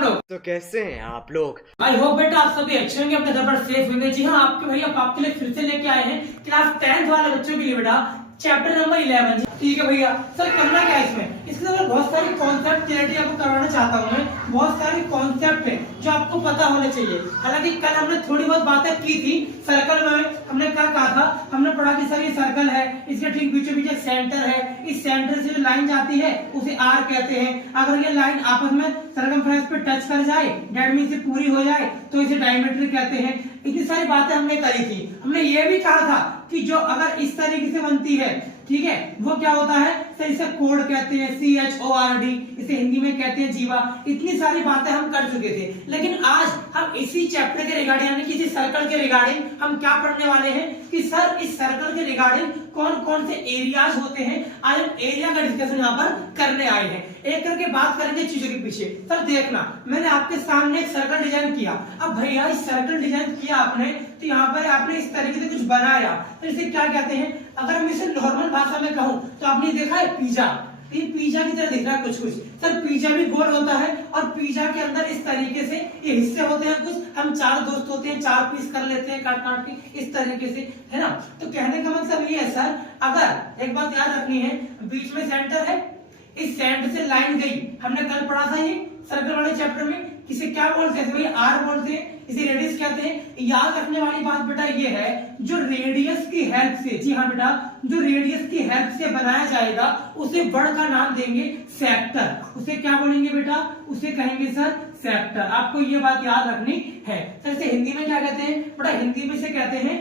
आप लोग? तो कैसे हैं आप लोग? आई होप बेटा आप सभी अच्छे होंगे, अपने घर पर सेफ होंगे। जी हाँ, आपके भैया आपके लिए फिर से लेके आए हैं क्लास 10th वाले बच्चों के लिए बेटा चैप्टर नंबर 11। ठीक है भैया, सर करना क्या है इसमें अंदर बहुत सारी कॉन्सेप्ट क्लियरिटी आपको करवाना चाहता हूँ मैं। बहुत सारे कॉन्सेप्ट है जो आपको पता होने चाहिए। हालांकि कल हमने थोड़ी बहुत बातें की थी सर्कल में। हमने क्या कहा था, हमने पढ़ा कि सर ये सर्कल है, इसके ठीक बीचों बीच एक सेंटर है, इस सेंटर से जो लाइन जाती है उसे आर कहते हैं। अगर ये लाइन आपस में सर्कमफ्रेंस पे टच कर जाए, डेट मीन से पूरी हो जाए, तो इसे डायमीटर कहते हैं। इतनी सारी बातें हमने करी थी। हमने ये भी कहा था कि जो अगर इस तरीके से बनती है, ठीक है, वो क्या होता है, तो इसे कोड कहते हैं, CHORD, इसे हिंदी में कहते हैं जीवा। इतनी सारी बातें हम कर चुके थे, लेकिन आज हम इसी चैप्टर के रिगार्डिंग यानी कि इसी सर्कल के रिगार्डिंग हम क्या पढ़ने वाले हैं कि सर इस सर्कल के रिगार्डिंग कौन कौन से एरियाज होते हैं। आज हम एरिया का डिस्कशन यहाँ पर करने आए हैं। एक करके बात करेंगे चीजों के पीछे। सर देखना, मैंने आपके सामने एक सर्कल डिजाइन किया। अब भैया इस सर्कल डिजाइन किया आपने, तो यहाँ पर आपने इस तरीके से कुछ बनाया, तो इसे क्या कहते हैं? अगर हम इसे नॉर्मल भाषा में कहूं तो आपने देखा है पिज्जा, ये पिज्जा की तरह दिख रहा है कुछ कुछ। सर पिज्जा भी गोल होता है और पिज्जा के अंदर इस तरीके से ये हिस्से होते हैं कुछ। हम 4 दोस्त होते हैं, 4 पीस कर लेते हैं काट काट के इस तरीके से, है ना। तो कहने का मतलब ये है सर, अगर एक बात याद रखनी है, बीच में सेंटर है, इस सेंटर से लाइन गई, हमने कल पढ़ा था ये सर्कल वाले चैप्टर में, इसे क्या बोलते हैं भाई? आर बोलते हैं, इसे रेडियस कहते हैं। याद रखने वाली बात बेटा ये है, जो रेडियस की हेल्प से, जी हाँ बेटा, जो रेडियस की हेल्प से बनाया जाएगा उसे वर्ड का नाम देंगे सेक्टर। उसे क्या बोलेंगे बेटा? उसे कहेंगे सर सेक्टर। आपको ये बात याद रखनी है। सर इसे हिंदी में क्या कहते हैं बेटा? हिंदी में इसे कहते हैं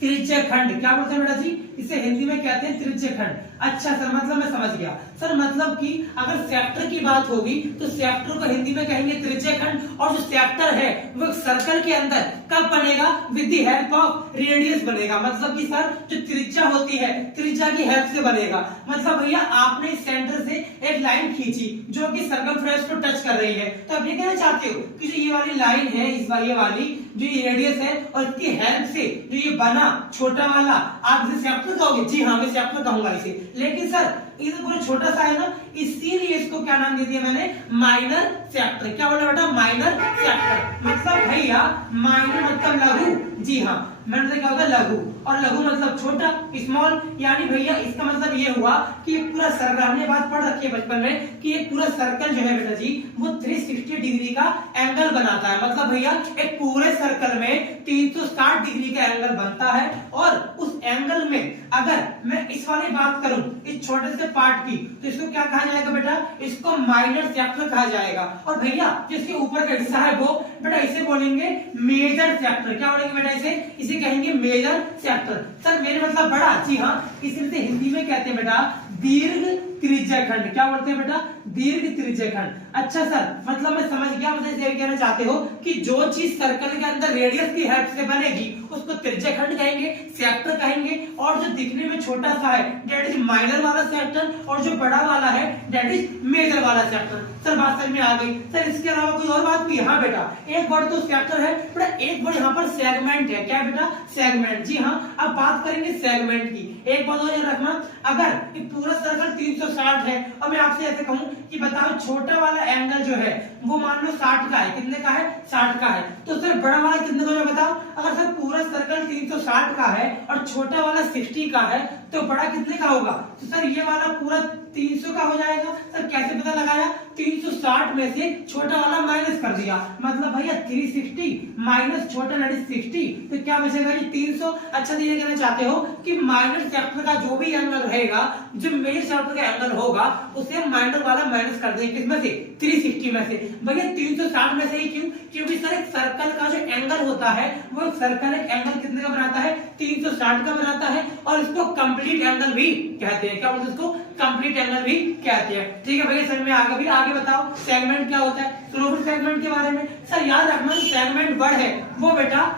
त्रिज्यखंड। क्या बोलते हैं बेटा जी? इसे हिंदी में कहते हैं त्रिज्यखंड। अच्छा सर, मतलब मैं समझ गया। सर मतलब कि अगर सेक्टर की बात होगी तो सेक्टर को हिंदी में कहेंगे त्रिज्यखंड, और जो सेक्टर है वो सर्कल के अंदर कब बनेगा? With the help of radius बनेगा। मतलब कि सर जो त्रिज्या होती है, त्रिज्या की हेल्प से बनेगा। मतलब भैया आपने सेंटर से एक लाइन खींची जो कि सर्कमफ्रेंस को टच कर रही है, तो आप ये कहना चाहते हो कि जो ये वाली लाइन है, इस ये वाली जो ये रेडियस है और इसकी हेल्प से जो ये बना छोटा वाला, आप इसे सेक्टर कहोगे? जी हाँ, मैं सेक्टर कहूंगा इसे। लेकिन सर ये तो पूरा छोटा सा है ना, इसीलिए इसको क्या नाम दे दिया मैंने? Minor sector. क्या बोला बेटा? Minor sector. मतलब भैया माइनर मतलब लघु। जी हाँ, मैंने देखा होगा लघु, और लघु मतलब छोटा, स्मॉल। यानी भैया इसका मतलब ये हुआ कि ये पूरा सर्कल, हमने बात पढ़ रखी है बचपन में कि ये पूरा सर्कल जो है बेटा जी वो 360 डिग्री का एंगल बनाता है। मतलब भैया एक पूरे सर्कल में 360 डिग्री का एंगल बनता है, और उस एंगल में अगर मैं इस वाली बात करूं, इस छोटे से पार्ट की, तो इसको क्या कहा जाएगा बेटा? इसको माइनर सेक्टर कहा जाएगा। और भैया जिसके ऊपर का हिस्सा है वो बेटा इसे बोलेंगे मेजर सेक्टर। क्या बोलेंगे बेटा? इसे कहेंगे मेजर सेक्टर। सर मेरे मतलब बड़ा? जी हाँ, इसे हिंदी में कहते हैं बेटा दीर्घ त्रिज्यखंड। क्या बोलते हैं बेटा? दीर्घ त्रिज्यखंड। अच्छा सर, मतलब मैं समझ गया। मतलब ये कहना चाहते हो कि जो चीज सर्कल के अंदर रेडियस की हेल्प से बनेगी उसको त्रिज्यखंड कहेंगे, सेक्टर कहेंगे, और जो दिखने में छोटा सा है दैट इज माइनर वाला सेक्टर, और जो बड़ा वाला है दैट इज मेजर वाला सेक्टर। सर बात समझ में आ गई। सर इसके अलावा कोई और बात भी? हाँ बेटा, एक वर्ड तो सेक्टर है बेटा, एक वर्ड यहाँ पर सेगमेंट है। क्या बेटा? सेगमेंट। जी हाँ, अब बात करेंगे सेगमेंट की। एक बात और याद रखना, अगर पूरा सर्कल 360 है और मैं आपसे ऐसे कहूं कि बताओ छोटा वाला एंगल जो है वो मान लो 60 का है। कितने का है? 60 का है। तो सर बड़ा वाला कितने का है बताओ? अगर सर पूरा सर्कल 360 का है और छोटा वाला 60 का है, तो बड़ा कितने का होगा? तो सर ये वाला पूरा 300 का हो जाएगा। सर कैसे पता लगाया? 360 में से छोटा वाला माइनस कर दिया। मतलब भैया 360 माइनस छोटा दैट इज 60, तो क्या बचेगा जी? 300। अच्छा तो ये कहना चाहते हो कि माइनर सेक्टर का जो भी एंगल रहेगा, जो मेजर सेक्टर का एंगल होगा, उसे माइनर वाला माइनस कर देंगे। किसमें से? 360 में से। भैया 360 में से ही क्यों? क्योंकि सर एक सर्कल का जो एंगल होता है वो सर्कल एक एंगल कितने का बनाता है? 360 का बनाता है, और इसको कंप्लीट एंगल भी कहते हैं। क्या बोलते हैं इसको? कंप्लीट एंगल भी कहते हैं। ठीक है भैया, समझ में आगे भी आगे बताओ सेगमेंट क्या होता है। सुनो सेगमेंट के बारे में। सर याद रखना सेगमेंट वर्ड है वो बेटा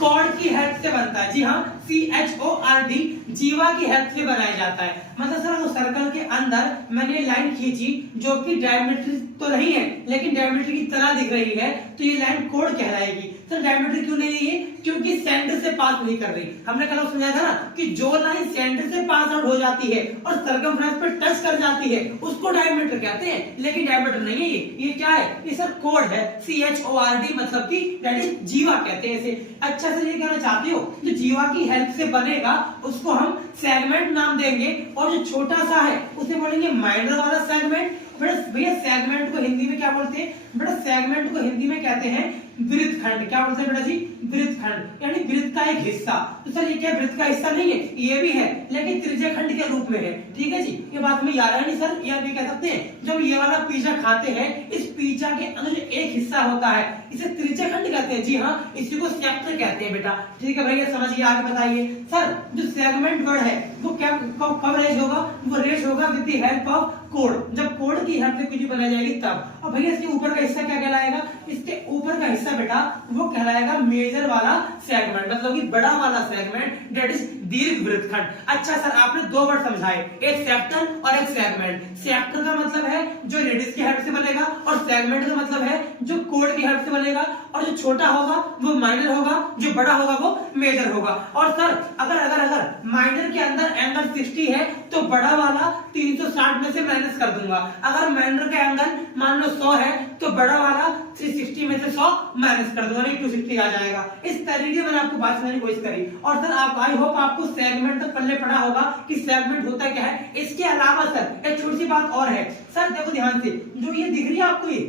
कॉर्ड की हेल्प से बनता है। जी हाँ, CHORD जीवा की हेल्प से बनाया जाता है। मतलब सर वो सर्कल के अंदर मैंने लाइन खींची जो कि डायमीटर तो नहीं है लेकिन डायमीटर की तरह दिख रही है, तो ये लाइन कोड कहलाएगी। सर डायमीटर क्यों नहीं है ये? क्योंकि सेंटर से पास नहीं कर रही। हमने कल समझाया था ना कि जो लाइन सेंटर से पास आउट हो जाती है और सर्कमफ्रेंस पे टच कर जाती है उसको डायमीटर कहते हैं, लेकिन डायमीटर नहीं है ये क्या है? ये सर कोड है, CHORD, मतलब कि दैट इज जीवा कहते हैं इसे। अच्छा से ये कहना चाहते हो जो जीवा की हेल्प से बनेगा उसको हम सेगमेंट नाम देंगे, और जो छोटा सा है उसे बोलेंगे माइनर वाला सेगमेंट। भैया सेगमेंट को हिंदी में क्या बोलते हैं? बेटा सेगमेंट को हिंदी में कहते हैं वृत्तखंड। क्या बोलते हैं बेटा जी? वृत्तखंड, यानी वृत्त का एक हिस्सा। तो सर ये क्या वृत्त का हिस्सा नहीं है? ये भी है, लेकिन त्रिज्यखंड के रूप में है। ठीक है जी, ये बात में याद है नहीं सर? ये भी कह सकते हैं जब ये वाला पिज्जा खाते हैं, इस पिज्जा के अंदर जो एक हिस्सा होता है इसे त्रिज्यखंड कहते हैं। जी हाँ, इसी को सेक्टर कहते हैं बेटा। ठीक है भैया, समझिए, आगे बताइए। सर जो सेगमेंट वर्ड है वो क्या कब रेज होगा? वो रेज होगा with the help of code, जब कोड की हेल्प से कुछ बनाई जाएगी तब। और भैया इसके ऊपर का हिस्सा क्या कहलाएगा? इसके ऊपर का हिस्सा बेटा वो कहलाएगा मेजर वाला सेगमेंट, मतलब कि बड़ा वाला सेगमेंट, दैट इज दीर्घ वृत्तखंड। अच्छा सर, आपने दो वर्ड समझाए, एक सेक्टर और एक सेगमेंट। सेक्टर का मतलब है जो रेडियस की हेल्प से बनेगा, और सेगमेंट का मतलब है जो कोड की हेल्प से बनेगा। और जो छोटा होगा वो माइनर होगा, जो बड़ा होगा वो मेजर होगा। और सर अगर अगर अगर माइनर के अंदर एंगल 60 है तो बड़ा वाला 360 में से माइनस कर दूंगा। अगर माइनर का एंगल मान लो 100 है तो बड़ा वाला 360 में से 100 माइनस कर दूंगा, 260 आ जाएगा। इस तरीके मैंने आपको बात समझाने की कोशिश करी। और सर आप आई होप आपको सेगमेंट तक पहले पढ़ा होगा कि सेगमेंट होता क्या है। इसके अलावा सर एक छोटी सी बात और है। सर देखो ध्यान से, जो ये दिख रही है आपको ये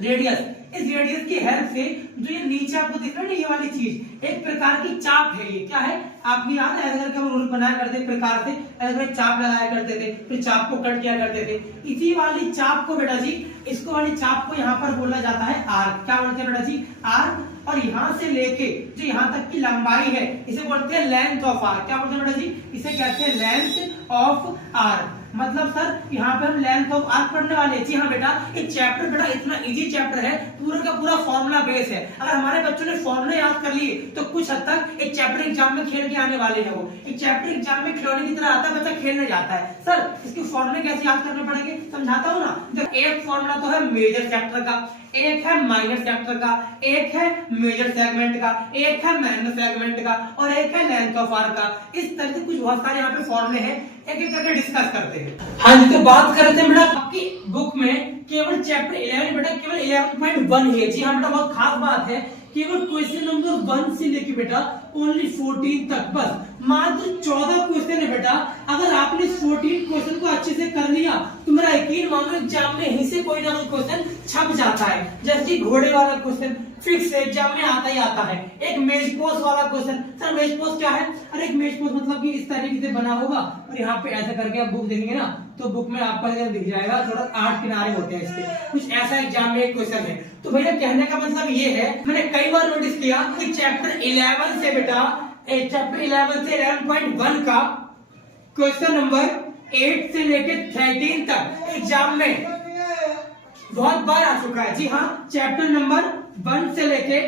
रेडियस, इस रेडियस की हेल्प से जो ये नीचे आपको दिख रहा है ना ये वाली चीज, एक प्रकार की चाप है। ये क्या है आपको याद है? ऐसे करके हम रूल बनाया करते प्रकार से, ऐसे चाप लगाया करते थे, फिर चाप को कट किया करते थे। इसी वाली चाप को बेटा जी, इसको वाली चाप को यहाँ पर बोला जाता है आर्क। क्या बोलते हैं बेटा जी? आर्क। और यहाँ से लेके जो यहाँ तक की लंबाई है इसे बोलते हैं लेंथ ऑफ आर्क। क्या बोलते हैं बेटा जी? इसे कहते हैं लेंथ ऑफ आर्क। मतलब सर यहाँ पे हम लेंथ ऑफ आर्क पढ़ने वाले हैं। जी हाँ बेटा, एक चैप्टर बेटा इतना इजी चैप्टर है, पूरा का पूरा फॉर्मूला बेस है। अगर हमारे बच्चों ने फॉर्मूला याद कर लिए तो कुछ हद तक एक चैप्टर एग्जाम में खेल के आने वाले हैं। वो एक चैप्टर एग्जाम में खिलौने की तरह आता है, बच्चा खेलने जाता है। सर इसके फॉर्मूले कैसे याद करने पड़ेंगे समझाता हूँ ना। जब एक फॉर्मूला तो है मेजर सेक्टर का, एक है माइनर सेक्टर का, एक है मेजर सेगमेंट का, एक है माइनर सेगमेंट का, और एक है लेंथ ऑफ आर्क का। इस तरह से कुछ बहुत सारे यहाँ पे फॉर्मूले हैं, एक एक करके डिस्कस करते हैं। हाँ जी, तो बात करते हैं बेटा आपकी बुक में केवल चैप्टर 11 बेटा केवल 11.1 है। जी हाँ बेटा, बहुत खास बात है, केवल क्वेश्चन नंबर 1 से लेके बेटा ओनली 14 तक, बस मात्र 14 क्वेश्चन है बेटा। अगर आपने 14 क्वेश्चन को अच्छे से कर लिया तो मेरा यकीन मानो एग्जाम में यहीं से कोई ना कोई क्वेश्चन छप जाता है। जैसे घोड़े वाला क्वेश्चन फिक्स एग्जाम में आता ही आता है। एक मेज पोस्ट वाला क्वेश्चन, सर मेज पोस्ट क्या है? अरे एक मेज पोस्ट मतलब कि इस तरीके से बना होगा और यहाँ पे ऐसा करके आप बुक देखेंगे ना तो बुक में आपका दिख जाएगा, थोड़ा 8 किनारे होते हैं इसके, कुछ ऐसा एग्जाम में एक क्वेश्चन है। तो भैया कहने का मतलब ये है, मैंने कई बार नोटिस किया कि चैप्टर 11 से बेटा चैप्टर 11 से 11.1 का क्वेश्चन नंबर 8 से लेके 13 तक एग्जाम में बहुत बार आ चुका है। जी हाँ, चैप्टर नंबर 1 से लेके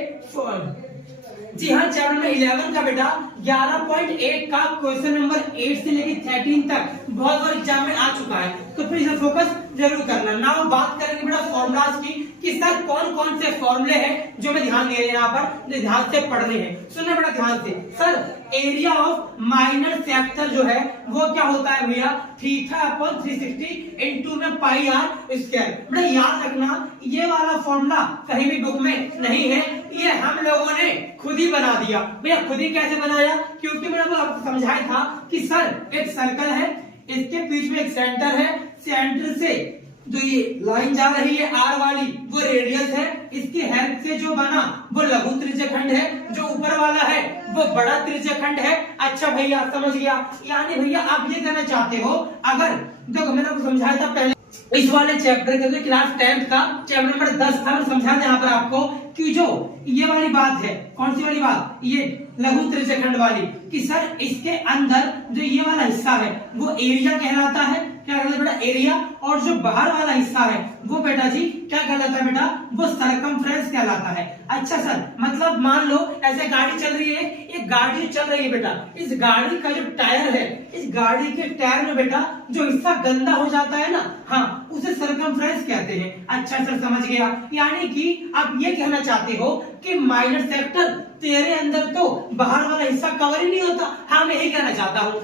जी हाँ चैप्टर नंबर 11 का बेटा 11.1 का क्वेश्चन नंबर 8 से लेके 13 तक बहुत बार एग्जाम में आ चुका है। तो फिर इसे फोकस जरूर करना। नाउ बात करेंगे बेटा फॉर्मूलाज की कि सर कौन कौन से फॉर्मूले हैं जो मैं ध्यान दे रहे हैं यहाँ पर, जो ध्यान से पढ़ने हैं। सुनना बेटा ध्यान से। Sir area of minor sector जो है वो क्या होता है भैया? थीटा अपॉन 360 इनटू में पाई आर स्क्वायर। बेटा याद रखना ये वाला फॉर्मूला कहीं भी बुक में नहीं है, ये हम लोगों ने खुद ही बना दिया। भैया खुद ही कैसे बनाया? क्योंकि मैंने आपको समझाया था कि सर एक सर्कल है, इसके बीच में एक सेंटर है, सेंटर से जो ये लाइन जा रही है आर वाली वो रेडियस है, इसकी हेल्प से जो बना वो लघु त्रिज्यखंड है, जो ऊपर वाला है वो बड़ा त्रिज्यखंड है। अच्छा भैया समझ गया? यानी भैया आप ये कहना चाहते हो, अगर देखो मैंने आपको समझाया था पहले इस वाले चैप्टर के क्लास 10 का चैप्टर नंबर 10 था, मैं समझा था यहाँ पर आपको कि जो ये वाली बात है, कौन सी वाली बात? ये लघु त्रिज्यखंड वाली, कि सर इसके अंदर जो ये वाला हिस्सा है वो एरिया कहलाता है। क्या कहलाता है बेटा? एरिया। और जो बाहर वाला हिस्सा है वो बेटा जी क्या कहलाता है बेटा? वो सरकमफ्रेंस कहलाता है। अच्छा सर, मतलब मान लो ऐसे गाड़ी चल रही है, एक गाड़ी चल रही है बेटा, इस गाड़ी का जो टायर है, इस गाड़ी के टायर में बेटा जो हिस्सा गंदा हो जाता है ना, हाँ उसे सरकमफ्रेंस कहते हैं। अच्छा सर समझ गया, यानी कि आप ये कहना चाहते हो कि माइनर सेक्टर तेरे अंदर तो बाहर वाला हिस्सा कवर ही नहीं होता। हाँ मैं यही कहना चाहता हूँ,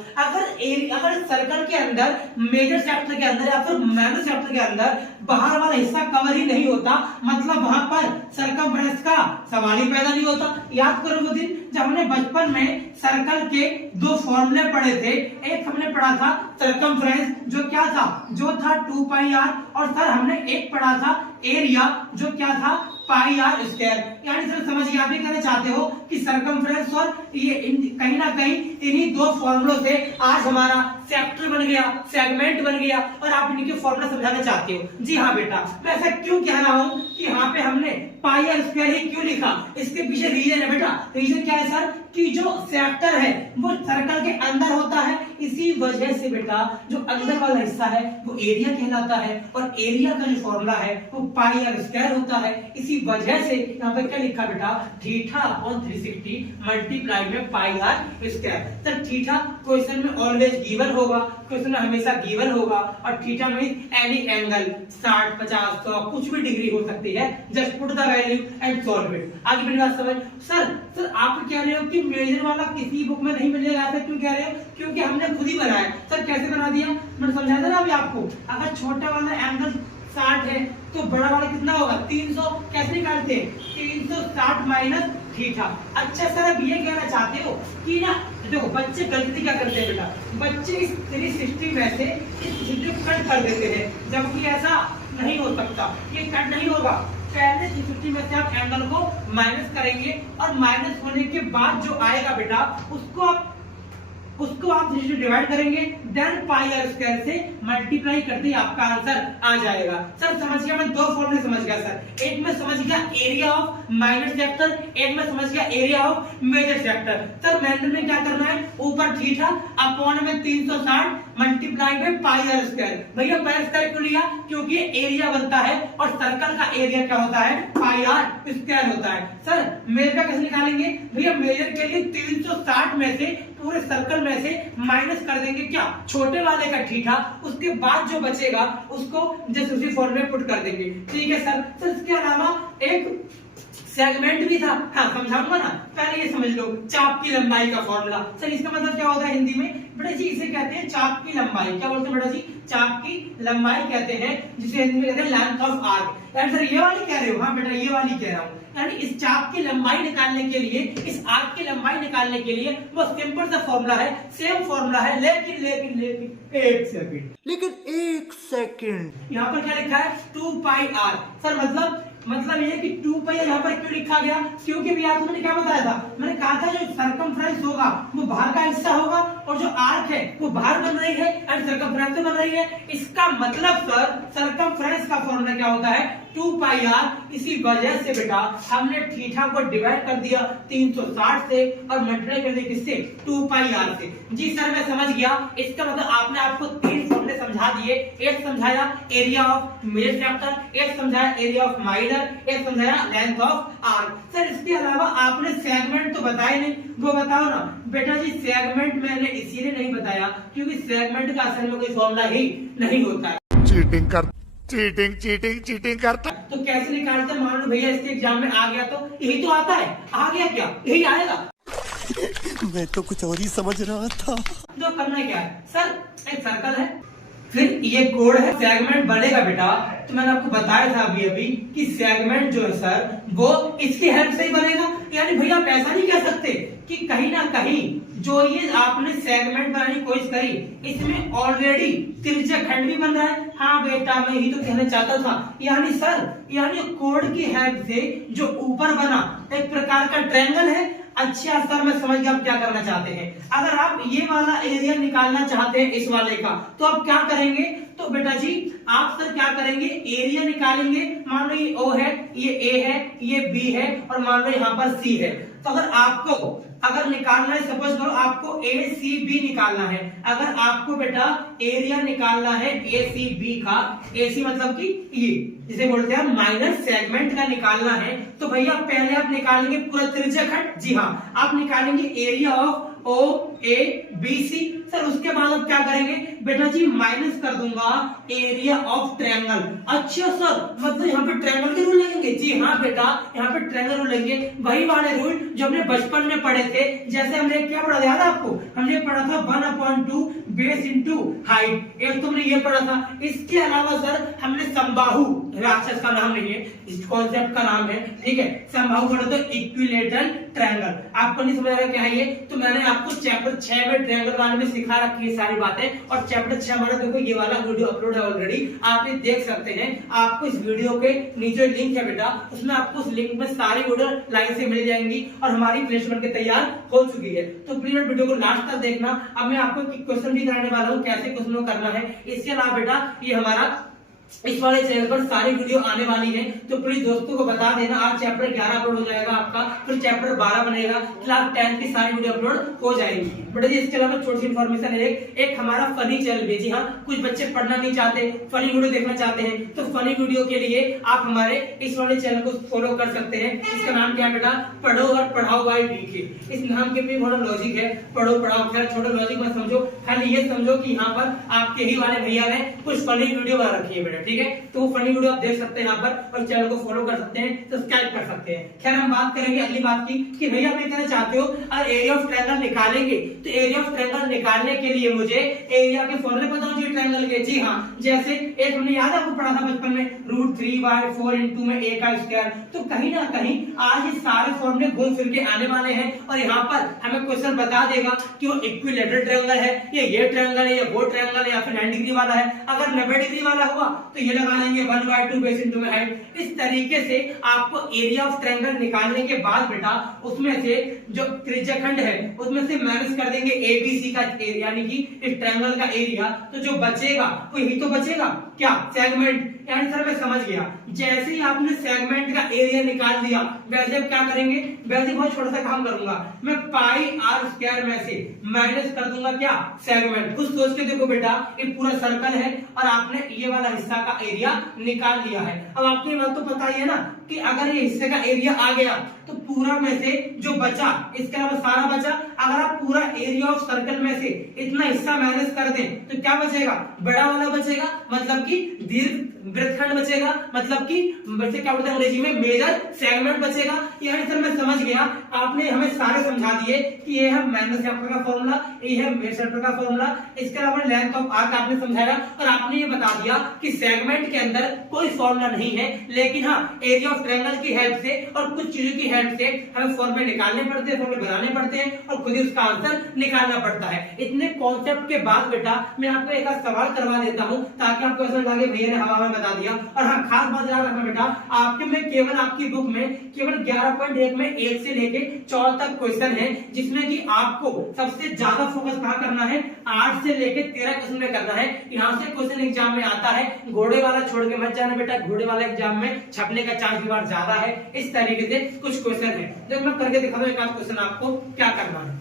अगर सर्कल के अंदर मेजर सेक्टर के अंदर या फिर माइनर सेक्टर के अंदर बाहर वाला हिस्सा कवर ही नहीं होता, मतलब वहां पर सरकमफ्रेंस का सवाल ही पैदा नहीं होता। याद करो वो दिन जब हमने बचपन में सर्कल के दो फॉर्मूले पढ़े थे। एक हमने पढ़ा था सरकमफ्रेंस जो क्या था, जो था 2 पाई आर, और सर हमने एक पढ़ा था एरिया जो क्या था पाई आर स्क्वायर। यानी सर समझिए, आप ये कहना चाहते हो कि सरकमफ्रेंस और ये कहीं ना कहीं इन्हीं दो फॉर्मूलों से आज हमारा सेक्टर बन गया, सेगमेंट बन गया, और आप इनके फॉर्मूला समझाना चाहते हो। जी हाँ बेटा, मैं ऐसा क्यों कह रहा हूँ कि यहाँ पे हमने पाई आर स्क्वायर ही क्यों लिखा, इसके पीछे रीजन है बेटा। रीजन क्या है सर, कि जो सेक्टर है वो सर्कल के अंदर होता है, इसी वजह से बेटा जो अंदर वाला हिस्सा है वो एरिया कहलाता है, और एरिया का जो फॉर्मूला है वो पाई आर स्क्वायर होता है। इसी वजह से यहाँ पे क्या लिखा बेटा, थीटा अपॉन 360 मल्टीप्लाई में pi R square. Sir theta question में ऑलवेज गिवन होगा, क्वेश्चन में हमेशा गिवन होगा, और थीटा में एनी एंगल 60, 50, 100 कुछ भी डिग्री हो सकती है। Just put the value and solve it. आगे मेरी बात समझ। सर आप कह रहे हो कि मेजर वाला किसी बुक में नहीं मिलेगा, ऐसा क्यों कह रहे हो? क्योंकि हमने खुद ही बनाया। सर कैसे बना दिया, मैंने समझाया था ना अभी आपको। अगर छोटा वाला एंगल 60 है तो बड़ा वाला कितना होगा 300। कैसे निकालते हैं, 360 माइनस थीटा। अच्छा सर अब ये कहना चाहते हो कि ना, देखो बच्चे गलती क्या करते हैं बेटा, बच्चे इस 360 में से इस 360 को कट कर देते हैं, जबकि ऐसा नहीं हो सकता, ये कट नहीं होगा। पहले 360 में से आप एंगल को माइनस करेंगे, और माइनस होने के बाद जो आएगा बेटा उसको आप डिवाइड करेंगे, देन पाई आर स्क्वायर से मल्टीप्लाई करते ही आपका आंसर आ जाएगा। सर समझ गया, मैं दो फॉर्मूले समझ गया सर। एक में समझ गया एरिया ऑफ माइनर सेक्टर, एक में समझ गया area of major sector. Sir method में क्या करना है, ऊपर थीटा अपॉन में 360 मल्टीप्लाई में पाई आर स्क्वायर। भैया पाई आर स्क्वायर क्यों लिया, क्योंकि एरिया बनता है और सर्कल का एरिया क्या होता है, पाई आर स्क्वायर होता है। सर मेजर कैसे निकालेंगे, भैया मेजर के लिए 360 में से पूरे सर्कल में से माइनस कर देंगे क्या, छोटे वाले का थीटा, उसके बाद जो बचेगा उसको जैसे उसी फॉर्मूले में पुट कर देंगे। ठीक है सर। सर इसके अलावा एक सेगमेंट भी था, हाँ समझाऊंगा ना, पहले ये समझ लो चाप की लंबाई का फॉर्मूला। सर इसका मतलब क्या होता है हिंदी में बेटा जी, इसे कहते हैं चाप की लंबाई। क्या बोलते हैं बेटा जी, चाप की लंबाई कहते हैं, जिसे हिंदी में कहते हैं लेंथ ऑफ आर्क। यार सर ये वाली कह रहे हो, हाँ बेटा ये वाली कह रहा हूँ। यानी इस चाप की लंबाई निकालने के लिए, इस आर्क की लंबाई निकालने के लिए वो सिंपल सा फॉर्मूला है, सेम फॉर्मूला है, लेकिन एक सेकंड यहाँ पर क्या लिखा है 2 पाई आर। सर मतलब ये कि 2 पाई यहाँ पर क्यों लिखा गया, क्योंकि भैया तुमने क्या बताया था, मैंने कहा था जो सर्कमफ्रेंस होगा वो बाहर का हिस्सा होगा, और जो आर्क है वो बाहर बन रही है और सर्कमफ्रेंस बन रही है। इसका मतलब सर सर्कमफ्रेंस का फॉर्मूला क्या होता है, 2 पाई आर। इसी वजह से बेटा हमने थीटा को डिवाइड कर दिया 360 से और मल्टीप्लाई कर दिया किससे, 2 पाई आर से। जी सर मैं समझ गया। इसका मतलब आपने आपको 3 फॉर्मूले समझा दिए। एक समझाया एरिया ऑफ मेजर सेक्टर, एक समझाया एरिया ऑफ माइनर, एक समझाया लेंथ ऑफ आर्क। सर इसके अलावा आपने सेगमेंट तो बताया नहीं, वो बताओ ना बेटा जी। सेगमेंट मैंने इसीलिए नहीं बताया क्योंकि सेगमेंट का असल में कोई फॉर्मूला ही नहीं होता है। चीटिंग करता तो कैसे निकालते, मान लो भैया इसके एग्जाम में आ गया तो यही तो आता है, आ गया क्या यही आएगा। मैं तो कुछ और ही समझ रहा था। तो करना क्या है सर, एक सर्कल है, फिर ये कोड है, सेगमेंट बनेगा बेटा। तो मैंने आपको बताया था अभी कि सेगमेंट जो है सर वो इसकी हेल्प से ही बनेगा। यानी भैया आप ऐसा नहीं कह सकते कि कहीं ना कहीं जो ये आपने सेगमेंट बनाने की कोशिश करी इसमें ऑलरेडी त्रिज्या खंड भी बन रहा है। हाँ बेटा मैं यही तो कहना चाहता था। यानी कोड की हेल्प से जो ऊपर बना एक प्रकार का ट्रायंगल है। अच्छा सर मैं समझ गया आप क्या करना चाहते हैं। अगर आप ये वाला एरिया निकालना चाहते हैं इस वाले का, तो आप क्या करेंगे, तो बेटा जी आप सर क्या करेंगे, एरिया निकालेंगे। मान लो ये O है, ये A है, ये B है, और मान लो यहाँ पर C है। तो अगर निकालना है, सपोज करो आपको ACB निकालना है। अगर आपको बेटा एरिया निकालना है ACB का, AC मतलब कि ये जिसे बोलते हैं माइनर सेगमेंट का निकालना है, तो भैया पहले आप निकालेंगे पूरा त्रिज्या खंड। जी हाँ, आप निकालेंगे एरिया ऑफ OABC। सर उसके बाद अब क्या करेंगे बेटा जी, माइनस कर दूंगा एरिया ऑफ ट्रायंगल। अच्छा सर, मतलब यहाँ पे ट्रायंगल के रूल लगेंगे? जी हाँ बेटा, यहाँ पे ट्रायंगल रूल लगेंगे, वही वाले रूल जो हमने बचपन में पढ़े थे। जैसे हमने क्या पढ़ा था याद है आपको? हमने पढ़ा था 1/2 बेस इंटू हाइट, एक तुमने ये पढ़ा था। इसके अलावा सर हमने समबाहु, राक्षस का नाम नहीं है, इस कॉन्सेप्ट का नाम है, ठीक है, समबाहु पढ़ा तो इक्विलेटरल ट्रायंगल। आपको नहीं समझ आ रहा क्या है ये? तो मैंने आपको चैप्टर 6 में ट्रायंगल वाले में सिखा रखी है सारी बातें, और चैप्टर 6 हमारा देखो ये वाला वीडियो अपलोड है ऑलरेडी, आप ये देख सकते हैं। आपको इस वीडियो के नीचे लिंक है बेटा, उसमें आपको उस लिंक में सारी वीडियो लाइन से मिल जाएंगी, और हमारी प्लेलिस्ट बनके तैयार हो चुकी है। तो प्लीज वीडियो को लास्ट तक देखना। अब मैं आपको क्वेश्चन भी कराने वाला हूँ, कैसे क्वेश्चन को करना है। इसके अलावा बेटा ये हमारा इस वाले चैनल पर सारी वीडियो आने वाली है, तो प्लीज दोस्तों को बता देना। आज चैप्टर 11 अपलोड हो जाएगा आपका, फिर चैप्टर 12 बनेगा, क्लास 10 की सारी वीडियो अपलोड हो जाएगी। बेटा जी इसके अलावा छोटी सी इन्फॉर्मेशन है, एक हमारा फनी चैनल भी। जी हाँ, कुछ बच्चे पढ़ना नहीं चाहते, फनी वीडियो देखना चाहते हैं, तो फनी वीडियो के लिए आप हमारे इस वाले चैनल को फॉलो कर सकते हैं। इसका नाम क्या है बेटा? पढ़ो और पढ़ाओ बाय डीके। इस नाम के भी बड़ा लॉजिक है, पढ़ो पढ़ाओ, खैर छोटा लॉजिक मत समझो, खाली ये समझो कि यहाँ पर आपके ही वाले भैया ने कुछ फनी वीडियो बना रखी है बेटा, ठीक है। तो फनी वीडियो आप देख सकते हैं यहाँ पर, और चैनल को फॉलो कर सकते हैं, सब्सक्राइब कर सकते हैं। खैर हम बात करेंगे अगली बात की कि भैया आप कहना चाहते हो अगर एरिया ऑफ ट्रायंगल निकालेंगे, तो एरिया ऑफ ट्रायंगल निकालने के लिए मुझे एरिया के फॉर्मूले पता होने चाहिए ट्रायंगल के। जी हाँ, जैसे एक हमने याद आपको पढ़ा था बचपन में, √3/4 इंटू में a का स्क्वायर। तो कहीं ना कहीं आज ये सारे फॉर्मूले घूम फिर के आने वाले हैं, और यहाँ पर हमें क्वेश्चन बता देगा कि वो इक्विलेटरल ट्रायंगल है, ये ट्रायंगल है, या वो ट्रायंगल है, या फिर 90 डिग्री वाला है। अगर 90 डिग्री वाला हुआ तो ये लगा लेंगे 1/2 बेस इंटू में हाइट। इस तरीके से आपको एरिया ऑफ ट्रायंगल निकालने के बाद बेटा उसमें से जो त्रिज्याखंड है उसमें से माइनस कर देंगे ABC का एरिया, यानी कि इस ट्रायंगल का एरिया। तो जो बचेगा वो यही तो बचेगा, क्या? सेगमेंट। यानी सर मैं समझ गया, जैसे ही आपने सेगमेंट का एरिया निकाल दिया, वैसे अब क्या करेंगे? वैसे बहुत छोटा सा काम करूंगा मैं, πr² में से माइनस कर दूंगा क्या? सेगमेंट। कुछ सोच के देखो बेटा, ये पूरा सर्कल है और आपने ये वाला हिस्सा का एरिया निकाल लिया है। अब आपको ये बात तो पता ही है ना कि अगर ये हिस्से का एरिया आ गया तो पूरा में से जो बचा, इसके अलावा सारा बचा। अगर आप पूरा एरिया ऑफ सर्कल में से इतना हिस्सा माइनस कर दें तो क्या बचेगा? बड़ा वाला बचेगा, मतलब कि दीर्घ वृत्तखंड बचेगा, मतलब कि वैसे क्या बोलते हैं अंग्रेजी में, मेजर सेगमेंट बचेगा। यानी सर मैं समझ गया, आपने हमें सारे समझा दिए कि ये है माइनस चैप्टर का फॉर्मूला, ये है मेजर चैप्टर का फॉर्मूला, इसके अलावा लेंथ ऑफ आर्क आपने समझाया, और आपने ये बता दिया कि सेगमेंट के अंदर कोई फॉर्मूला नहीं है, लेकिन हाँ एरिया ऑफ ट्रायंगल की हेल्प से और कुछ चीजों की हेल्प से हमें फॉर्मूले निकालने पड़ते हैं, फॉर्मूले बनाने पड़ते हैं, और खुद ही उसका आंसर निकालना पड़ता है। इतने कॉन्सेप्ट के बाद बेटा मैं आपको एक सवाल करवा देता हूँ, ताकि आपको ऐसा लगे भैया ने हवा में बता दिया। और हाँ खास बात याद रखना बेटा, आपके में केवल आपकी बुक में केवल 11.1 में 1 से लेके 4 तक क्वेश्चन है, जिसमें कि आपको सबसे ज्यादा फोकस कहाँ करना है? 8 से लेके 13 क्वेश्चन में करना है। यहाँ से क्वेश्चन एग्जाम में आता है, घोड़े वाला छोड़ के मत जाना बेटा, घोड़े वाला एग्जाम में छपने का चांस भी बार ज्यादा है। इस तरीके से कुछ क्वेश्चन है, जब मैं करके दिखा दूं एक आध क्वेश्चन आपको क्या करना है।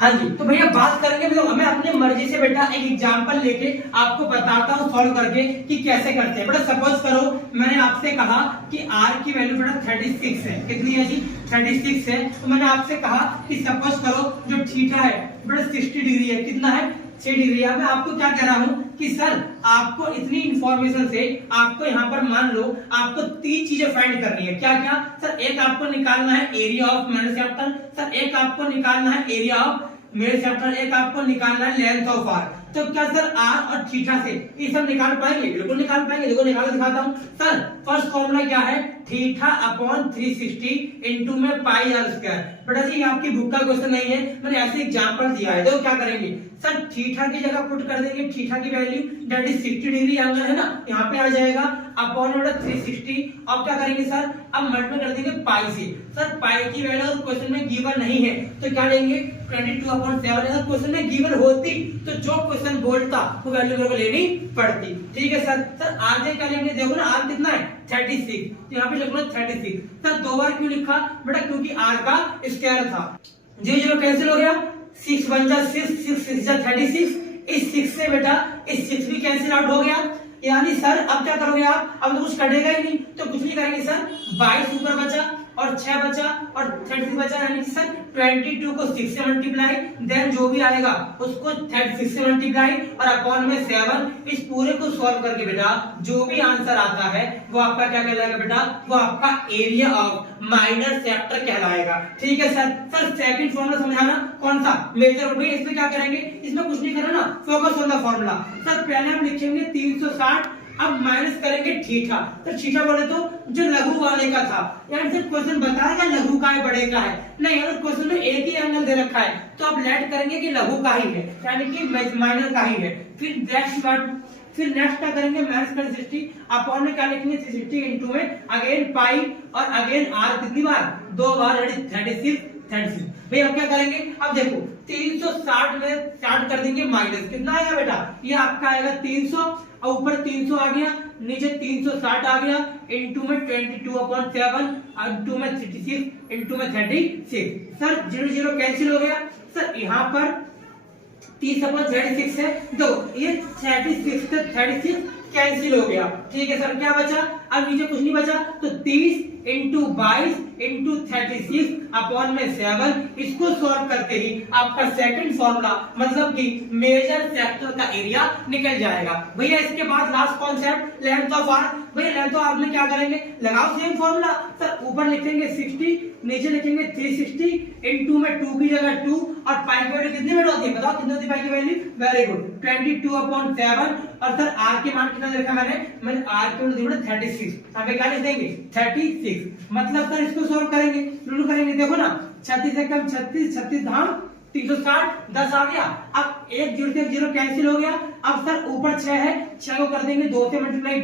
हाँ जी, तो भैया बात करेंगे तो हमें अपनी मर्जी से बेटा एक एग्जांपल लेके आपको बताता हूँ सॉल्व करके कि कैसे करते हैं। बेटा सपोज करो मैंने आपसे कहा कि r की वैल्यू बेटा 36 है। कितनी है जी? 36 है। तो मैंने आपसे कहा कि सपोज करो जो थीटा है बेटा 60 डिग्री है। कितना है? 6 डिग्री। मैं आपको क्या कह रहा हूँ कि सर आपको इतनी इंफॉर्मेशन से आपको यहाँ पर मान लो आपको 3 चीजें फाइंड करनी है। क्या क्या? सर एक आपको निकालना है area of major chapter, sir एक आपको निकालना है एरिया ऑफ मेजर चैप्टर, एक आपको निकालना है लेंथ ऑफ आर्क। तो क्या सर आर और थीटा से ये सब निकाल पाएंगे? बिल्कुल निकाल पाएंगे। देखो निकाल दिखाता हूँ। सर फर्स्ट फॉर्मूला क्या है? थीटा अपॉन 360 इंटू में πr²। बेटा जी आपकी बुक का क्वेश्चन नहीं है, मैंने ऐसे एग्जांपल दिया है। देखो क्या करेंगे, सर थीटा की जगह पुट कर देंगे थीटा की value, that is 60 degree angle है ना, यहाँ पे आ जाएगा अपॉन 360। अब क्या करेंगे सर? अब मल्टीप्लाई कर देंगे पाई से। सर पाई की वैल्यू क्वेश्चन में गिवन नहीं है तो क्या लेंगे? 22/7। अगर क्वेश्चन में गिवन होती तो जो क्वेश्चन बोलता वो वैल्यू मेरे को लेनी पड़ती। ठीक है सर। सर आगे क्या लेंगे? देखो ना आर कितना है? 36। तो यहाँ पे लिख लो 36। सर 2 बार क्यों लिखा बेटा? क्योंकि आर का स्क्वायर था। जो कैंसिल हो गया, 6 1 जा 6, 6 6 जा 36। इस 6 से बेटा इस 6 भी कैंसिल आउट हो गया। यानी सर अब क्या करोगे आप? अब तो कुछ कटेगा ही नहीं, तो कुछ नहीं करेंगे सर। 22 ऊपर बचा और 6 बचा और 36 बचा, यानी कि सर 22 को 6 से मल्टीप्लाई, देन जो भी आएगा उसको 36 से मल्टीप्लाई और अपॉन में 7। इस पूरे को सॉल्व करके बेटा जो भी आंसर आता है वो आपका क्या कहलाएगा बेटा, वो आपका एरिया ऑफ माइनर सेक्टर कहलाएगा। ठीक है सर। सर सेकंड फॉर्मूला समझाना, कौन सा, मेजर। भाई इसमें क्या करेंगे, इसमें कुछ नहीं करना ना, focus on the formula. Sir पहले हम लिखेंगे 360, अब माइनस करेंगे थीटा। तो थीटा बोले तो जो लघु वाले का था, यानी सिर्फ क्वेश्चन बताएगा लघु का है बड़े का है नहीं, अगर क्वेश्चन में एक ही एंगल दे रखा है तो आप लेट करेंगे कि लघु का ही है, यानी कि माइनर का ही है। फिर नेक्स्ट क्या करेंगे, माइनस कर 60 अपॉन में क्या लिखेंगे 360 इनटू में अगेन पाई और अगेन आर, कितनी बार, 2 बार, 36। भाई अब क्या करेंगे, अब देखो 360 में स्टार्ट कर देंगे माइनस, कितना आएगा बेटा, ये आपका आएगा 300 और ऊपर 300 आ गया, नीचे 360 आ गया, इनटू में 22/7 और 2 में 36 इनटू में 36। सर 0 कैंसिल हो गया। सर यहाँ पर 30/36 है, देखो ये 36 से 36 कैंसिल हो गया। ठीक है सर, क्या बचा, अब नीचे कुछ नहीं बचा, तो 30 इंटू 22 इंटू 36 अपॉन में 7। इसको सॉल्व करते ही आपका सेकंड फॉर्मूला मतलब कि मेजर सेक्टर का एरिया निकल जाएगा। भैया इसके बाद last concept length of arc. भैया लेंथ ऑफ आर्क में क्या करेंगे, लगाओ सेम फॉर्मूला। सर ऊपर लिखेंगे 60, नीचे लिखेंगे 360 इनटू में 2 की जगह 2 और पाई की वैल्यू कितनी होती है, बताओ कितनी होती है पाई की वैल्यू, वेरी गुड 22/7। और सर आर के मान कितना लिखा मैंने आर की वैल्यू 36, यहाँ पे क्या लिख देंगे 36। मतलब सर इसको सॉल्व करेंगे, शुरू करेंगे, देखो ना 36 से कम 36 धाम 360, 10 आ गया। अब 1 0 से 0 कैंसिल हो गया। अब सर ऊपर 6 है, 6 को कर देंगे 2 से मल्टीप्लाई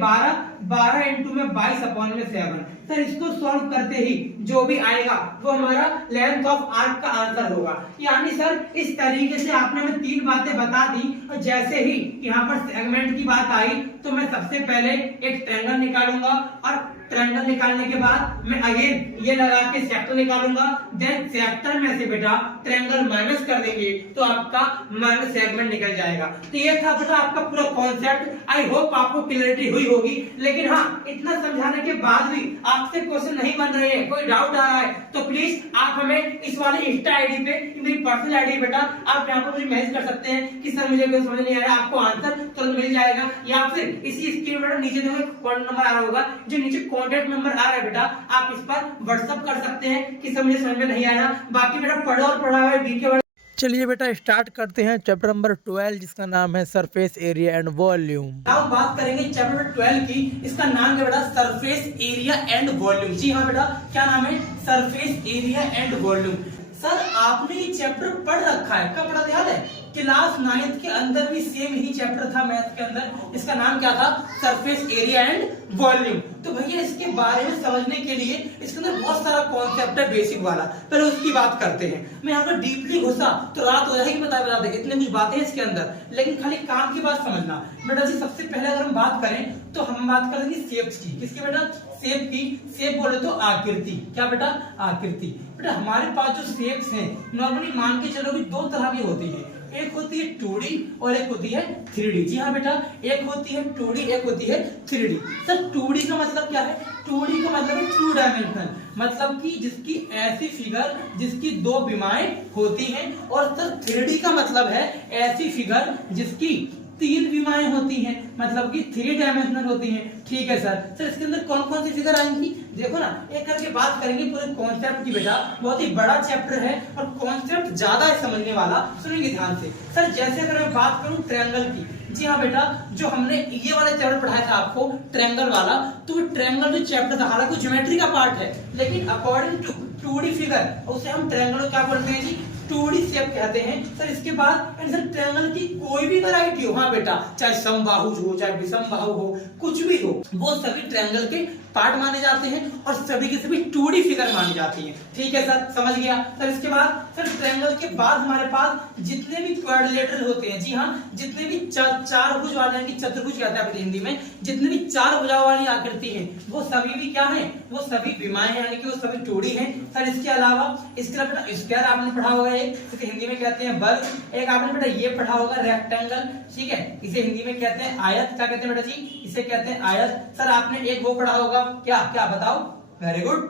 12 इनटू में 22 अपॉन में 7। सर इसको सॉल्व करते ही जो भी आएगा वो हमारा लेंथ ऑफ आर्क का आंसर होगा। यानी सर इस तरीके से आपने हमें 3 बातें बता दी, और जैसे ही यहाँ पर सेगमेंट की बात आई तो मैं सबसे पहले एक ट्रायंगल निकालूंगा और ट्रायंगल निकालने के बाद मैं अगेन ये लगा के सेक्टर निकालूंगा, देन सेक्टर में से बेटा ट्रायंगल माइनस कर देंगे तो आपका माइनस सेगमेंट निकल जाएगा। तो ये था बेटा आपका पूरा कॉन्सेप्ट। आई होप आपको क्लियरिटी हुई होगी, लेकिन हाँ इतना समझाने के बाद भी आपसे क्वेश्चन नहीं बन रहे हैं, कोई डाउट आ रहा है तो प्लीज आप हमें इस वाले इंस्टा आईडी पे, मेरी पर्सनल आईडी बेटा, आप यहाँ पर मुझे मैसेज कर सकते हैं कि सर मुझे कोई समझ नहीं आ रहा, आपको आंसर तुरंत मिल जाएगा। या फिर इसी स्क्रीन पर नीचे देखो कॉन्टैक्ट नंबर आ रहा होगा, जो नीचे कॉन्टैक्ट नंबर आ रहा है बेटा, आप इस पर व्हाट्सएप कर सकते हैं कि सर मुझे समझ में नहीं आया। बाकी बेटा पढ़ो और पढ़ा हुआ है। चलिए बेटा स्टार्ट करते हैं चैप्टर नंबर 12 जिसका नाम है सरफेस एरिया एंड वॉल्यूम। अब बात करेंगे चैप्टर नंबर 12 की। इसका नाम है बेटा सरफेस एरिया एंड वॉल्यूम। जी हाँ बेटा, क्या नाम है, surface area and volume. Sir आपने ये चैप्टर पढ़ रखा है, कब पढ़ा याद है, क्लास 9th के अंदर भी सेम ही चैप्टर था मैथ के अंदर। इसका नाम क्या था, सरफेस एरिया एंड वॉल्यूम। तो भैया इसके बारे में समझने के लिए इसके अंदर बहुत सारा कॉन्सेप्ट है बेसिक वाला, पहले उसकी बात करते हैं। मैं यहाँ पर डीपली घुसा तो रात हो जाएगी बता दे, इतने कुछ बातें हैं इसके अंदर, लेकिन खाली काम की बात समझना बेटा जी। सबसे पहले अगर हम बात करें तो हम बात कर देंगे शेप्स की। किसकी बेटा, शेप की। शेप बोले तो आकृति, क्या बेटा, आकृति। बेटा हमारे पास जो शेप्स हैं नॉर्मली मान के चलो कि 2 तरह की होती है, एक होती है 2D और एक होती है 3D। जी हाँ बेटा, एक होती है 2D, एक होती है 3D। सर 2D का मतलब क्या है, 2D का मतलब है 2 डायमेंशनल, मतलब कि जिसकी ऐसी फिगर जिसकी 2 विमाएं होती हैं। और सर 3D का मतलब है ऐसी फिगर जिसकी 3 विमाएं होती हैं, मतलब कि 3 डायमेंशनल होती हैं। ठीक है सर। सर इसके अंदर कौन कौन सी फिगर आएंगी, देखो ना एक करके बात करेंगे पूरे कॉन्सेप्ट की बेटा। बहुत ही बड़ा चैप्टर है और कॉन्सेप्ट ज्यादा है समझने वाला, सुनेंगे ध्यान से। सर जैसे अगर मैं बात करूं ट्रायंगल की, जी हाँ बेटा, जो हमने ये वाला चैप्टर पढ़ाया था आपको ट्रायंगल वाला, तो ट्रायंगल जो चैप्टर था हालांकि ज्योमेट्री का पार्ट है, लेकिन अकॉर्डिंग टू 2D फिगर उसे हम ट्रायंगल क्या बोलते हैं जी, 2D शेप कहते हैं। सर इसके बाद सर ट्रायंगल की कोई भी वैरायटी हो, हाँ बेटा, चाहे समबाहु हो चाहे विषमबाहु हो, कुछ भी हो, वो सभी ट्रायंगल के पार्ट माने जाते हैं और सभी के सभी 2D फिगर मानी जाती हैं। ठीक है सर, समझ गया। सर इसके बाद सर ट्रायंगल के बाद हमारे पास जितने भी क्वाड्रिलेटरल होते हैं, जी हाँ, जितने भी चार भुज वाले हैं, चतुर्भुज कहते हैं हिंदी में, जितने भी 4 भुजाओं वाली आकृति है वो सभी भी क्या है, वो सभी विमाएं हैं, यानी कि वो सभी 2D हैं। सर इसके अलावा इसके अलावा स्क्वायर आपने पढ़ा होगा, इसे हिंदी में कहते हैं वर्ग। एक आपने बेटा ये पढ़ा होगा रेक्टेंगल, ठीक है, इसे हिंदी में कहते हैं आयत। क्या कहते हैं बेटा जी, इसे कहते हैं आयत। सर आपने एक वो पढ़ा होगा, क्या क्या बताओ, वेरी गुड,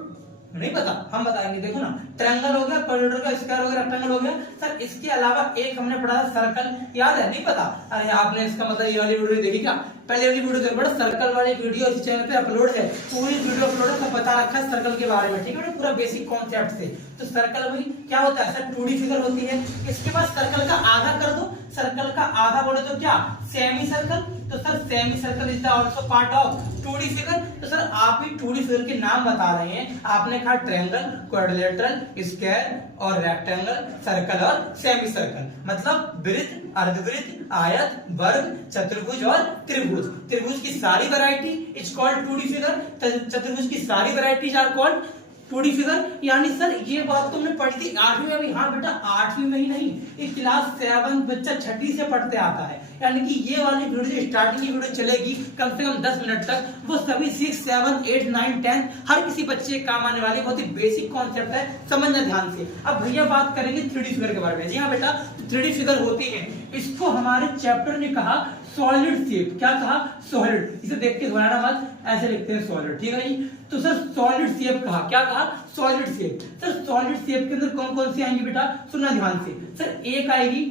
नहीं पता, हम बताएंगे। देखो ना, ट्रायंगल हो गया, क्वाड्रेटर हो गया, स्क्वायर हो गया, रेक्टेंगल हो गया। सर इसके अलावा एक हमने पढ़ा था सर्कल, याद है? नहीं पता? अरे आपने इसका मतलब ये वाली वीडियो देखी क्या? पहले वाली वीडियो देखो बेटा, सर्कल वाली वीडियो इस चैनल पे अपलोड है, पूरी वीडियो अपलोड है, सब बता रखा है सर्कल के बारे में, ठीक है बेटा, पूरा बेसिक कॉन्सेप्ट से। तो सर्कल वही क्या होता है सर, 2D फिगर होती है। इसके बाद सर्कल का आधा कर दो, सर्कल का आधा बोले तो क्या, सेमी सर्कल। तो sir semi circle is also part of 2D figure. तो सर आप ही 2D फिगर के नाम बता रहे हैं, आपने कहा ट्रायंगल, क्वाड्रिलेटरल, स्क्वायर और रेक्टेंगल, सर्कल और सेमी सर्कल, मतलब वृत्त, अर्धवृत्त, आयत, वर्ग, चतुर्भुज और त्रिभुज। त्रिभुज की सारी variety is called 2D figure, चतुर्भुज की सारी varieties are called 2D figure. यानी सर ये बात तुमने पढ़ी थी 8वीं में भी। हाँ बेटा 8वीं में ही नहीं, ये क्लास 7 बच्चा 6ठी से पढ़ते आता है। यानी कि ये वाली वीडियो स्टार्टिंग की वीडियो चलेगी कम से कम 10 मिनट तक, वो सभी 6, 7, 8, 9, 10 हर किसी बच्चे काम आने वाली बहुत ही बेसिक कॉन्सेप्ट है, समझना ध्यान से। अब भैया बात करेंगे 3D फिगर के बारे में। जी हाँ बेटा, 3D फिगर होती है, इसको हमारे चैप्टर ने कहा सॉलिड शेप। क्या कहा? सॉलिड। इसे देख के घबराना मत, ऐसे लिखते हैं सॉलिड, ठीक है जी। तो सर सॉलिड शेप कहा, क्या कहा? Solid shape. Sir solid shape के अंदर कौन कौन सी आएंगी बेटा, सुनना ध्यान से। सर एक आएगी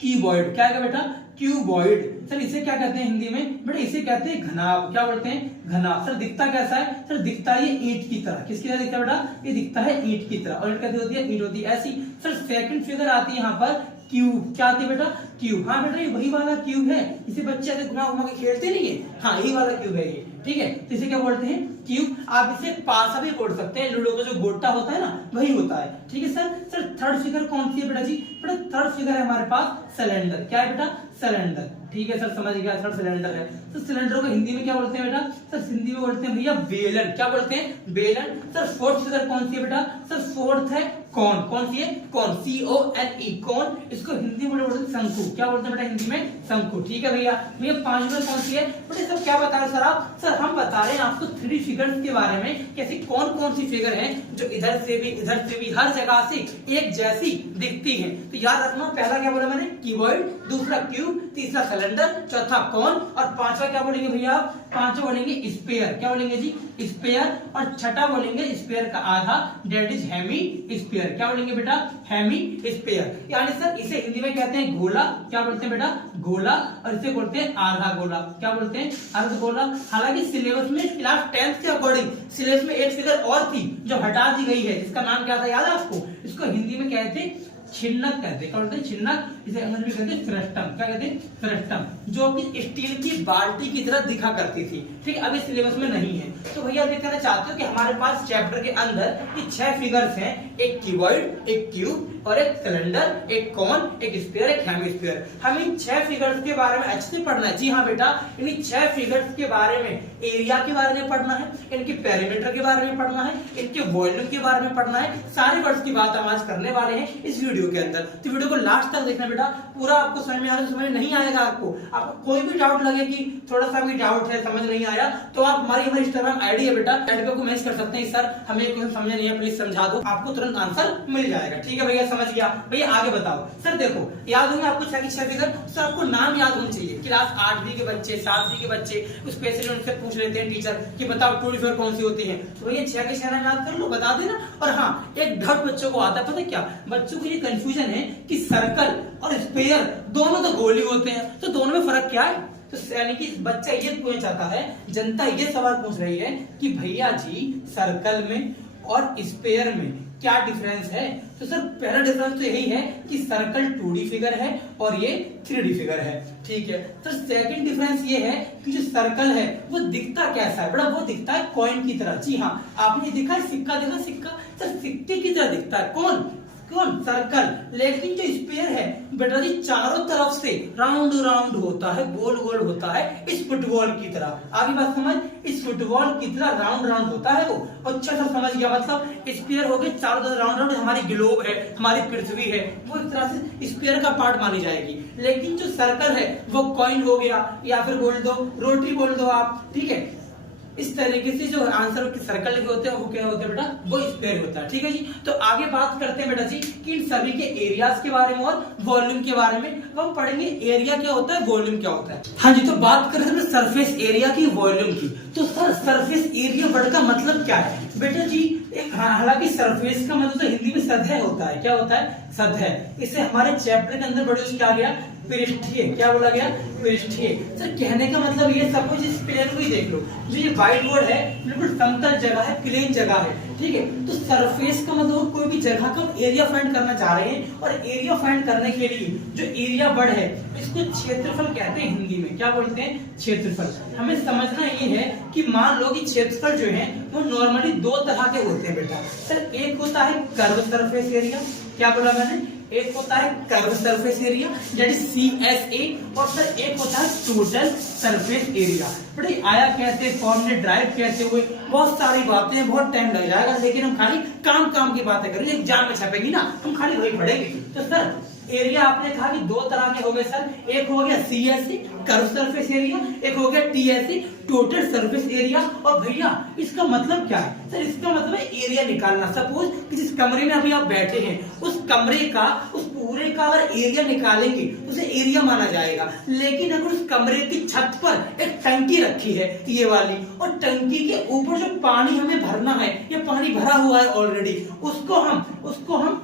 क्यूबॉइड। क्या है बेटा? क्यूबॉइड। सर इसे क्या कहते हैं हिंदी में बेटा? इसे कहते हैं घनाभ। क्या बोलते हैं? घनाभ। सर दिखता कैसा है? सर दिखता है ये ईंट की तरह। किसकी तरह दिखता है बेटा? ये दिखता है ईंट की तरह। और कैसे होती है? ईंट होती है ऐसी। सर सेकंड फिगर आती है यहाँ पर क्यूब। क्या आती है बेटा? क्यूब। हाँ बेटा ये वही वाला क्यूब है, इसे बच्चे ऐसे घुमा घुमा के खेलते नहीं है। हाँ यही वाला क्यूब है ये, ठीक है। तो इसे क्या बोलते हैं? क्यूब। आप इसे पासा भी बोल सकते हैं, लूडो का जो गोटा होता है ना वही होता है, ठीक है सर। सर थर्ड फिगर कौन सी है बेटा जी? बेटा थर्ड फिगर है हमारे पास सिलेंडर। क्या है बेटा? सिलेंडर, ठीक है सर, समझ गया सर, सिलेंडर है। तो सिलेंडर को हिंदी में क्या बोलते हैं बेटा? सर हिंदी में बोलते हैं भैया बेलन। क्या बोलते हैं? बेलन। सर फोर्थ फिगर कौन सी है बेटा? सर फोर्थ है कौन। कौन सी है? कौन, CONE, कौन। इसको हिंदी में बोलते हैं शंकु। क्या बोलते हैं बेटा हिंदी में? शंकु, ठीक है भैया। भैया पांच फिगर कौन सी है बेटा? सर क्या बता रहे सर आप? सर हम बता रहे हैं आपको 3D फिगर्स के बारे में, कैसी कौन कौन सी फिगर है जो इधर से भी हर जगह से एक जैसी दिखती है। तो याद रखना, पहला क्या बोला मैंने? क्यूबॉइड, दूसरा क्यूब, तीसरा सिलेंडर, चौथा कौन और पांचवा क्या बोलेंगे भैया आप? पांचवा बोलेंगे स्फीयर। क्या बोलेंगे जी? स्फीयर। और छठा बोलेंगे स्फीयर का आधा, दैट इज हेमी स्फीयर। क्या बोलेंगे बेटा? Hemy sphere. यानी सर इसे हिंदी में कहते हैं गोला। क्या बोलते हैं बेटा? गोला। और इसे बोलते हैं आधा गोला। क्या बोलते हैं? अर्ध गोला। हालांकि सिलेबस में क्लास 10th के अकॉर्डिंग सिलेबस में एक फिगर और थी जो हटा दी गई है, जिसका नाम क्या था याद है आपको? इसको हिंदी में कहते हैं छिन्नक कहते हैं। क्या बोलते हैं? छिन्नक। इसे अंग्रेजी में कहते हैं फ्रस्टम। क्या कहते हैं? फ्रस्टम, जो कि स्टील की बाल्टी की तरह दिखा करती थी, ठीक है। अभी सिलेबस में नहीं है। तो भैया ये कहना चाहते हो कि हमारे पास चैप्टर के अंदर ये 6 फिगर्स हैं, एक क्यूबॉइड, एक क्यूब और एक सिलेंडर, एक कॉन, एक स्फीयर, एक हेमिस्फीयर। हम इन 6 फिगर्स के बारे में अच्छे से पढ़ना है। जी हाँ बेटा, इन 6 फिगर्स के बारे में, एरिया के बारे में पढ़ना है, इनके पेरीमीटर के बारे में पढ़ना है, इनके वॉल्यूम के बारे में पढ़ना है। सारे वर्ड्स की बात हम आज करने वाले हैं इस वीडियो के अंदर। तो वीडियो को लास्ट तक देखना बेटा, पूरा आपको समझ में आ रहा है, समझ नहीं आएगा आपको कोई भी डाउट लगे कि थोड़ा सा भी डाउट है, समझ नहीं आया, तो आप हमारी इंस्टाग्राम आईडी है बेटा, एडको को मैसेज कर सकते हैं, सर हमें ये क्वेश्चन समझ नहीं है प्लीज समझा दो, आपको तुरंत आंसर मिल जाएगा, ठीक है भैया। समझ गया भैया, आगे बताओ। सर देखो याद होंगे आपको 6 फिगर, सर आपको नाम याद होना चाहिए। क्लास 8वीं के बच्चे, 7वीं के बच्चे स्पेशली उनसे पूछ लेते हैं टीचर कि बताओ 2D फिगर कौन सी होती है, तो भैया 6 के 6 नाम याद कर लो, बता देना। और हाँ एक डाउट बच्चों को आता है, पता है क्या? बच्चों को ये कंफ्यूजन है कि सर्कल और स्फीयर दोनों तो गोली होते हैं, तो दोनों में फर्क क्या है? तो यानी कि बच्चा ये पूछना चाहता है, जनता ये सवाल पूछ रही है कि भैया जी सर्कल में और स्फीयर में क्या डिफरेंस है? तो सर पहला डिफरेंस तो यही है कि सर्कल 2D फिगर है और ये 3D फिगर है, ठीक है। तो सेकंड डिफरेंस ये है कि जो सर्कल है वो दिखता कैसा है? बड़ा वो दिखता है कॉइन की तरह। जी हाँ, आपने देखा है सिक्का, देखा सिक्का, सर सिक्के की तरह दिखता है। कौन? सर्कल। लेकिन जो स्फीयर है बेटा जी चारों तरफ से राउंड राउंड होता है, गोल गोल होता है, इस फुटबॉल की तरह। आगे बात समझ, इस फुटबॉल की तरह राउंड राउंड होता है वो। अच्छा सा समझ गया, मतलब स्फीयर हो गए चारों तरफ राउंड राउंड, हमारी ग्लोब है, हमारी पृथ्वी है, वो एक तरह से स्फीयर का पार्ट मानी जाएगी। लेकिन जो सर्कल है वो कॉइन हो गया, या फिर बोल दो रोटी बोल दो आप, ठीक है। इस तरीके से जो आंसर के सर्कल लगे होते हैं वो क्या होते हैं बेटा, वो स्क्वायर होता है। ठीक है जी, तो आगे बात करते हैं बेटा जी कि इन सभी के एरियाज के बारे में और वॉल्यूम के बारे में। हम पढ़ेंगे एरिया क्या होता है, वॉल्यूम क्या होता है। हाँ जी, तो बात करें हम सरफेस एरिया की, वॉल्यूम की, तो सर सरफेस एरिया वर्ड का मतलब क्या है बेटा जी। एक हालांकि सरफेस का मतलब तो हिंदी में सतह होता है, क्या होता है, सतह। इसे हमारे चैप्टर के अंदर प्रोड्यूस किया गया पृष्ठीय, क्या बोला गया, पृष्ठीय। सर कहने का मतलब ये सपोज इस प्लेन को ही देख लो, जो ये व्हाइट बोर्ड है बिल्कुल समतल जगह है, प्लेन जगह है, ठीक है। तो सरफेस का मतलब कोई भी जगह का एरिया फाइंड करना चाह रहे हैं, और एरिया फाइंड करने के लिए जो एरिया वर्ड है इसको क्षेत्रफल कहते हैं हिंदी में, क्या बोलते हैं, क्षेत्रफल। हमें समझना ये है कि मान लो कि क्षेत्रफल जो है वो नॉर्मली दो तरह के होते हैं बेटा। सर एक होता है कर्व सरफेस एरिया, क्या बोला मैंने, एक होता है curve surface area that is CSA, और सर एक होता है टोटल सरफेस एरिया। बड़े आया कैसे, फॉर्मूले ड्राइव कैसे हुए, बहुत सारी बातें, बहुत टाइम लग जाएगा, लेकिन हम खाली काम की बातें करेंगे, एग्जाम में छपेगी ना, हम खाली वही पढ़ेंगे। तो सर एरिया आपने कहा कि दो तरह के हो गए सर, एक हो गया CSA कर्व सरफेस एरिया, एक हो गया TSA टोटल सरफेस एरिया। और भैया इसका मतलब क्या है सर, इसका मतलब है एरिया निकालना। सपोज कि जिस कमरे में अभी आप बैठे हैं उस कमरे का, उस पूरे का अगर एरिया निकालेंगे तो उसे एरिया माना जाएगा। लेकिन अगर उस कमरे की छत पर एक टंकी रखी है ये वाली, और टंकी के ऊपर जो पानी हमें भरना है या पानी भरा हुआ है ऑलरेडी, उसको हम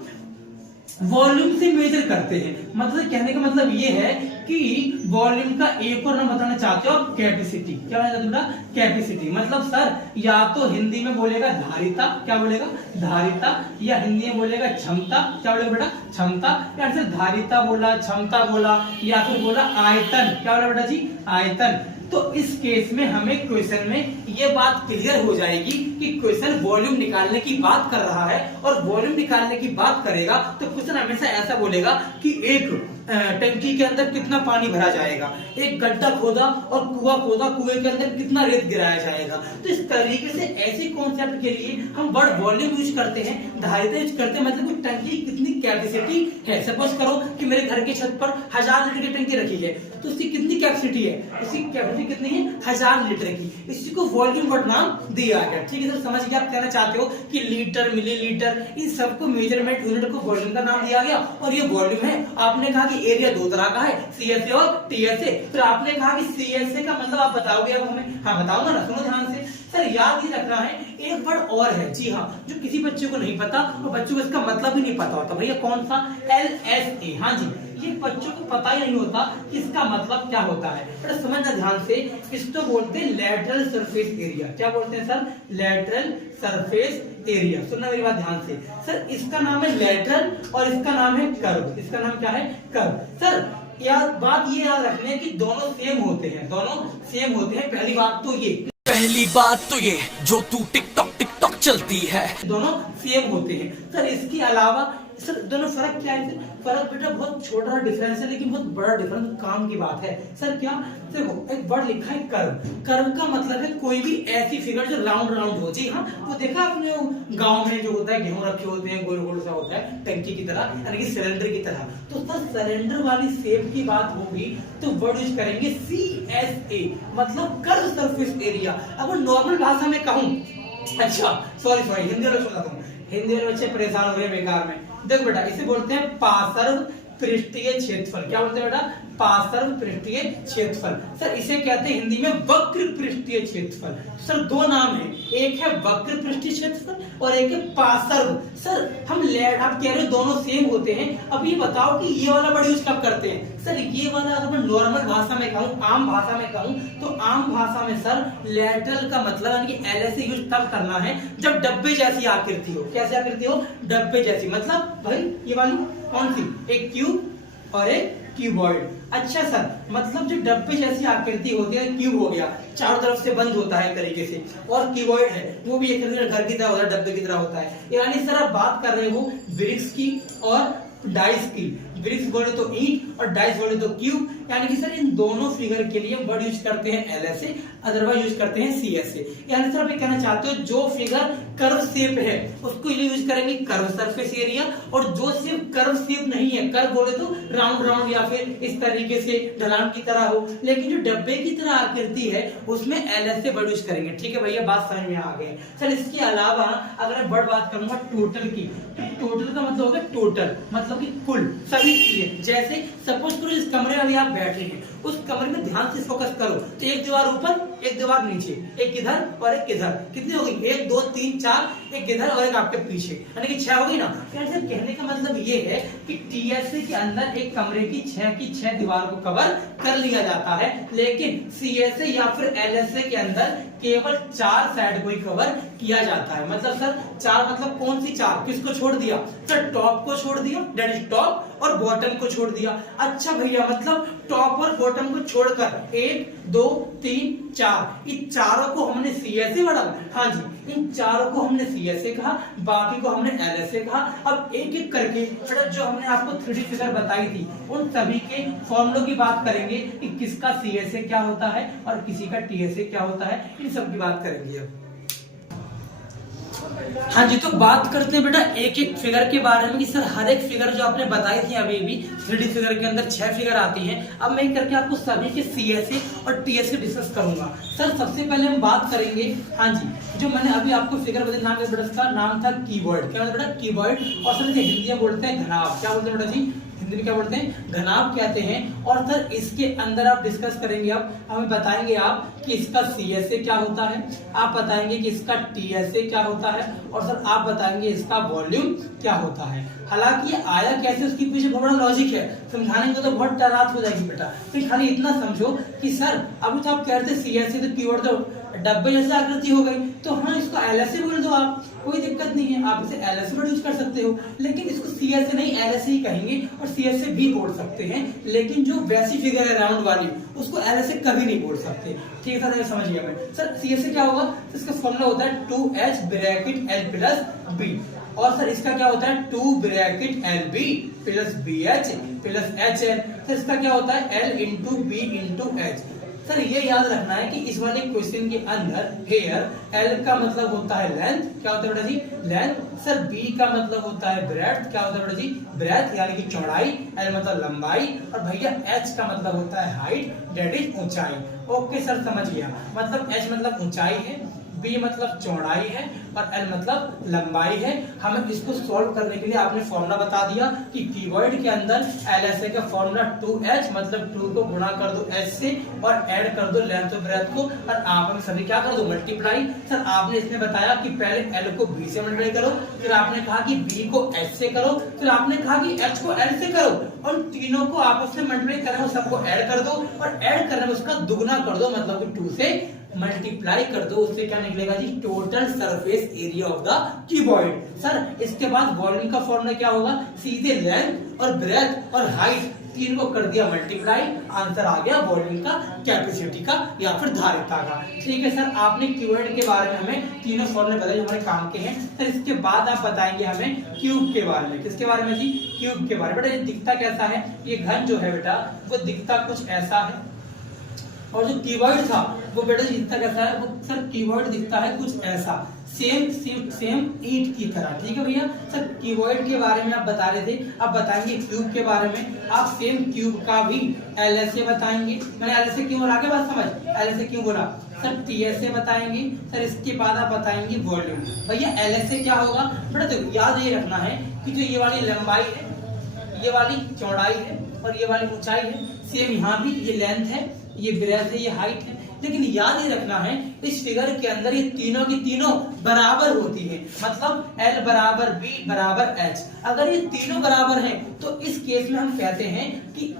वॉल्यूम से मेजर करते हैं। मतलब कहने का मतलब ये है कि वॉल्यूम का एक और नाम बताना चाहते हो आप, कैपेसिटी। क्या बताना, कैपेसिटी। मतलब सर या तो हिंदी में बोलेगा धारिता, क्या बोलेगा, धारिता, या हिंदी में बोलेगा क्षमता, क्या बोलेगा बेटा, क्षमता, या फिर धारिता बोला, क्षमता बोला, या फिर बोला आयतन, क्या बोला बेटा जी, आयतन। तो इस केस में हमें क्वेश्चन में ये बात क्लियर हो जाएगी कि क्वेश्चन वॉल्यूम निकालने की बात कर रहा है, और वॉल्यूम निकालने की बात करेगा तो क्वेश्चन हमेशा ऐसा बोलेगा कि एक टंकी के अंदर कितना पानी भरा जाएगा, एक गड्ढा खोदा और कुआं खोदा, कुएं के अंदर कितना रेत गिराया जाएगा। तो इस तरीके से ऐसे कॉन्सेप्ट के लिए हम वर्ड वॉल्यूम यूज करते हैं, धारिता यूज करते हैं। मतलब कि टंकी कितनी कैपेसिटी है। सपोज करो कि मेरे घर की छत पर 1000 लीटर की टंकी रखी है, तो उसकी कितनी कैपेसिटी है, इसकी कैपेसिटी कितनी है, 1000 लीटर की। इसी को वॉल्यूम वर्ड नाम दिया गया। ठीक है सर, समझ गया। आप कहना चाहते हो कि लीटर, मिलीलीटर, इन सबको मेजरमेंट यूनिट को वॉल्यूम का नाम दिया गया, और ये वॉल्यूम है। आपने कहा कि एरिया दो तरह का है, CSA और TSA। फिर आपने कहा कि CSA का मतलब आप बताओगे अब हमें। हाँ बताऊंगा ना, सुनो ध्यान से। सर याद ही रखना है एक वर्ड और है, जी हाँ, जो किसी बच्चे को नहीं पता, और बच्चों को इसका मतलब ही नहीं पता होता। भैया कौन सा, LSA। हाँ जी, ये बच्चों को पता ही नहीं होता कि इसका मतलब क्या होता है। पर समझना ध्यान से, इसको बोलते हैं लेटरल सरफेस एरिया। क्या बोलते हैं सर, लेटरल सरफेस एरिया। सुनना मेरी बात ध्यान से। सर इसका नाम है लेटरल और इसका नाम है कर्व। इसका नाम क्या है, कर्व। सर बात ये याद रखने की दोनों सेम होते हैं, दोनों सेम होते हैं। पहली बात तो ये जो तू टिकटॉक चलती है, दोनों सेम होते हैं। सर इसके अलावा सर दोनों फर्क क्या है, फर्क बेटा बहुत छोटा डिफरेंस है, लेकिन बहुत बड़ा डिफरेंस काम की बात है। सर क्या, देखो एक वर्ड लिखा है कर्व। कर्व का मतलब है कोई भी ऐसी फिगर जो राउंड हो। जी हाँ, वो देखा आपने गांव में जो होता है, गेहूं रखे होते हैं, गोल गोल सा होता है टंकी की तरह, यानी कि सिलेंडर की तरह। तो सर सिलेंडर वाली शेप की बात होगी तो वर्ड यूज करेंगे CSA, मतलब कर्व सरफेस एरिया। अगर नॉर्मल भाषा में कहूं, अच्छा सॉरी हिंदी वाले सुनाता हूँ, हिंदी वाले बच्चे परेशान हो रहे हैं बेकार में। देख बेटा, इसे बोलते हैं पार्श्व पृष्ठीय क्षेत्रफल। क्या बोलते हैं बेटा, पार्श्व पृष्ठीय क्षेत्रफल। सर इसे कहते हैं हिंदी में वक्र पृष्ठीय क्षेत्रफल। सर दो नाम है, एक है वक्र पृष्ठीय क्षेत्रफल और एक है पार्श्व। सर हम आप कह रहे हो दोनों सेम होते हैं। अब ये बताओ कि ये वाला वर्ड यूज कब करते हैं। सर ये वाला अगर मैं नॉर्मल भाषा में कहूँ, आम भाषा में कहूँ, तो आम भाषा में सर लेटरल का मतलब यानी कि LSA यूज तब करना है जब डब्बे जैसी आकृति हो। कैसे आकृति हो, डब्बे जैसी। मतलब भाई ये वाली कौन सी, एक क्यूब और एक क्यूबॉइड। अच्छा सर, मतलब जो डब्बे जैसी आकृति होती है, क्यूब हो गया, चारों तरफ से बंद होता है तरीके से, और क्यूबॉइड है वो भी एक घर की तरह होता है, डब्बे की तरह होता है। यानी सर आप बात कर रहे हो ब्रिक्स की और डाइस की। ब्रिक्स बोले तो ईंट और डाइस बोले तो क्यूब। यानी कि सर इन दोनों फिगर के लिए वर्ड यूज करते हैं LSA, अदरवाइज यूज करते हैं CSA। यानी सर आप ये कहना चाहते हो जो फिगर कर्व शेप है उसको यूज करेंगे कर्व सरफेस एरिया, और जो सिर्फ कर्व शेप नहीं है, कर्व बोले तो राउंड राउंड या फिर इस तरीके से ढलान की तरह हो, लेकिन जो डब्बे की तरह आकृति है उसमें LSA वर्ड यूज करेंगे। ठीक है भैया, बात समझ में आ गई। सर इसके अलावा अगर मैं वर्ड बात करूंगा टोटल की, तो टोटल का मतलब होगा टोटल, मतलब कि कुल सभी चीजें। जैसे सपोज करो इस कमरे में आप बैठे हैं, उस कमरे में ध्यान से फोकस करो तो एक दीवार ऊपर एक दीवार नीचे, एक इधर और एक इधर, कितनी हो गई? 1 2 3 4, एक इधर और एक आपके पीछे, यानी कि 6 हो गई ना। तो कहने का मतलब ये है कि TSA के अंदर एक कमरे की 6 दीवार को कवर कर लिया जाता है, लेकिन CSA या फिर LSA के अंदर केवल 4 साइड को ही कवर किया जाता है। मतलब सर 4 मतलब कौन सी 4? किसको छोड़ दिया सर? टॉप को छोड़ दिया, दैट इज टॉप, और बॉटम को छोड़ दिया। अच्छा भैया, मतलब टॉप और बॉटम को छोड़कर 1 2 3 4 इन चारों को हमने CSA बढ़ा। हाँ जी, इन चारों को हमने CSA कहा, बाकी को हमने LSA कहा। अब एक एक करके जो हमने आपको 3D फिगर बताई थी उन सभी के फॉर्मूलों की बात करेंगे कि किसका CSA क्या होता है और किसी का TSA क्या होता है, इन सब की बात करेंगे अब। हाँ जी, तो बात करते हैं बेटा एक एक फिगर के बारे में कि सर हर एक फिगर जो आपने बताई थी अभी भी 3D फिगर के अंदर 6 फिगर आती हैं। अब मैं करके आपको सभी के CSA और TSA डिस्कस करूंगा। सर सबसे पहले हम बात करेंगे, हाँ जी, जो मैंने अभी आपको फिगर बताई, नाम बेटा इसका नाम था कीवर्ड। क्या बेटा? कीवर्ड। और सर हिंदी में बोलते हैं घनाभ। क्या बोलते हैं बेटा जी? हिंदी में क्या बोलते हैं? घनाभ कहते हैं। और सर इसके अंदर आप डिस्कस करेंगे, अब हमें बताएंगे आप कि इसका CSA क्या होता है, आप बताएंगे कि इसका TSA क्या होता है, और सर आप बताएंगे इसका वॉल्यूम क्या होता है। हालांकि ये आया कैसे उसके पीछे बहुत बड़ा लॉजिक है, समझाने को तो बहुत रात हो जाएगी बेटा, तो खाली इतना समझो कि सर अभी तो आप कह रहे थे CSA तो कीवर्ड तो डब्बे जैसे आकृति हो गई, तो हाँ इसको LSA बोल दो आप, कोई दिक्कत नहीं है, आप इसे LSA वर्ड यूज कर सकते हो। लेकिन इसको CSA नहीं LSA ही कहेंगे, और CSA भी बोल सकते हैं, लेकिन जो वैसी फिगर है राउंड वाली उसको LSA कभी नहीं बोल सकते। ठीक है सर, समझ गया मैं। सर CSA क्या होगा? तो इसका फॉर्मूला होता है 2H bracket L plus B, और सर इसका क्या होता है 2 bracket LB plus BH plus HL। Sir इसका क्या होता है L into B into H। Sir ये याद रखना है कि इस वाले क्वेश्चन के अंदर हेयर L का मतलब होता है लेंथ। क्या होता है बेटा जी? लेंथ। सर B का मतलब होता है ब्रेड्थ। क्या होता है बेटा जी? ब्रेड्थ यानी कि चौड़ाई। L मतलब लंबाई, और भैया H का मतलब होता है हाइट, दैट इज ऊंचाई। ओके सर, समझ गया। मतलब H मतलब ऊंचाई है, B मतलब चौड़ाई है, और L मतलब लंबाई है। हमें इसको सॉल्व करने के लिए आपने फॉर्मूला बता दिया कि कीवर्ड के अंदर LSA का फॉर्मूला 2H, मतलब 2 को गुणा कर दो H से और ऐड कर दो लेंथ और ब्रेड्थ को, और आप हम सभी क्या कर दो? मल्टीप्लाई। सर आपने इसमें बताया कि पहले L को B से मल्टीप्लाई करो, फिर आपने कहा कि B को H से करो, फिर आपने कहा कि H को L से करो, और तीनों को आपस में मल्टीप्लाई करने, सबको ऐड कर दो, और ऐड करने में उसका दुगना कर दो, मतलब कि 2 से मल्टीप्लाई कर दो। उससे क्या निकलेगा जी? Total surface area of the cuboid. Sir इसके बाद वॉल्यूम का फॉर्मूला क्या होगा? सीधे लेंथ और ब्रेड्थ और हाइट तीन को कर दिया मल्टीप्लाई, आंसर आ गया वॉल्यूम का, कैपेसिटी का, या फिर धारिता का। ठीक है सर, आपने क्यूबॉइड के बारे में हमें तीनों फॉर्मूले बताए जो हमारे काम के हैं। सर इसके बाद आप बताएंगे हमें क्यूब के बारे में। किसके बारे में जी? क्यूब के बारे में। बेटा ये दिखता कैसा है? ये घन जो है बेटा वो दिखता कुछ ऐसा है, और जो क्यूबॉइड था वो बेटा दिखता कैसा है? वो सर क्यूबॉइड दिखता है कुछ ऐसा, सेम ईंट की तरह। ठीक है भैया। सर क्यूबॉइड के बारे में आप बता रहे थे, अब बताएंगे क्यूब के बारे में। आप सेम क्यूब का भी LSA बताएंगे। मैंने LSA क्यों बोला? आगे बात समझ, LSA क्यों बोला? सर TSA बताएंगे। सर इसके बाद आप बताएंगे वॉल्यूम। भैया LSA क्या होगा? बेटा तो याद ये रखना है कि जो ये वाली लंबाई है, ये वाली चौड़ाई है, और ये वाली ऊंचाई है, सेम यहाँ भी ये लेंथ है, ये ब्रेड्थ है, ये हाइट है। लेकिन याद ही रखना है इस फिगर के अंदर ये तीनों की तीनों बराबर होती है, मतलब L बराबर B बराबर H। अगर ये तीनों बराबर हैं तो इस केस में हम कहते हैं कि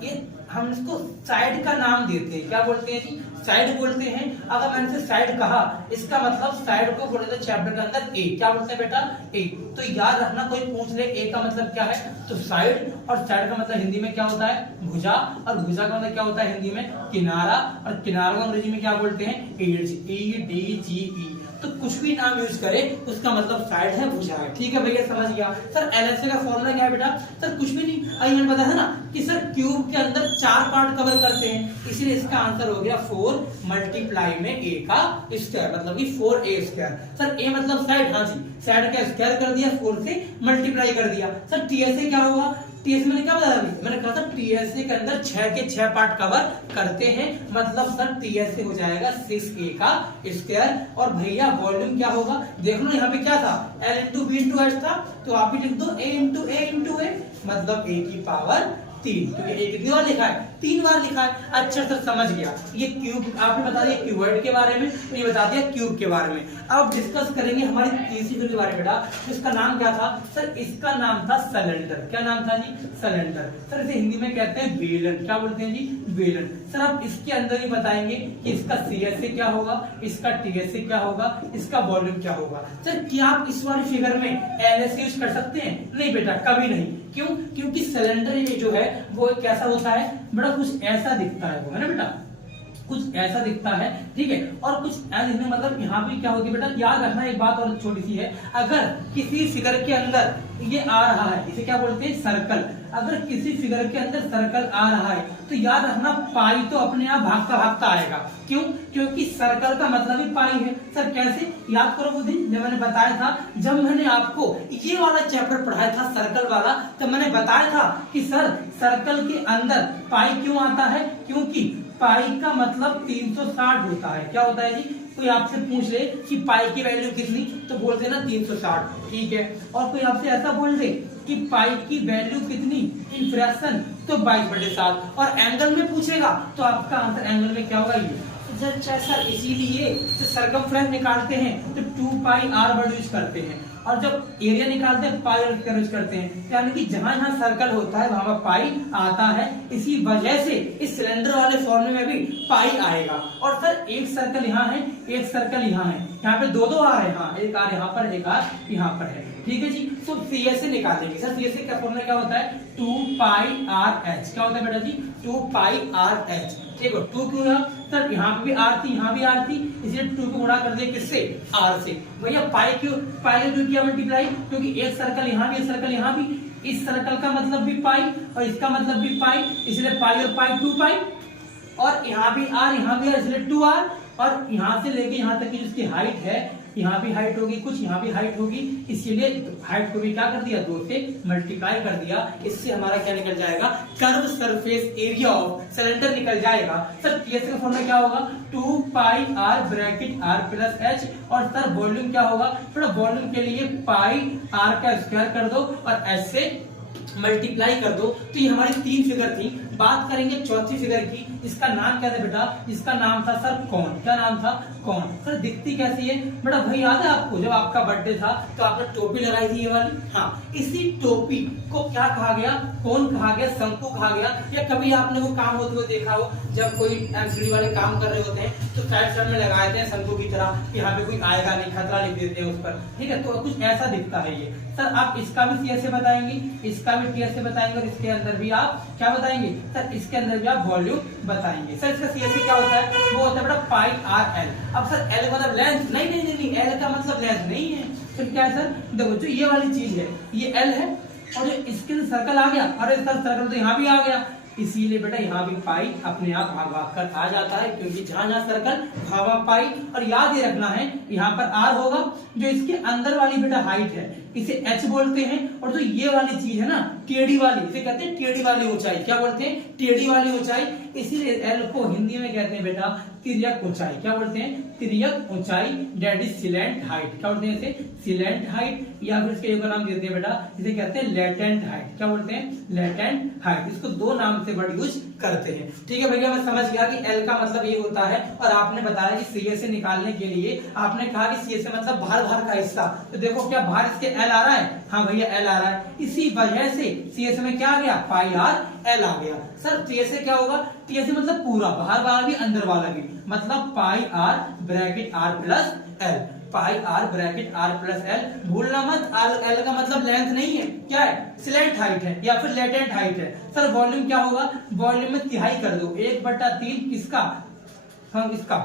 हम इसको साइड का नाम देते हैं। क्या बोलते हैं जी? साइड बोलते हैं। अगर मैंने से साइड कहा, इसका मतलब साइड को बोलते हैं चैप्टर के अंदर A। क्या बोलते हैं बेटा? A। तो याद रखना, कोई पूछ ले A का मतलब क्या है, तो साइड, और साइड का मतलब हिंदी में क्या होता है? भुजा, और भुजा का मतलब क्या होता है हिंदी में? किनारा, और किनारा को अंग्रेजी में क्या बोलते हैं? Edge, EDGE। तो तो कुछ भी नाम यूज करे उसका मतलब साइड है भुजा है। ठीक है भैया, समझ गया। सर LHS का फॉर्मूला क्या है बेटा? सर कुछ भी नहीं, अभी मैंने बताया ना कि सर क्यूब के अंदर 4 पार्ट कवर करते हैं, इसीलिए इसका आंसर हो गया 4 मल्टीप्लाई में a का स्क्वायर, मतलब कि 4a स्क्वायर। सर a मतलब साइड, हाँ जी, साइड का स्क्वायर कर दिया, 4 से मल्टीप्लाई कर दिया। सर TSA क्या होगा? TSA मैंने क्या बताया अभी? मैंने कहा था TSA के अंदर 6 के 6 पार्ट कवर करते हैं, मतलब सर TSA हो जाएगा 6a का स्क्वायर। और भैया वॉल्यूम क्या होगा? देख लो यहाँ पे क्या था, L into B into H था, तो आप भी लिख दो a इंटू a, मतलब a की पावर 3, क्योंकि a कितनी बार लिखा है? 3 बार लिखा है। अच्छा सर समझ गया, ये क्यूब आपने बता दिया क्यूबॉइड के बारे में, तो ये बता दिया क्यूब के बारे में। अब डिस्कस करेंगे हमारी तीसरी फिगर के बारे में बेटा, इसका नाम क्या था? सर इसका नाम था सिलेंडर। क्या नाम था जी? सिलेंडर। सर इसे हिंदी में कहते हैं बेलन। क्या बोलते हैं जी? बेलन। सर अब इसके अंदर ही बताएंगे कि इसका CSA क्या होगा, इसका TSA क्या होगा, इसका वॉल्यूम क्या होगा। सर क्या आप इस वाली फिगर में LS यूज कर सकते हैं? नहीं बेटा, कभी नहीं। क्यों? क्योंकि सिलेंडर ये जो है वो कैसा होता है बड़ा, कुछ ऐसा दिखता है वो, है ना बेटा, कुछ ऐसा दिखता है। ठीक है, और कुछ ऐसा दिखने मतलब यहाँ पे क्या होगी बेटा, याद रखना एक बात और छोटी सी है, अगर किसी फिगर के अंदर ये आ रहा है, इसे क्या बोलते हैं? सर्कल। अगर किसी फिगर के अंदर सर्कल आ रहा है तो याद रखना पाई तो अपने आप भागता भागता आएगा। क्यों? क्योंकि सर्कल का मतलब ही पाई है। सर कैसे? याद करो वो दिन जब मैंने बताया था, जब मैंने आपको ये वाला चैप्टर पढ़ाया था सर्कल वाला, तब मैंने बताया था कि सर सर्कल के अंदर पाई क्यों आता है? क्योंकि पाई का मतलब 360 होता है। क्या होता है जी? कोई आपसे पूछ ले कि पाई की वैल्यू कितनी, तो बोल देना 360। ठीक है, और कोई आपसे ऐसा बोल दे कि पाई की वैल्यू कितनी इन फ्रैक्शन, तो 22/7। और एंगल में पूछेगा तो आपका आंसर एंगल में क्या होगा? ये सर इसीलिए सर्कमफ्रेंस निकालते हैं तो 2πr वर्ड यूज करते हैं, और जब एरिया निकालते हैं पाई वर्ड यूज करते हैं। यानी कि जहां जहां सर्कल होता है वहां पाई आता है, इसी वजह से इस सिलेंडर वाले फॉर्मूले में भी पाई आएगा। और सर एक सर्कल यहाँ है, एक सर्कल यहाँ है, यहाँ पे दो आर है, हाँ एक आर यहाँ पर, एक आर यहाँ पर है। ठीक है जी, तो CSA निकालेंगे। सर CSA का फॉर्मूला क्या होता है? 2πrh। क्या होता है बेटा जी? 2πrh। ठीक है, 2 क्यों है? सर यहाँ पे भी आर थी, यहाँ भी आर थी, इसलिए 2 को गुणा कर दिया किससे? आर से। भैया पाई क्यों किया मल्टीप्लाई? क्योंकि एक सर्कल यहाँ भी, एक सर्कल यहाँ भी, इस सर्कल का मतलब भी पाई और इसका मतलब भी पाई, इसलिए पाई और पाई 2π। और यहाँ भी आर, यहाँ भी आर, इसलिए 2r। और यहाँ से लेके यहाँ तक की जिसकी हाइट है, यहाँ भी हाइट होगी कुछ, यहाँ भी हाइट होगी, इसीलिए हाइट को भी क्या कर दिया? 2 से मल्टीप्लाई कर दिया। इससे हमारा क्या निकल जाएगा? Curve surface area of cylinder निकल जाएगा। सर TSA का फॉर्मूला क्या होगा? 2πr bracket r plus h। और सर वॉल्यूम क्या होगा? थोड़ा वॉल्यूम के लिए पाई r का स्क्वायर कर दो और h से मल्टीप्लाई कर दो। तो ये हमारी 3 फिगर थी। बात करेंगे चौथी फिगर की, इसका नाम क्या था बेटा? इसका नाम था सर कौन। क्या नाम था? कौन। सर दिखती कैसी है बेटा? भाई याद है आपको जब आपका बर्थडे था तो आपने टोपी लगाई थी ये वाली, हाँ, इसी टोपी को क्या कहा गया? कौन कहा गया? शंकु कहा गया। या कभी आपने वो काम होते हुए देखा हो, जब कोई MCD वाले काम कर रहे होते हैं तो साइड में लगाए थे शंकु की तरह कि यहाँ पे कोई आएगा नहीं, खतरा लिख देते हैं उस पर। ठीक है, तो कुछ ऐसा दिखता है ये। सर आप इसका भी CSA बताएंगे, इसका भी TSA बताएंगे, और इसके अंदर भी आप क्या बताएंगे? सर इसके अंदर भी आप वॉल्यूम बताएंगे। सर इसका CSA क्या होता है? वो होता है बेटा πrl। अब सर L मतलब लेंथ, नहीं, L का मतलब लेंथ नहीं है। फिर क्या है सर? देखो जो ये वाली चीज है ये L है, और जो इसके अंदर सर्कल आ गया, और इसका सर्कल तो यहाँ भी आ गया, इसीलिए बेटा यहाँ भी पाई अपने आप भाग भाग कर आ जाता है, क्योंकि जहां जहां सर्कल भाग पाई। और याद ये रखना है यहाँ पर r होगा, जो इसके अंदर वाली बेटा हाइट है इसे h बोलते हैं, और जो ये वाली चीज है ना टेढ़ी वाली, इसे कहते हैं टेढ़ी वाली ऊंचाई। क्या बोलते हैं? टेढ़ी वाली ऊंचाई। इसीलिए L को हिंदी में कहते हैं बेटा तिर्यक ऊंचाई। क्या बोलते हैं? तिर्यक ऊंचाई, डेट इज सिलेंट हाइट। क्या बोलते हैं इसे? सिलेंट हाइट, या फिर इसके एक नाम देते हैं बेटा, इसे कहते हैं लेटेंट हाइट। क्या बोलते हैं? Latent height. इसको 2 नाम से वर्ड यूज करते हैं। ठीक है भैया, मैं समझ गया कि L का मतलब ये होता है। और आपने बताया कि CSA निकालने के लिए आपने कहा कि CSA मतलब भार का हिस्सा। तो देखो क्या भार इसके L आ रहा है? हाँ भैया L आ रहा है। इसी वजह से CSA में क्या आ गया? πrl आ गया। सर TSA क्या होगा? TSA मतलब पूरा, बाहर वाला भी अंदर वाला भी, मतलब πr bracket r plus l। πr bracket r plus l। भूलना मत, l का मतलब लेंथ नहीं है, क्या है? सिलेंट हाइट है या फिर लेटेंट हाइट है। सर वॉल्यूम क्या होगा? वॉल्यूम में तिहाई कर दो, 1/3 किसका? हम इसका,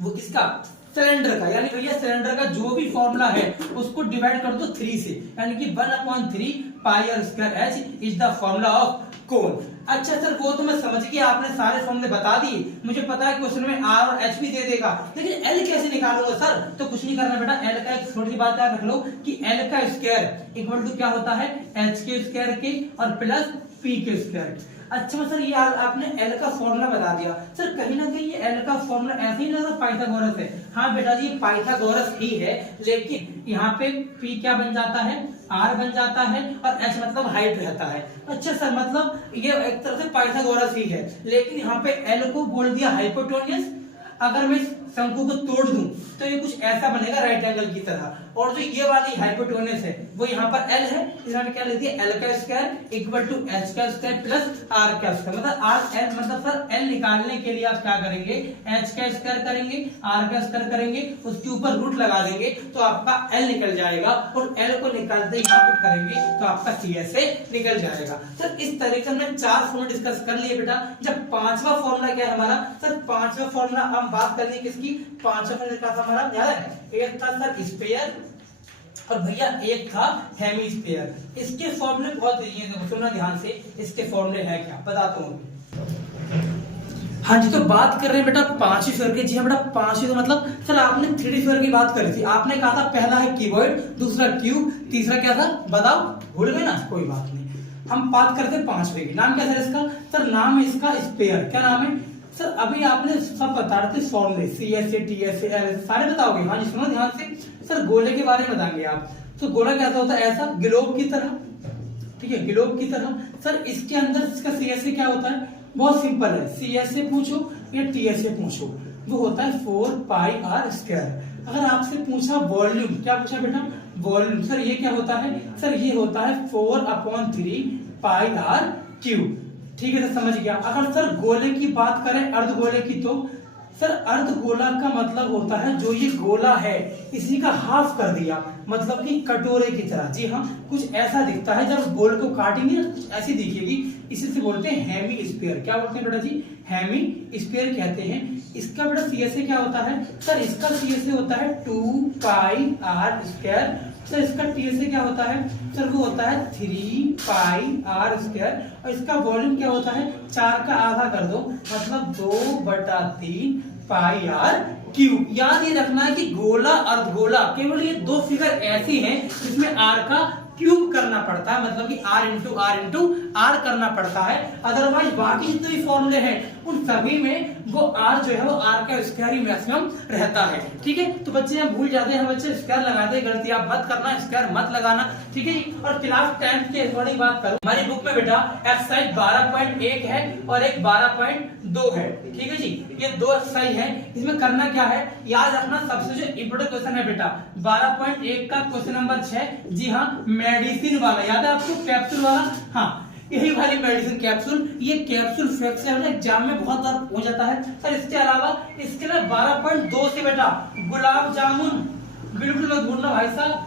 वो किसका? सिलेंडर का, यानी भैया सिलेंडर का जो भी फॉर्मूला है उसको डिवाइड कर दो 3 से, यानी कि 1/3 pi R square H is the formula of cone. अच्छा सर वो तो मैं समझ गया, आपने सारे फॉर्मूले बता दिए, मुझे पता है क्वेश्चन में आर और एच भी दे देगा, लेकिन एल कैसे निकालूंगा सर? तो कुछ नहीं करना बेटा, एल का एक छोटी सी बात याद रख लो कि एल का स्क्वायर इक्वल टू क्या होता है, एच के स्क्वायर के और प्लस पी के स्क्वायर। अच्छा सर ये आपने एल का फॉर्मूला बता दिया, सर कहीं ना कहीं ये एल का फॉर्मूला ऐसे ही लग रहा पाइथागोरस है। हाँ बेटा जी पाइथागोरस ही है, लेकिन यहाँ पे पी क्या बन जाता है, आर बन जाता है और एच मतलब हाइट रहता है। अच्छा सर मतलब ये एक तरह से पाइथागोरस ही है, लेकिन यहाँ पे एल को बोल दिया हाइपोटेन्यूज। अगर मैं शंकु को तोड़ दूं तो ये कुछ ऐसा बनेगा राइट एंगल की तरह, और जो ये वाली हाइपोटेन्यूज है वो यहाँ पर एल है, इसमें क्या लिख दिया एल का स्क्वायर इक्वल टू एच का स्क्वायर प्लस आर का स्क्वायर। मतलब आर एल मतलब सर एल निकालने के लिए आप क्या करेंगे, एच का स्क्वायर करेंगे, आर का स्क्वायर करेंगे, उसके ऊपर रूट लगा देंगे तो आपका एल निकल जाएगा, और एल को निकालते यहाँ पे करेंगे तो आपका सी एस से निकल जाएगा। सर इस तरीके से हमने 4 फॉर्मूला डिस्कस कर लिए बेटा। जब 5वां फॉर्मूला क्या है हमारा, सर 5वां फॉर्मूला हम बात करनी है किसकी, 5वां फॉर्मूला का हमारा याद है, एक था सर स्पेयर और भैया एक था हेमी स्पेयर। इसके फॉर्मूले बहुत इजी है, सुनना ध्यान से, इसके फॉर्मूले हैं क्या बताता हूँ। हाँ जी तो बात कर रहे हैं बेटा 5वीं स्फीयर की। जी हाँ बेटा 5वीं तो मतलब सर आपने 3D स्फीयर की बात करी थी, आपने कहा था पहला है क्यूबॉइड, दूसरा क्यूब, तीसरा क्या था बताओ, भूल गए ना, कोई बात नहीं। हम बात करते हैं 5वें की, नाम क्या सर इसका, सर नाम है इसका स्फीयर। क्या नाम है सर, अभी आपने सब बता रहे थे फॉर्मूले CSA TSA LSA सारे बताओगे। हाँ जी सुनो ध्यान से, सर गोले के बारे में बताएंगे आप। तो गोला कैसा होता है, ऐसा ग्लोब की तरह, ठीक है ग्लोब की तरह। सर इसके अंदर इसका CSA क्या होता है, बहुत सिंपल है, CSA पूछो या TSA पूछो, वो होता है 4 पाई आर स्क्वायर। अगर आपसे पूछा वॉल्यूम, क्या पूछा बेटा वॉल्यूम, सर ये क्या होता है, सर ये होता है 4/3 पाई आर क्यूब। ठीक है सर समझ गया। अगर सर गोले की बात करें अर्धगोले की, तो सर अर्धगोला का मतलब होता है जो ये गोला है इसी का हाफ कर दिया, मतलब कि कटोरे की तरह। जी हाँ कुछ ऐसा दिखता है, जब गोल को काटेंगे ना कुछ ऐसी दिखेगी, इसी से बोलते हैं हेमी स्फीयर। क्या बोलते हैं बेटा जी, हेमी स्फीयर कहते हैं। इसका बेटा CSA क्या होता है, सर इसका CSA होता है 2 पाई आर स्क्वायर। सर इसका TSA क्या होता है, सर वो होता है 3 पाई आर स्क्वायर। और इसका वॉल्यूम क्या होता है, 4 का आधा कर दो मतलब 2/3 पाई आर क्यूब। याद ये रखना है कि गोला अर्धगोला केवल ये 2 फिगर ऐसी हैं जिसमें आर का क्यूब करना पड़ता है, मतलब कि R इंटू आर करना पड़ता है। अदरवाइज बाकी जितने भी फॉर्मूले हैं उन सभी में वो R जो है वो R का स्क्वायर ही मैक्सिमम रहता है। ठीक है तो बच्चे हम भूल जाते हैं, बच्चे स्क्वायर लगाते हैं, गलती आप मत करना, स्क्वायर मत लगाना। ठीक है और क्लास 10th के अकॉर्डिंग बात करूं, हमारी बुक में बेटा एक्सरसाइज 12.1 है और एक 12.2 है। ठीक है जी ये 2 एक्सरसाइज है, इसमें करना क्या है याद रखना, सबसे जो इंपोर्टेंट क्वेश्चन है बेटा 12.1 का क्वेश्चन नंबर 6। जी हाँ मेडिसिन वाला याद है आपको, कैप्सूल वाला, हाँ यही वाली मेडिसिन कैप्सूल। ये कैप्सूल फैक्ट से एग्जाम में बहुत बार हो जाता है सर। इसके अलावा इसके लिए 12.2 से बेटा गुलाब जामुन, बिल्कुल मत भूलना भाई साहब,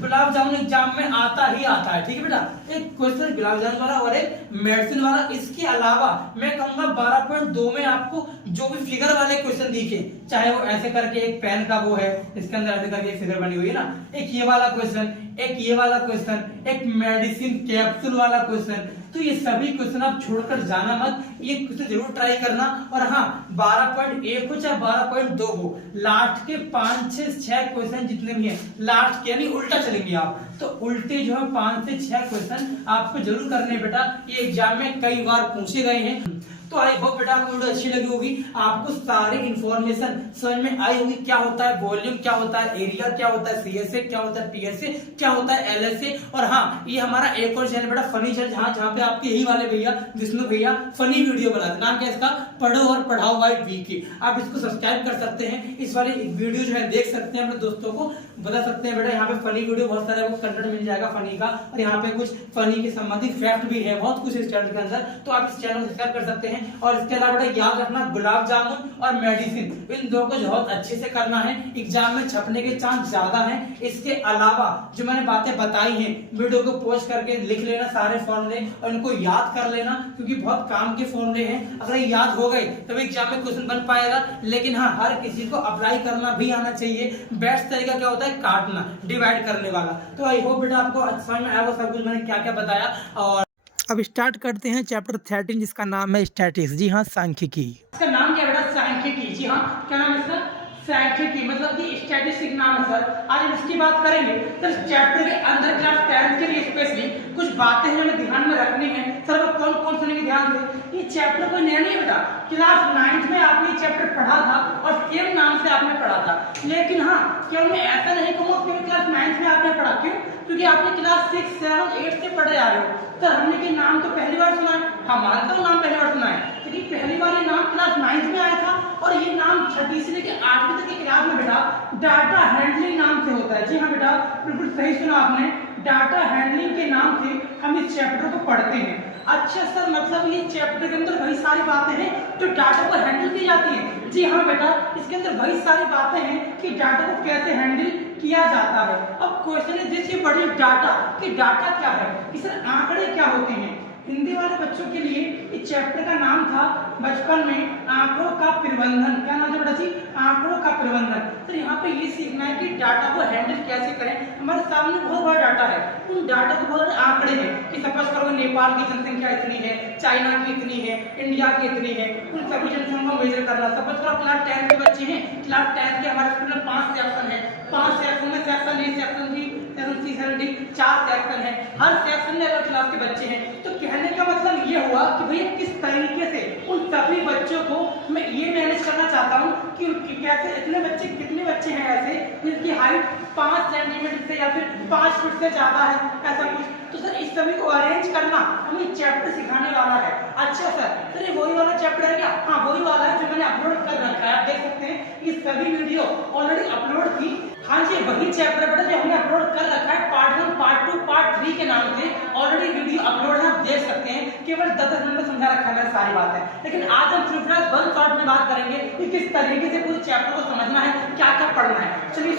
गुलाब जामुन एग्जाम में आता ही आता है। ठीक है बेटा एक क्वेश्चन गुलाब जामुन वाला और एक मेडिसिन वाला। इसके अलावा मैं कहूंगा 12.2 में आपको जो भी फिगर वाले क्वेश्चन दिखे, चाहे वो ऐसे करके एक पेन का वो है, इसके अंदर ऐसे करके एक फिगर बनी हुई है ना, एक ये वाला क्वेश्चन, एक ये वाला क्वेश्चन, एक मेडिसिन कैप्सूल वाला क्वेश्चन, तो ये सभी क्वेश्चन आप छोड़कर जाना मत, ये क्वेश्चन जरूर ट्राई करना। और हाँ 12.1 हो चाहे 12.2 हो, लास्ट के 5 से 6 क्वेश्चन जितने भी हैं लास्ट के यानी उल्टा चलेंगे आप, तो उल्टे जो है 5 से 6 क्वेश्चन आपको जरूर करने बेटा, ये एग्जाम में कई बार पूछे गए हैं। तो आई होप बेटा आपको वीडियो अच्छी लगी होगी, आपको सारी इंफॉर्मेशन समझ में आई होगी, क्या होता है वॉल्यूम, क्या होता है एरिया, क्या होता है CSA, क्या होता है TSA, क्या होता है LSA। और हाँ ये हमारा एक और चैनल बेटा फनी चैनल, जहाँ पे आपके यही वाले भैया विष्णु भैया फनी वीडियो बनाते हैं, नाम क्या इसका पढ़ो और पढ़ाओ बाय वीके। आप इसको सब्सक्राइब कर सकते हैं, इस वाले वीडियो जो है देख सकते हैं, अपने दोस्तों को बता सकते हैं बेटा, यहाँ पे फनी वीडियो बहुत सारे आपको कंटेंट मिल जाएगा फनी का, और यहाँ पे कुछ फनी के संबंधित फैक्ट भी है बहुत कुछ इस चैनल के अंदर, तो आप इस चैनल को सब्सक्राइब कर सकते हैं। हैं। और इसके अलावा बेटा याद रखना गुलाब जामुन और मेडिसिन इन दो को बहुत अच्छे से करना है, एग्जाम में छपने के चांस ज्यादा हैं। इसके अलावा जो मैंने बातें बताई हैं वीडियो को पॉज करके लिख लेना सारे फॉर्मूले और इनको याद कर लेना, क्योंकि बहुत काम के फॉर्मूले हैं। अगर ये याद हो गए तभी एग्जाम में क्वेश्चन बन पाएगा। लेकिन हाँ, हर किसी को अप्लाई करना भी आना चाहिए। बेस्ट तरीका क्या होता है? काटना, डिवाइड करने वाला। तो आई होप बेटा आपको समझ में आया वो सब कुछ मैंने क्या क्या बताया। और अब स्टार्ट करते हैं चैप्टर 13 जिसका नाम है स्टैटिस्टिक्स। जी हाँ, सांख्यिकी। इसका नाम क्या है बेटा? सांख्यिकी। जी हाँ, क्या नाम है इसका? सांख्यिकी, मतलब कि स्टैटिस्टिक्स नाम है सर। आज हम इसकी बात करेंगे। तो चैप्टर के अंदर क्लास 10 के लिए स्पेशली कुछ बातें हैं हमें ध्यान में रखनी है। सर वो कौन कौन सुनेंगे ध्यान से? ये चैप्टर कोई नया नहीं है बेटा, क्लास 9th में आपने चैप्टर पढ़ा था और सेम नाम से आपने पढ़ा था। लेकिन हाँ, क्या मैं ऐसा नहीं कहूँगा कि क्लास 9th में आपने पढ़ा, क्यों? क्योंकि आपने क्लास 6, 7, 8 से पढ़े आ रहे हो। सर हमने कि नाम तो पहली बार सुना है, हाँ मानता हूँ नाम पहली बार सुना है, लेकिन पहली बार ये नाम क्लास 9th में आया था। और ये नाम 6वीं से लेकर 8वीं तक की क्लास में बेटा डाटा हैंडलिंग नाम से होता है। जी हाँ बेटा, बिल्कुल सही सुना आपने, डाटा हैंडलिंग के नाम से हम इस चैप्टर को पढ़ते हैं। अच्छा सर, मतलब ये चैप्टर के अंदर वही सारी बातें हैं जो डाटा को हैंडल की जाती है? जी हाँ बेटा, इसके अंदर वही सारी बातें हैं कि डाटा को कैसे हैंडल किया जाता है। अब क्वेश्चन है जैसे बड़ी डाटा कि डाटा क्या है, कि सर आंकड़े क्या होते हैं। हिंदी वाले बच्चों के लिए इस चैप्टर का नाम था बचपन में आंकड़ों का प्रबंधन। क्या नाम था बेटा जी? आंकड़ों का प्रबंधन। तो यहाँ पे ये सीखना है कि डाटा को हैंडल कैसे करें। हमारे सामने बहुत बड़ा डाटा है, उन डाटा को बहुत आंकड़े हैं कि सपोज करो नेपाल की जनसंख्या इतनी है, चाइना की इतनी है, इंडिया की इतनी है, उन सभी जनसंख्या को मेजर करना। सपोज करो क्लास 10 के बच्चे हैं, क्लास 10 के हमारे स्कूल में 5 सेक्शन है, 5 सेक्शन में section A, section B, section C, section D, 4 section है। हर सेक्शन में अलग क्लास के बच्चे हैं। तो कहने का मतलब ये हुआ कि भैया किस तरीके से उन सभी बच्चों को मैं ये मैनेज करना चाहता हूँ कि कैसे इतने बच्चे, कितने बच्चे हैं ऐसे जिनकी हाइट 5 सेंटीमीटर से या फिर 5 फुट से ज्यादा है, ऐसा कुछ। तो सर इस सभी को अरेंज करना हमें चैप्टर सिखाने वाला है। अच्छा सर ये वही वाला चैप्टर है क्या? हाँ वही वाला है जो मैंने अपलोड कर रखा है। आप देख सकते हैं ये सभी वीडियो ऑलरेडी अपलोड थी। हाँ जी, वही चैप्टर बेटा जो हमने अपलोड कर रखा है, पार्ट 1, पार्ट 2, पार्ट 3 के नाम से ऑलरेडी वीडियो अपलोड है, आप देख सकते हैं। केवल 10 मिनट में समझा रखा है सारी बातें। लेकिन आज हम सिर्फ 1 शॉट में बात करेंगे कि किस तरीके से पूरे चैप्टर को समझना है, क्या क्या पढ़ना है। चलिए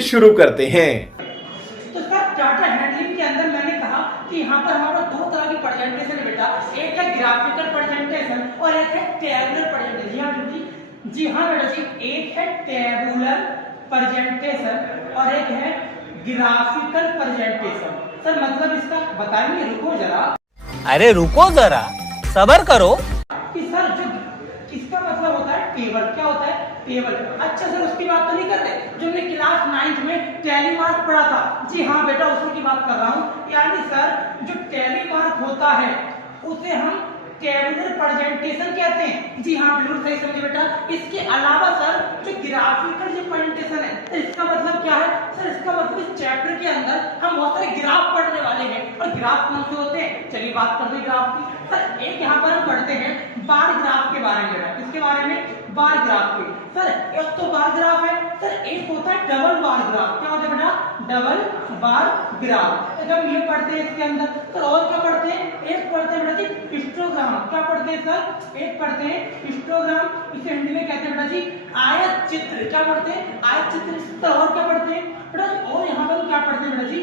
शुरू करते हैं। तो सर डाटा हैंडलिंग के अंदर मैंने कहा कि यहाँ पर हमारा 2 तरह की प्रेजेंटेशन है बेटा, एक है ग्राफिकल प्रेजेंटेशन और एक है टेबुलर प्रेजेंटेशन। जी हाँ बेटा जी, एक है टेबुलर प्रेजेंटेशन और एक है ग्राफिकल प्रेजेंटेशन। सर मतलब इसका बताएंगे? रुको जरा, अरे रुको जरा, सबर करो। कि सर जो इसका मतलब होता है टेबल। क्या होता है? टेबल। अच्छा सर उसकी बात तो नहीं कर रहे जो हमने क्लास 9th में टैली मार्क पढ़ा था? जी हाँ बेटा, उसी की बात कर रहा हूँ। यानी सर जो टैली मार्क होता है उसे हम टेबुलर प्रेजेंटेशन कहते हैं। जी हाँ बिल्कुल सही समझे बेटा। इसके अलावा सर जो ग्राफिकल जो प्रेजेंटेशन है, तो इसका मतलब क्या है? सर इसका मतलब इस चैप्टर के अंदर हम बहुत सारे ग्राफ पढ़ने वाले हैं। और ग्राफ कौन से होते हैं? चलिए बात करते हैं ग्राफ की। सर एक यहाँ पर हम पढ़ते हैं बार ग्राफ के बारे में बेटा। किसके बारे में? बार ग्राफ के। सर एक तो बार ग्राफ है, सर एक होता है डबल बार ग्राफ। क्या होता है बेटा? Double bar graph. तो हम ये पढ़ते हैं इसके अंदर। सर और क्या पढ़ते हैं? एक पढ़ते हैं बेटा जी हिस्टोग्राम। क्या पढ़ते हैं सर? एक पढ़ते हैं हिस्टोग्राम, इसे हिंदी में कहते हैं बेटा जी आयत चित्र। क्या पढ़ते हैं? आयत चित्र। और क्या पढ़ते हैं बेटा? और यहाँ पर क्या पढ़ते हैं बेटा जी?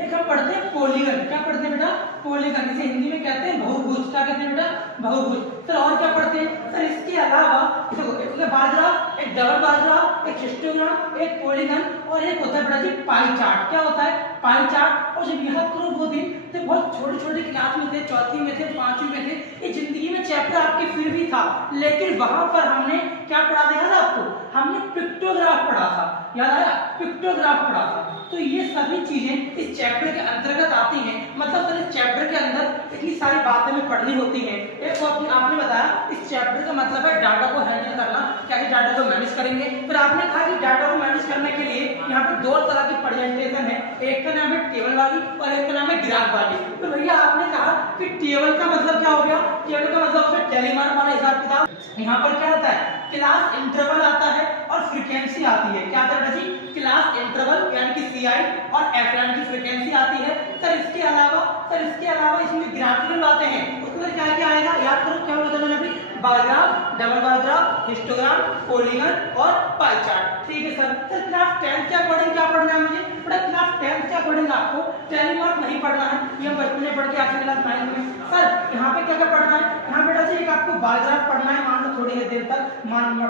एक हम पढ़ते हैं पॉलीगन। क्या पढ़ते हैं बेटा? पॉलीगन, इसे हिंदी में कहते हैं बहुभुज। क्या कहते हैं बेटा? बहुभुज। सर और क्या पढ़ते हैं? सर इसके अलावा देखो एक बार ग्राफ, एक डबल बार ग्राफ, एक हिस्टोग्राम, एक पॉलीगन और एक होता है बेटा जी पाई चार्ट। क्या होता है? Pie chart. और जब यह करो वो दिन तो बहुत छोटे-छोटे क्लास में थे, 4वीं में थे, 5वीं में थे। ये जिंदगी में चैप्टर आपके फिर भी था, लेकिन वहां पर हमने क्या पढ़ा था याद आपको? हमने पिक्टोग्राफ पढ़ा था। याद आया? पिक्टोग्राफ पढ़ा था। तो ये सभी चीजें इस चैप्टर के अंतर्गत आती हैं। मतलब सर इस चैप्टर के अंदर इतनी सारी बातें में पढ़नी होती हैं। एक तो आपने बताया इस चैप्टर का मतलब है डाटा को हैंडल करना, कैसे डाटा को मैनेज करेंगे। फिर आपने कहा कि डाटा को मैनेज करने के लिए यहाँ पर 2 तरह की प्रेजेंटेशन है, एक का नाम है टेबल वाली और एक का नाम है ग्राफ वाली। तो भैया आपने कहा कि टेबल का मतलब क्या हो गया? टेबल का मतलब होता है टैली मार्क वाला हिसाब किताब। यहाँ पर क्या होता है? क्लास इंटरवल आता है और फ्रीक्वेंसी आती है। क्या आता है जी? क्लास इंटरवल यानी कि CI और F यानी कि फ्रीक्वेंसी आती है। सर इसके अलावा इसमें ग्राफिकल बातें हैं, उसमें अंदर क्या क्या आएगा, याद करो क्या होता है मैंने अभी, bar graph, double bar graph, histogram, polygon और पाई चार्ट। ठीक है सर। सर क्लास 10 के अकॉर्डिंग क्या पढ़ना है मुझे, बड़ा क्लास 10 के अकॉर्डिंग आपको टेलीमार्क नहीं पढ़ना है, ये हम बचपन में पढ़ के आते क्लास 9 में। सर यहाँ पे क्या क्या पढ़ना है, यहाँ बेटा जी एक आपको बार ग्राफ पढ़ना है, मान लो थोड़ी देर तक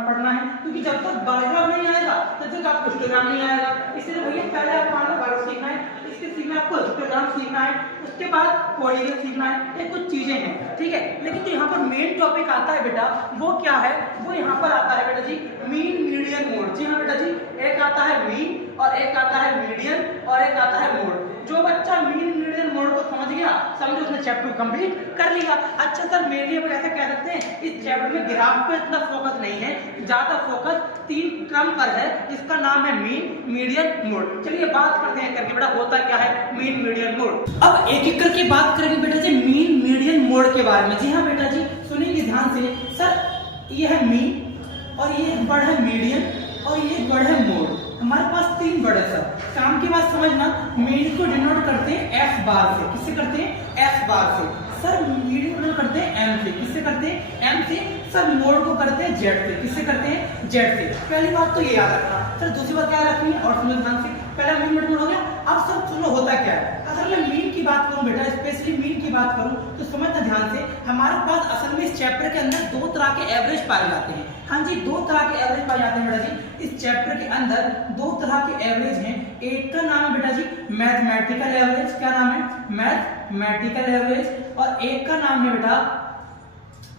पढ़ना है, क्योंकि जब तक बार ग्राफ नहीं आएगा तब तक आपको हिस्टोग्राम नहीं आएगा। इसलिए भैया पहले आप मान लो बार ग्राफ सीखना है, इसके सीखना आपको हिस्टोग्राम सीखना है, उसके बाद पॉलीगन सीखना है, ये कुछ चीजें हैं। ठीक है, लेकिन जो यहाँ पर मेन टॉपिक आता है बेटा वो क्या है, वो यहाँ पर आता है बेटा जी मीन मीडियन मोड। जी हाँ बेटा जी, एक आता है मीन और एक आता है मीडियन और एक आता है मोड। जो बच्चा मीन मीडियन मोड को समझ गया समझो उसने चैप्टर कंप्लीट कर लिया। अच्छा सर मेरे लिए ऐसा कह सकते हैं इस चैप्टर में ग्राफ पे इतना फोकस नहीं है, ज्यादा फोकस 3 क्रम पर है, जिसका नाम है मीन मीडियन मोड। चलिए बात करते हैं करके बेटा होता क्या है मीन मीडियन मोड। अब एक एक करके बात करेंगे बेटा जी मीन मीडियन मोड के बारे में। जी हाँ बेटा जी सुनिए ध्यान से। सर ये है मीन और ये वर्ड है मीडियन और ये वर्ड है मोड। हमारे पास 3 वर्ड है सर, काम की बात समझना। मीन को डिनोट करते हैं एफ बार से, किससे करते हैं एफ बार से। सर मीडियन को डिनोट करते हैं एम से, किससे करते हैं एम से। सर मोड को करते हैं जेड से, किससे करते हैं जेड से। पहली बात तो ये याद रखना। सर दूसरी बात क्या रखनी है और सुनो ध्यान से, पहला मीन मोड हो गया। अब सर सुनो होता क्या है, अगर मैं मीन की बात करूं बेटा, स्पेशली मीन की बात करूं तो समझना ध्यान से। हमारे पास असल में इस चैप्टर के अंदर 2 तरह के एवरेज पाए जाते हैं। हाँ जी 2 तरह के एवरेज पाए जाते हैं बेटा जी इस चैप्टर के अंदर। 2 तरह के एवरेज हैं, एक का नाम है बेटा जी मैथमेटिकल एवरेज, क्या नाम है मैथमेटिकल एवरेज, और एक का नाम है बेटा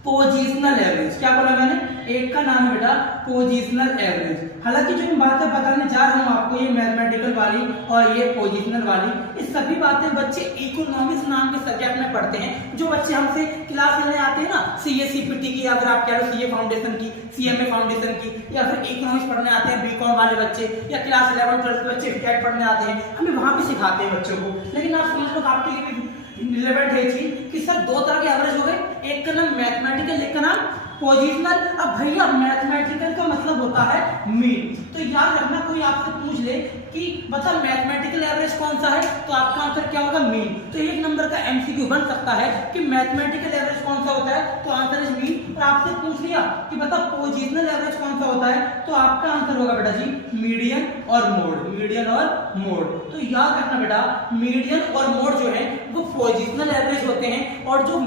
पोजिशनल एवरेज। क्या बोला मैंने, एक का नाम है बेटा पोजिशनल एवरेज। हालांकि जो मैं बातें बताने जा रहा हूं आपको, ये मैथमेटिकल वाली और ये पोजिशनल वाली, ये सभी बातें बच्चे इकोनॉमिक्स नाम के सब्जेक्ट में पढ़ते हैं। जो बच्चे हमसे क्लास लेने आते हैं ना सीए सीपीटी की, या फिर आप कह लो सीए फाउंडेशन की, सीएमए फाउंडेशन की, या फिर इकोनॉमिक्स पढ़ने आते हैं बीकॉम वाले बच्चे, या क्लास 11 12 के बच्चे टेट पढ़ने आते हैं, हमें वहां भी सिखाते हैं बच्चों को। लेकिन आप समझ लो आपके लिए भी रिलेवेंट है चीज कि सर 2 तरह के एवरेज हो गए, एक का नाम मैथमेटिकल, एक का नाम पोजिशनल। अब भैया मैथमेटिकल का मतलब होता है मीन, तो याद रखना कोई आपसे पूछ ले कि बता मैथमेटिकल एवरेज कौन सा है, तो आपका आंसर क्या होगा मीन। तो 1 नंबर का एमसीक्यू बन सकता है कि मैथमेटिकल एवरेज कौन सा होता है, तो आंसर इज मीन। और आपसे पूछ लिया कि बता पोजिशनल एवरेज कौन सा होता है, तो आपका आंसर होगा बेटा जी मीडियन और मोड, मीडियन और मोड। तो याद रखना बेटा मीडियन और मोड जो है वो पोजिशनल एवरेज होते हैं, और जो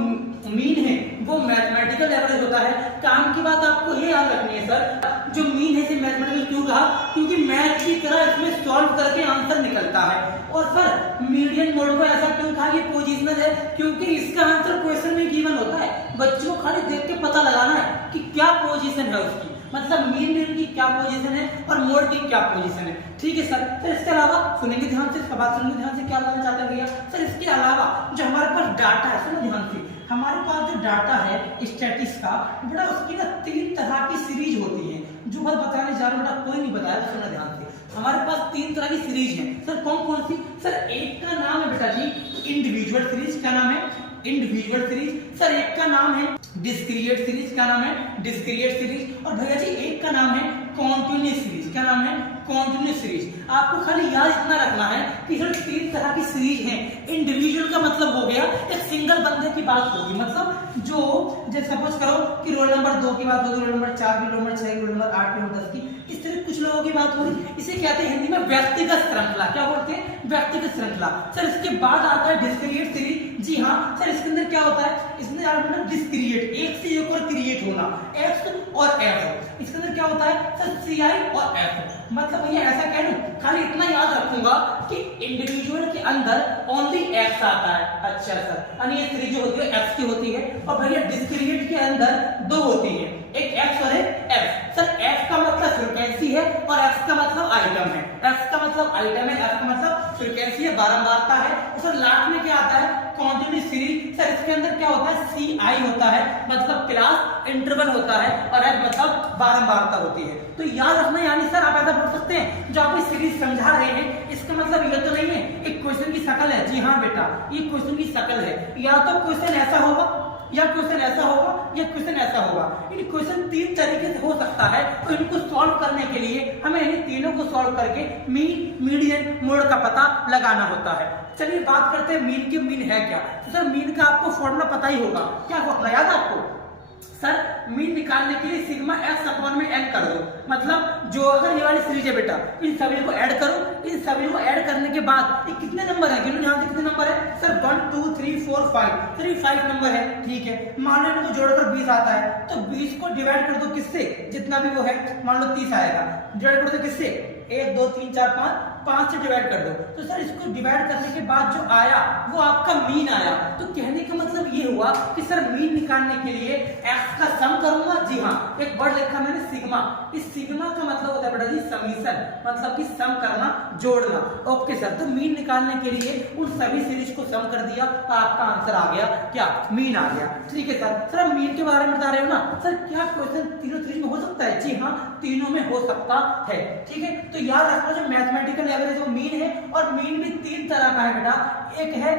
मीन है वो मैथमेटिकल एवरेज होता है। काम की बात आपको ये याद रखनी है सर, जो मीन है इसे मैथमेटिकल क्यों कहा, क्योंकि मैथ की तरह इसमें सॉल्व करके आंसर निकलता है। और सर मीडियन मोड को ऐसा क्यों कहा, ये पोजिशनल है, क्योंकि इसका आंसर क्वेश्चन में गिवन होता है, बच्चों को खाली देख के पता लगाना है कि क्या पोजीशन है उसकी, मतलब मीन की क्या पोजीशन है और मोड की क्या पोजीशन है। ठीक है सर। तो इसके अलावा सुनेंगे ध्यान से, इसका बात सुनेंगे ध्यान से, क्या बताना चाहते हैं भैया सर। इसके अलावा जो हमारे पास डाटा है, सुनो ध्यान से, हमारे पास जो डाटा है स्टैटिस्टिक्स का बेटा, उसकी ना 3 तरह की सीरीज होती है। जो बात बताने जा रहा हूँ बेटा कोई नहीं बताया, सुनना ध्यान से। हमारे पास 3 तरह की सीरीज है सर, कौन कौन सी। सर एक का नाम है बेटा जी इंडिविजुअल सीरीज, क्या नाम है इंडिविजुअल सीरीज। सर एक का नाम है डिस्क्रीट सीरीज, क्या नाम है डिस्क्रीट सीरीज। और भैया जी एक का नाम है कॉन्टिन्यूस सीरीज, क्या नाम है कॉन्टिन्यूस सीरीज। आपको खाली याद इतना रखना है कि सर 3 तरह की सीरीज है। इंडिविजुअल का मतलब हो गया एक सिंगल बंदे की बात होगी, मतलब जो जैसे सपोज करो कि रोल नंबर 2 की बात होगी, रोल नंबर 4 की, रोल नंबर 6 की, रोल नंबर 8 की, रोल नंबर 10 की, इस तरह कुछ लोगों की बात होगी। इसे कहते हैं हिंदी में व्यक्तिगत श्रृंखला, क्या बोलते हैं व्यक्तिगत श्रृंखला। सर इसके बाद आता है डिस्क्रीट सीरीज। जी हाँ सर, इसके अंदर क्या होता है, इसके अंदर डिस्क्रीट, एक से एक और क्रिएट होना, एक्स और एफ। इसके अंदर क्या होता है सर सीआई और एफ। मतलब भैया ऐसा कह लूं, खाली इतना याद रखूंगा कि इंडिविजुअल के अंदर ओनली एक्स आता है। अच्छा सर, यानी ये सीरीज जो होती है एक्स की होती है। और भैया डिस्क्रीट के अंदर 2 होती है, एक एक्स और एक एफ। सर एफ का मतलब फ्रीक्वेंसी है और एक्स का मतलब आइटम है। एक्स का मतलब आइटम है, एफ का मतलब फ्रीक्वेंसी है, बारंबारता है। और सर लास्ट में क्या आता है कॉन्टिन्यूस सीरीज। सर इसके अंदर क्या होता है सी आई होता है, मतलब क्लास इंटरवल होता है, और एफ मतलब बारंबारता होती है। तो याद रखना, यानी सर आप ऐसा बोल सकते हैं जो आप सीरीज समझा रहे हैं इसका मतलब ये तो नहीं है एक क्वेश्चन की शक्ल है। जी हाँ बेटा, ये क्वेश्चन की शक्ल है। या तो क्वेश्चन ऐसा होगा या क्वेश्चन ऐसा होगा या क्वेश्चन ऐसा होगा। इन क्वेश्चन 3 तरीके से हो सकता है, तो इनको सॉल्व करने के लिए हमें इन तीनों को सॉल्व करके मीन, मीडियन, मोड का पता लगाना होता है। चलिए बात करते हैं मीन की। मीन है क्या? तो सर मीन का आपको फॉर्मूला पता ही होगा। क्या फॉर्मूला याद है आपको? सर मीन निकालने के लिए सिग्मा एक्स अपॉन में एन कर दो, मतलब जो अगर ये वाली सीरीज है बेटा, इन सभी को ऐड करो। इन सभी को ऐड करने के बाद ये कितने नंबर है? गिनो यहाँ से कितने नंबर है? सर 1 2 3 4 5 5 नंबर है, ठीक है। मान लो इनको जोड़कर 20 आता है, तो 20 को डिवाइड कर दो किससे? जितना भी वो है, मान लो 30 आएगा, डिवाइड कर दो किससे? 1 2 3 4 5 से डिवाइड कर दो। तो सर इसको डिवाइड करने के बाद जो आया वो आपका मीन आया। तो कहने का मतलब ये हुआ कि सर मीन निकालने के लिए एक्स का सम करूंगा। जी हाँ, एक वर्ड लिखा मैंने सिग्मा। इस सिग्मा का मतलब होता है बेटा जी समीशन, मतलब कि सम करना, जोड़ना। ओके सर, तो मीन निकालने के लिए उन सभी सीरीज को सम कर दिया और आपका आंसर आ गया क्या? मीन आ गया। ठीक है सर। सर मीन के बारे में बता रहे हो ना सर, क्या क्वेश्चन तीनों सीरीज में हो सकता है? जी हाँ, तीनों में हो सकता है। ठीक है, तो याद रखना जो मैथमेटिकल एवरेज वो मीन है, और मीन भी 3 तरह का है बेटा। एक है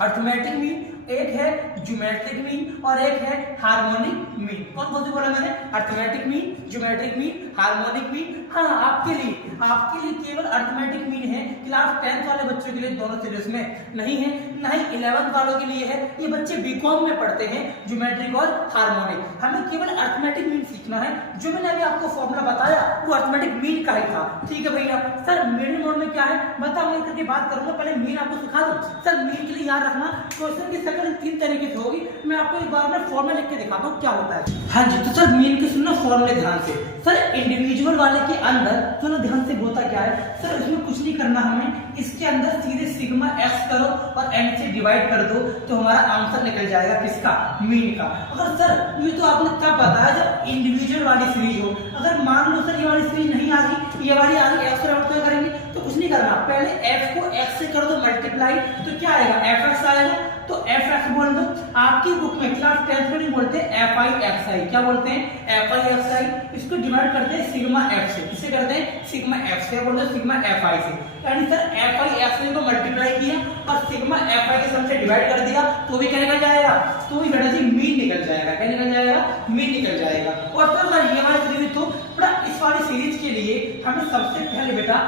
अर्थमेटिक मीन, एक है ज्योमेट्रिक मीन और एक है हार्मोनिक मीन। कौन सी बोला मैंने? Arithmetic mean, geometric mean, harmonic mean. हाँ, आपके लिए केवल अर्थमेटिक मीन है। क्लास 10th वाले बच्चों के लिए दोनों सीरीज में नहीं है, ना ही 11th वालों के लिए है। ये बच्चे बीकॉम में पढ़ते हैं ज्योमेट्रिक और हार्मोनिक। हमें केवल अर्थमेटिक मीन सीखना है। जो मैंने अभी आपको फॉर्मूला बताया वो अर्थमेटिक मीन का ही था। ठीक है भैया। सर मीन मोड में क्या है बताओ, करके बात करूंगा। पहले मीन आपको सिखा दूं। सर मीन के लिए याद रखना क्वेश्चन की शक्ल 3 तरीके से होगी। मैं आपको एक बार में फॉर्मूला लिख के दिखाता हूँ क्या होता है। हाँ जी, तो सर मीन के सुनना फॉर्मूले ध्यान से। सर इंडिविजुअल वाले के अंदर सुनो ध्यान से, होता क्या है सर, इसमें कुछ नहीं करना हमें। इसके अंदर सीधे सिग्मा एक्स करो और एन से डिवाइड कर दो, तो हमारा आंसर निकल जाएगा किसका? मीन का। अगर सर ये तो आपने तब बताया जब इंडिविजुअल वाली सीरीज हो। अगर मान लो सर ये वाली सीरीज नहीं आ गई, ये वाली आ गई, एक्स को करेंगे तो कुछ नहीं करना, पहले एफ को एक्स से कर दो मल्टीप्लाई, तो क्या आएगा? एफ एक्स आएगा। तो एफ एक्स बोल दो। आपकी बुक में क्लास 10th में नहीं बोलते एफ आई एक्स आई, क्या बोलते हैं? एफ आई एक्स आई। इसको डिवाइड करते हैं सिग्मा एफ से। किससे करते हैं? सिग्मा एफ से। बोल दो सिग्मा एफ आई से। यानी सर एफ आई एक्स आई को मल्टीप्लाई किया और सिग्मा एफ आई के सम से डिवाइड कर दिया, तो भी क्या निकल जाएगा? तो भी बेटा जी मीन निकल जाएगा। क्या निकल जाएगा? मीन निकल जाएगा। और सर ये वाली सीरीज तो बड़ा, इस वाली सीरीज के लिए हमें सबसे पहले बेटा,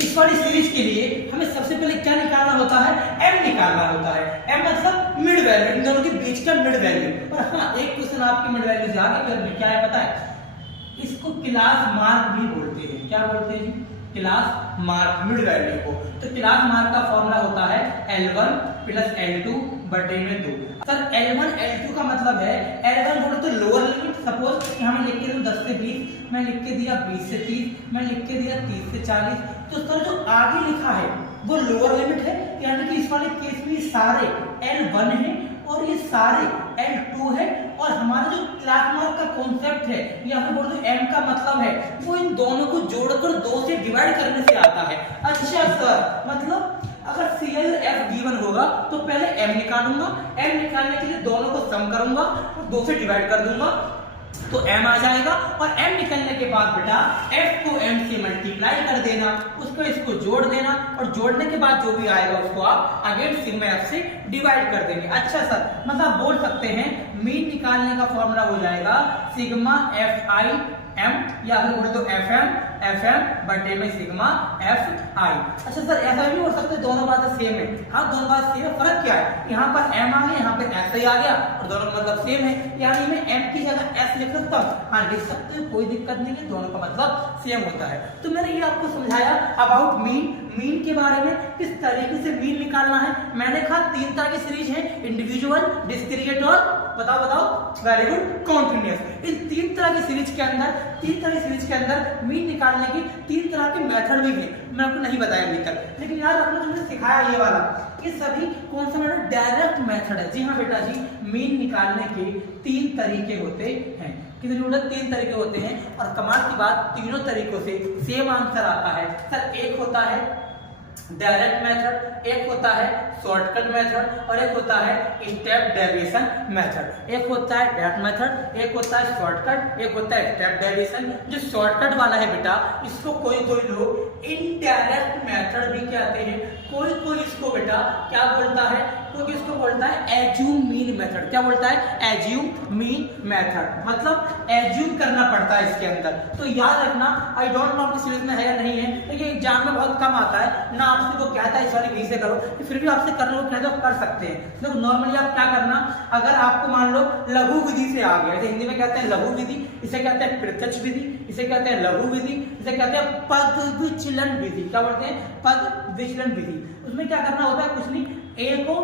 इस वाली सीरीज के लिए हमें सबसे पहले क्या निकालना होता है? m निकालना होता है। m मतलब मिड वैल्यू, इन दोनों के बीच का मिड वैल्यू। और हाँ, एक क्वेश्चन आपके मिड वैल्यू से आगे करने क्या है पता है? इसको क्लास मार्क भी बोलते हैं। क्या बोलते हैं जी? क्लास मार्क, मिड वैल्यू को। तो क्लास मार्क का फॉर्मूला होता है L1 प्लस L2 बटे में 2। सर L1 L2 का मतलब है, L1 बोलो तो लोअर लिमिट, सपोज यहाँ मैं लिख के दूं 10 से 20, मैं लिख के दिया 20 से 30, मैं लिख के दिया 30 से 40। तो सर जो आगे लिखा है वो लोअर लिमिट है, यानी कि इस वाले केस में सारे L1 है और ये सारे L2 है। और हमारा जो क्लास मार्क का कॉन्सेप्ट है, या फिर बोल दो M का मतलब है, वो इन दोनों को जोड़कर 2 से डिवाइड करने से आता है। अच्छा सर, मतलब अगर CLF गिवन होगा तो पहले M निकालूंगा, M निकालने के लिए दोनों को सम करूंगा और 2 से डिवाइड कर दूंगा, तो m आ जाएगा। और m निकलने के बाद बेटा f को m से मल्टीप्लाई कर देना, उसको इसको जोड़ देना, और जोड़ने के बाद जो भी आएगा उसको आप अगेन सिग्मा f से डिवाइड कर देंगे। अच्छा सर, मतलब बोल सकते हैं मीन निकालने का फॉर्मूला हो जाएगा सिग्मा एफ आई एम, या फिर बोले तो एफ एम बटे में सिग्मा एफ आई। अच्छा सर, ऐसा भी हो सकता है, दोनों बातें सेम है। हाँ, दोनों बात सेम है, फर्क क्या है? यहाँ पर m आ गया, यहाँ पे एफ आई आ गया, और दोनों का मतलब सेम है। यानी मैं m की जगह s लिख सकता हूँ। हाँ, लिख सकते हैं, कोई दिक्कत नहीं है, दोनों का मतलब सेम होता है। तो मैंने ये आपको समझाया अबाउट मीन के बारे में, किस तरीके से मीन निकालना है। मैंने कहा 3 तरह की सीरीज है, इंडिविजुअल, डिस्क्रीट और बताओ वेरी गुड कॉन्टिन्यूअस। इन 3 तरह की सीरीज के अंदर मीन निकालने की 3 तरह के मेथड भी हैं, मैं आपको नहीं बताया अभी तक, लेकिन याद रखना जो मैंने सिखाया ये वाला, ये सभी कौन सा मेथड? डायरेक्ट मेथड है। जी हाँ बेटा जी, मीन निकालने के 3 तरीके होते हैं। कितने होते? 3 तरीके होते हैं। और कमाल की बात, तीनों तरीकों से सेम आंसर आता है। सर, एक होता है डायरेक्ट मेथड, एक होता है शॉर्टकट मेथड, और एक होता है स्टेप डेविएशन मेथड। एक होता है डायरेक्ट मेथड, एक होता है शॉर्टकट, एक होता है स्टेप डेविएशन। जो शॉर्टकट वाला है बेटा, इसको कोई लोग इनडायरेक्ट मेथड भी कहते हैं, कोई इसको बेटा क्या बोलता है? तो किसको बोलता है एज्यूम मीन मेथड। क्या बोलता है एज्यूम मीन मेथड, मतलब एज्यूम करना पड़ता है इसके अंदर। तो याद रखना, आई डोंट नो आपकी सीरीज में है या नहीं है, लेकिन एग्जाम में बहुत कम आता है ना। आपसे वो कहता है इस वाली विधि से करो, फिर भी आपसे करने को कहते हो कर सकते हैं। तो नॉर्मली आप क्या करना, अगर आपको मान लो लघु विधि से आ गया, हिंदी में कहते हैं लघु विधि, इसे कहते हैं प्रत्यक्ष विधि, इसे कहते हैं लघु विधि, इसे कहते हैं पद विचलन विधि। क्या बोलते हैं पद विचलन विधि। उसमें क्या करना होता है, कुछ नहीं, ए को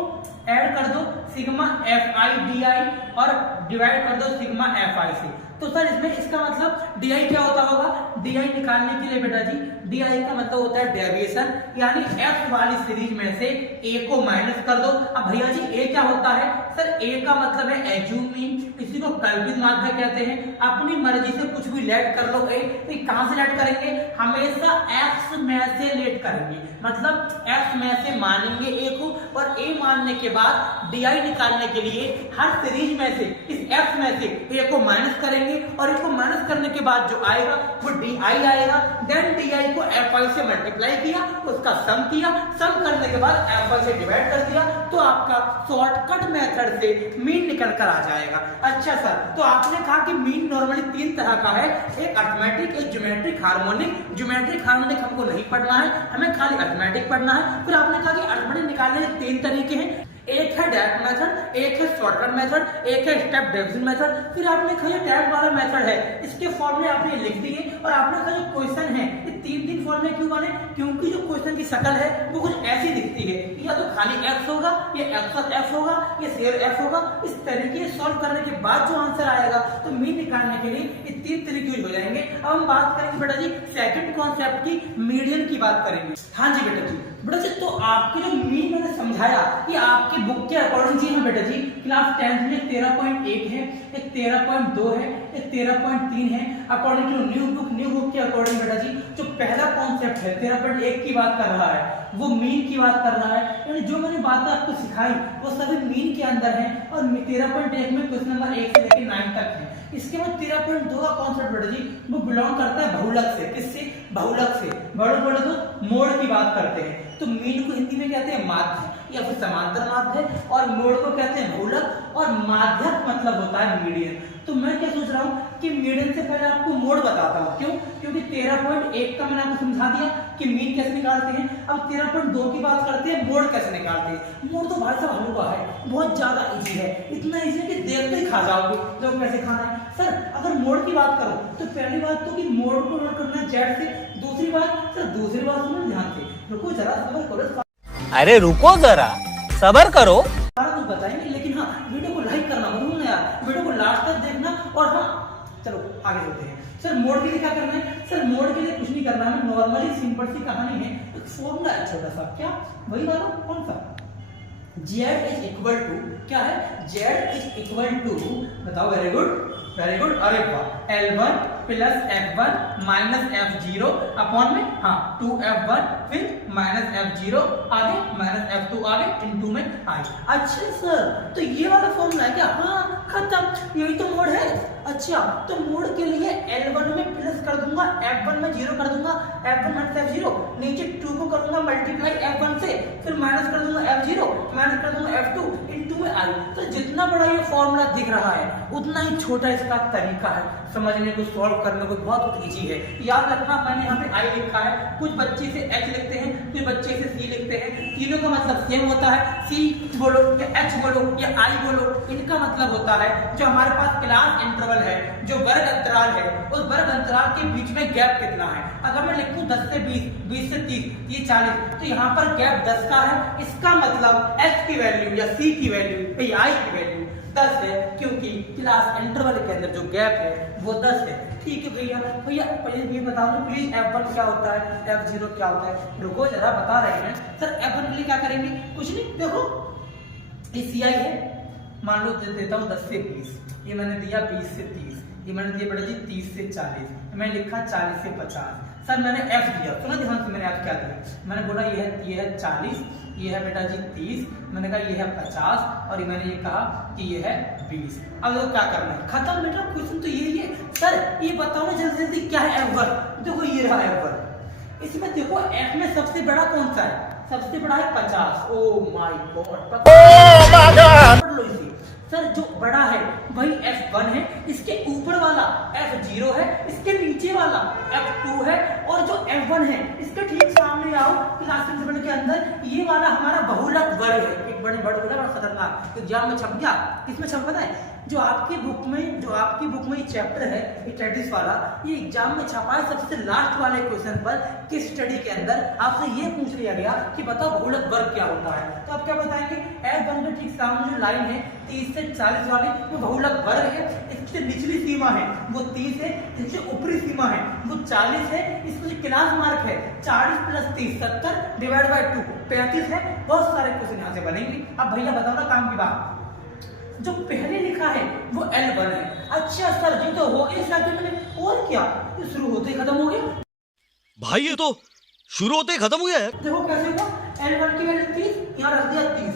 ऐड कर दो sigma F I D I और डिवाइड कर दो सिग्मा एफ आई से। तो सर इसमें इसका मतलब डी आई क्या होता होगा, डी आई निकालने के लिए बेटा जी डी आई का मतलब होता है डेविएशन, यानी एफ वाली सीरीज में से ए को माइनस कर दो। अब भैया जी ए क्या होता है, सर ए का मतलब है एज्यूम मीन, इसी को कल्पित माध्य कहते हैं। अपनी मर्जी से कुछ भी लेट कर लो ए, तो कहां से लेट करेंगे, हमेशा एक्स में से लेट करेंगे, मतलब एक्स में से मानेंगे ए को, और ए मानने के बाद डी आई निकालने के लिए हर सीरीज में से इस एक्स में से ए को माइनस करेंगे, और इसको माइनस करने के बाद जो आएगा वो डी आई आएगा। देन डी आई को एफ आई से मल्टीप्लाई किया, उसका सम किया, सम करने के बाद एफ आई से डिवाइड कर दिया, तो आपका शॉर्टकट मेथड से मीन निकल कर आ जाएगा। अच्छा सर, तो आपने कहा कि मीन नॉर्मली तीन तरह का है, एक अर्थमेटिक, एक ज्योमेट्रिक हार्मोनिक। ज्योमेट्रिक हार्मोनिक हमको नहीं पढ़ना है, हमें खाली अर्थमेटिक पढ़ना है। फिर आपने कहा कि अर्थमेटिक निकालने के तीन तरीके हैं, एक है डायरेक्ट मेथड, एक है शॉर्टकट मेथड, एक है स्टेप डिवीजन मेथड। फिर आपने कहा ये डायरेक्ट वाला मेथड है, इसके फॉर्मूले आपने लिख दिए, और आपने कहा जो क्वेश्चन है ये तीन फॉर्मूले क्यों बने, क्योंकि जो क्वेश्चन की शक्ल है वो कुछ ऐसी दिखती है, या तो खाली एक्स होगा, या एक्स और एफ होगा, या शेयर एफ होगा। इस तरीके से सॉल्व करने के बाद जो आंसर आएगा, तो मीन निकालने के लिए ये तीन तरीके यूज हो जाएंगे। अब हम बात करेंगे बेटा जी सेकंड कॉन्सेप्ट की, मीडियन की बात करेंगे। हाँ जी बेटा जी, बेटा जी तो आपके जो मीन मैंने समझाया ये आपके बुक के अकॉर्डिंग जी है बेटा जी। क्लास 10th में 13.1 है, एक 13.2 है, एक 13.3 है। अकॉर्डिंग टू न्यू बुक के अकॉर्डिंग बेटा जी जो पहला कॉन्सेप्ट है 13.1 की बात कर रहा है, वो मीन की बात कर रहा है। यानी जो मैंने बातें आपको सिखाई वो सभी मीन के अंदर है, और 13.1 में क्वेश्चन नंबर 1 से लेकर 9 तक है। इसके बाद 13.2 का कॉन्सेप्ट बेटा जी वो बिलोंग करता है बहुलक से। किससे, बहुलक से। बड़े तो मोड की बात करते हैं, तो मीन को हिंदी में कहते हैं माध्य या फिर समांतर माध्य, और मोड को कहते हैं बहुलक, और माध्यक मतलब होता है मीडियन। तो मैं क्या सोच रहा हूँ कि मीडियन से पहले आपको मोड बताता हूँ। क्यों, क्योंकि 13.1 का मैंने आपको समझा दिया कि मीन कैसे निकालते हैं। अब 13.2 की बात करते हैं, मोड कैसे निकालते हैं। मोड तो भाई साहब हल्का है, बहुत ज्यादा इजी है, इतना इजी है कि देखते ही खा जाओगे जो कैसे खाना है। सर अगर मोड की बात करो तो पहली बात तो कि मोड को नोट करना है जेड से, दूसरी बात सर दूसरी बात सुनो ध्यान से, रुको जरा सबर करो। अरे रुको जरा, सबर करो। सारा कुछ बताएंगे, लेकिन हाँ वीडियो को लाइक करना मत भूलना यार, वीडियो को लास्ट तक देखना। और हाँ चलो आगे चलते हैं। सर मोड के लिए क्या करना है, सर मोड के लिए कुछ नहीं करना है, नॉर्मली सिंपल सी कहानी है, एक फॉर्मूला है छोटा सा। क्या, वही वाला कौन सा, z इज इक्वल टू, क्या है, z इज इक्वल टू, बताओ, वेरी गुड वेरी गुड, अरे वाह, L1 plus F1 minus F0 upon में, हाँ 2F1 फिर माइनस F0 आगे माइनस F2 आगे इनटू में आई। अच्छा सर तो ये वाला फॉर्मूला है क्या, हाँ खत्म, यही तो मोड है। अच्छा तो मोड के लिए L1 में प्लस कर दूंगा, F1 में 0 कर दूंगा, F1 माइनस F0, नीचे 2 को करूंगा मल्टीप्लाई F1 से, फिर माइनस कर दूंगा F0, माइनस कर दूंगा F2 इनटू में आई। तो जितना बड़ा ये फॉर्मूला दिख रहा है उतना ही छोटा इसका तरीका है समझने को, सॉल्व करने को बहुत इजी है। याद रखना मैंने यहाँ पे आई लिखा है, कुछ बच्चे से H लिखते हैं, कुछ बच्चे से C लिखते हैं, तीनों का मतलब सेम होता है। C बोलो या H बोलो या I बोलो, इनका मतलब होता है जो हमारे पास क्लास इंटरवल है, जो वर्ग अंतराल है, उस वर्ग अंतराल के बीच में गैप कितना है। अगर मैं लिखूं 10 से 20, 20 से 30, ये 40, तो यहाँ पर गैप 10 का है। इसका मतलब H की वैल्यू या C की वैल्यू या I की वैल्यू 10 है, क्योंकि क्लास इंटरवल के अंदर जो गैप है वो 10 है। ठीक है भैया, पहले ये बता दो प्लीज F1 क्या होता है, F0 क्या होता है। रुको जरा बता रहे हैं सर। F1 के लिए क्या करेंगे, कुछ नहीं, देखो ये CI है, मान लो देता हूँ 10 से 20, ये मैंने दिया 20 से 30, ये मैंने दिया बेटा जी 30 से 40, मैंने लिखा 40 से 50। सर मैंने F दिया, सुनो ध्यान से, मैंने F क्या दिया, मैंने बोला ये है 40, ये है बेटा जी 30, मैंने कहा ये है 50, और मैंने ये कहा कि ये है 20। अब देखो क्या करना है, खत्म बेटा, क्वेश्चन तो यही है। सर ये बताओ ना जल्दी जल्दी क्या है F1। देखो ये रहा F1, इसमें देखो F में सबसे बड़ा कौन सा है, सबसे बड़ा है 50। ओ माय गॉड, पढ़ लो इसे। सर जो बड़ा है वही F1 है, इसके ऊपर वाला F0 है, इसके नीचे वाला F2 है, और जो F1 है इसके ठीक सामने आओ क्लास प्रिंसिपल के अंदर, ये वाला हमारा बहुलक वर्ग है। एक बड़े वर्ग बड़ा खतरनाक एग्जाम में छप गया। किसमें छप पता है? जो आपकी बुक में चैप्टर है स्टैटिस्टिक्स वाला, ये एग्जाम में छपा है सबसे लास्ट वाले क्वेश्चन पर। किस स्टडी के अंदर आपसे ये पूछ लिया गया कि बताओ बहुलक वर्ग क्या होता है, तो आप क्या बताएंगे? F1 के ठीक सामने जो लाइन है 30 से 40 वाली, वो बहुलक वर्ग है। इसकी निचली सीमा है वो 30 है, इसकी ऊपरी सीमा है वो 40 है। इसमें जो क्लास मार्क है 40 प्लस 30 70 डिवाइड बाय 2 35 है। बहुत सारे क्वेश्चन यहाँ से बनेंगे। अब भैया बताओ ना काम की बात, जो पहले लिखा है वो L1 है। अच्छा सर जी तो हो गया सेकंड में, और क्या ये शुरू होते ही खत्म हो गया? भाई ये तो शुरू होते ही खत्म हो गया है। देखो कैसे हुआ, L1 की वैल्यू 30, यहाँ रख दिया 30।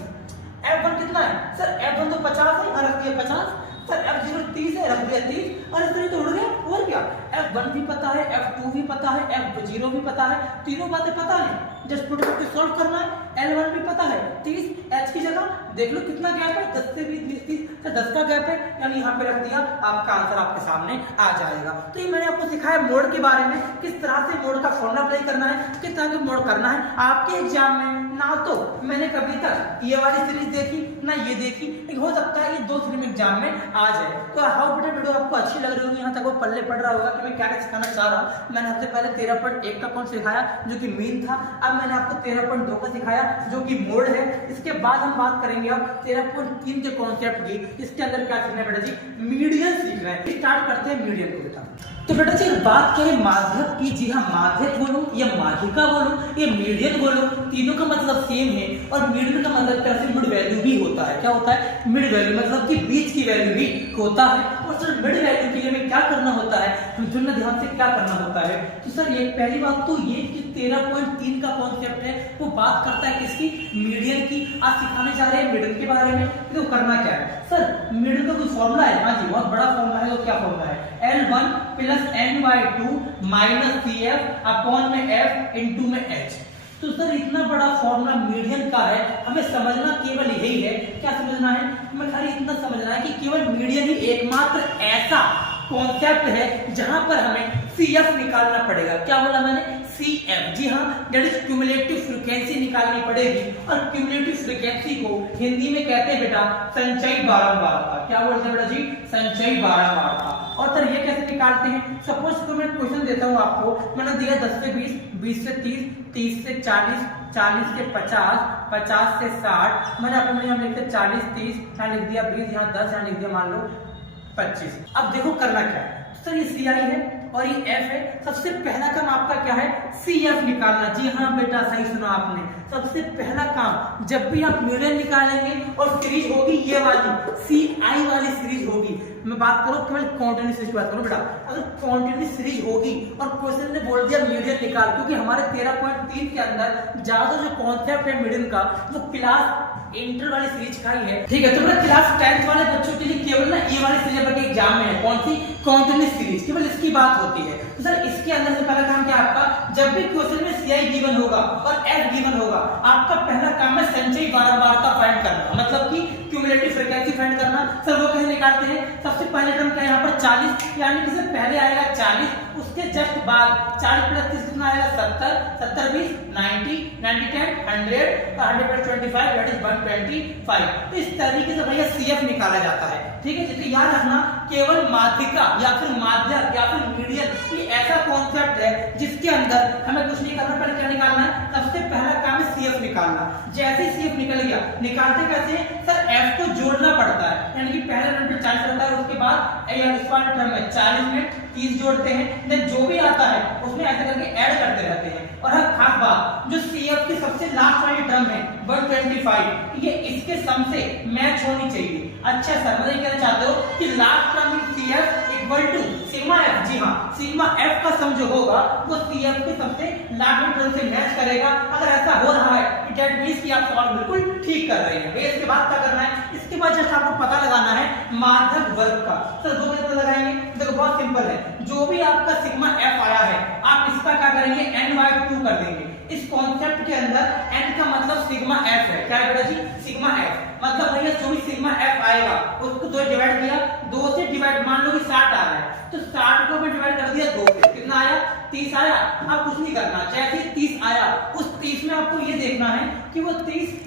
F1 कितना है सर? F1 तो 50 है, यहाँ रख दिया 50। सर F0 30 है, रख दिया 30। और इस तरह तो उड़ गया, और क्या? F1 भी पता है, F2 भी पता है, F0 भी पता है, तीनों बातें पता है। जस्ट पुट करके सॉल्व करना है। L1 भी पता है 30, H की जगह देख लो कितना गैप है, 10 से 20 20 30, तो 10 का गैप है, यानी यहाँ पे रख दिया, आपका आंसर आपके सामने आ जाएगा। तो ये मैंने आपको सिखाया मोड के बारे में, किस तरह से मोड का फॉर्मूला अप्लाई करना है, किस तरह से मोड करना है। आपके एग्जाम में ना तो मैंने कभी तक ये वाली सीरीज देखी ना ये देखी, लेकिन हो सकता है ये 2 सीरीज में एग्जाम में आ जाए। तो हाउ बेटा वीडियो आपको अच्छी लग रही होगी, यहाँ तक वो पल्ले पड़ रहा होगा कि मैं क्या क्या सिखाना चाह रहा हूँ। मैंने सबसे पहले 13.1 का कॉन्सेप्ट सिखाया जो कि मीन था। अब मैंने आपको 13.2 का सिखाया जो कि मोड है। इसके बाद हम बात करेंगे अब 13.3 के कॉन्सेप्ट की। इसके अंदर क्या सीखना है बेटा जी? मीडियन सीखना है। स्टार्ट करते हैं मीडियन को बेटा। तो बेटा जी बात करें माध्यक की, जी हाँ माध्यक बोलूं या माध्यिका बोलूं या मीडियन बोलूं, तीनों का मतलब सेम है। और मीडियन का मतलब क्या है? मिड वैल्यू भी होता है। क्या होता है? मिड वैल्यू, मतलब कि बीच की वैल्यू भी होता है। और सर मिड वैल्यू के लिए हमें क्या करना होता है, हम सुनना ध्यान से क्या करना होता है। तो सर ये पहली बात तो ये कि 13.3 का कॉन्सेप्ट है वो बात करता है किसकी? मीडियन की। आज सिखाने जा रहे हैं मीडियन के बारे में। तो करना क्या है सर? मीडियन का कोई फॉर्मूला है? हाँ जी बहुत बड़ा फॉर्मूला है। तो क्या फॉर्मूला है? L1 plus N/2 minus CF upon में F इंटू में H। तो सर इतना बड़ा फॉर्मूला मीडियन का है, हमें समझना केवल यही है। क्या समझना है? हमें खाली इतना समझना है कि केवल मीडियन ही एकमात्र ऐसा कॉन्सेप्ट है जहां पर हमें CF निकालना पड़ेगा। क्या बोला मैंने? CF, जी हाँ, दैट इज क्यूमुलेटिव फ्रीक्वेंसी निकालनी पड़ेगी। और क्यूमुलेटिव फ्रीक्वेंसी को हिंदी में कहते हैं बेटा संचयी बारंबारता। क्या बोलते हैं बेटा जी? संचयी बारंबारता। और सर ये कैसे निकालते हैं? सपोज को मैं क्वेश्चन देता हूँ आपको, मैंने दिया 10 से 20, 20 से 30, 30 से 40, 40 से 50, 50 से 60। मैंने आपको यहाँ लिखते 40 30, यहाँ लिख दिया 20, यहाँ 10, यहाँ लिख दिया मान लो 25। अब देखो करना क्या है सर, ये CI है और ये F है। सबसे पहला काम आपका क्या है? CF निकालना। जी हाँ बेटा सही सुना आपने। सबसे पहला काम जब भी आप मीडियन निकालेंगे और सीरीज होगी ये वाली CI वाली सीरीज होगी, मैं बात करूं केवल कॉन्टिन्यूस सीरीज बात करूं बेटा। अगर कॉन्टिन्यूस सीरीज होगी और क्वेश्चन ने बोल दिया मीडियन निकाल, क्योंकि हमारे 13.3 के अंदर ज्यादा जो कॉन्सेप्ट है मीडियन का वो क्लास इंटर वाली सीरीज का ही है। ठीक है, तो मेरा क्लास 10th वाले बच्चों के लिए केवल ना ये वाली सीरीज आपके एग्जाम में है। कौन सी? कॉन्टिन्यूस सीरीज, केवल इसकी बात होती है। तो सर इसके अंदर से पहला काम क्या आपका? जब भी क्वेश्चन में CI गिवन होगा और F गिवन होगा, आपका पहला काम है संचयी बारंबारता फाइंड करना, मतलब कि क्यूमुलेटिव फ्रीक्वेंसी फाइंड करना। सर वो कैसे निकालते हैं? सबसे पहले टर्म क्या है यहाँ पर? 40, यानी कि पहले आएगा 40, उसके जस्ट बाद 40 प्लस 30 कितना आएगा? 70, 70 20 90, 90 10 100, 100 प्लस 25 दैट इज 125। तो इस तरीके से भैया CF निकाला जाता है। ठीक है, जिसे याद रखना केवल माध्यिका या फिर माध्यक या फिर मीडियन ये ऐसा कॉन्सेप्ट है जिसके अंदर हमें कुछ नहीं करना, पहले क्या निकालना है? सबसे पहला काम है CF निकालना। जैसे ही CF निकल गया, निकालते कैसे हैं? सर F को जोड़ना पड़ता है, यानी कि पहले टर्म पे 40 रहता है, उसके बाद इस वाले टर्म में 40 में 30 जोड़ते हैं, देन जो भी आता है उसमें ऐसे करके ऐड करते रहते हैं। और हर खास बात जो CF की सबसे लास्ट वाली टर्म है 125, ये इसके सम से मैच होनी चाहिए। अच्छा सर मतलब ये कहना चाहते हो कि last term in CF equal to sigma F। जी हाँ, सिग्मा F का सम जो होगा वो CF के सबसे लास्ट टर्म से मैच करेगा। अगर ऐसा हो रहा है दैट मींस कि आप सवाल बिल्कुल ठीक कर रहे हैं। इसके बाद क्या करना है? इसके बाद जस्ट आपको पता लगाना है माध्यक वर्ग का। सर दो कैसे लगाएंगे? देखो बहुत सिंपल है, जो भी आपका सिग्मा F आया है आप इसका क्या करेंगे? N/2 कर देंगे। इस कॉन्सेप्ट के अंदर n का मतलब सिग्मा f है। क्या है बेटा जी? Sigma f। मतलब भैया जो भी सिग्मा f आएगा उसको 2 डिवाइड किया, 2 से डिवाइड, मान लो कि 60 आ रहा है तो 60 को मैं डिवाइड कर दिया 2 से, कितना आया? 30 आया। अब कुछ नहीं करना, जैसे 30 आया उस 30 में आपको ये देखना है कि वो 30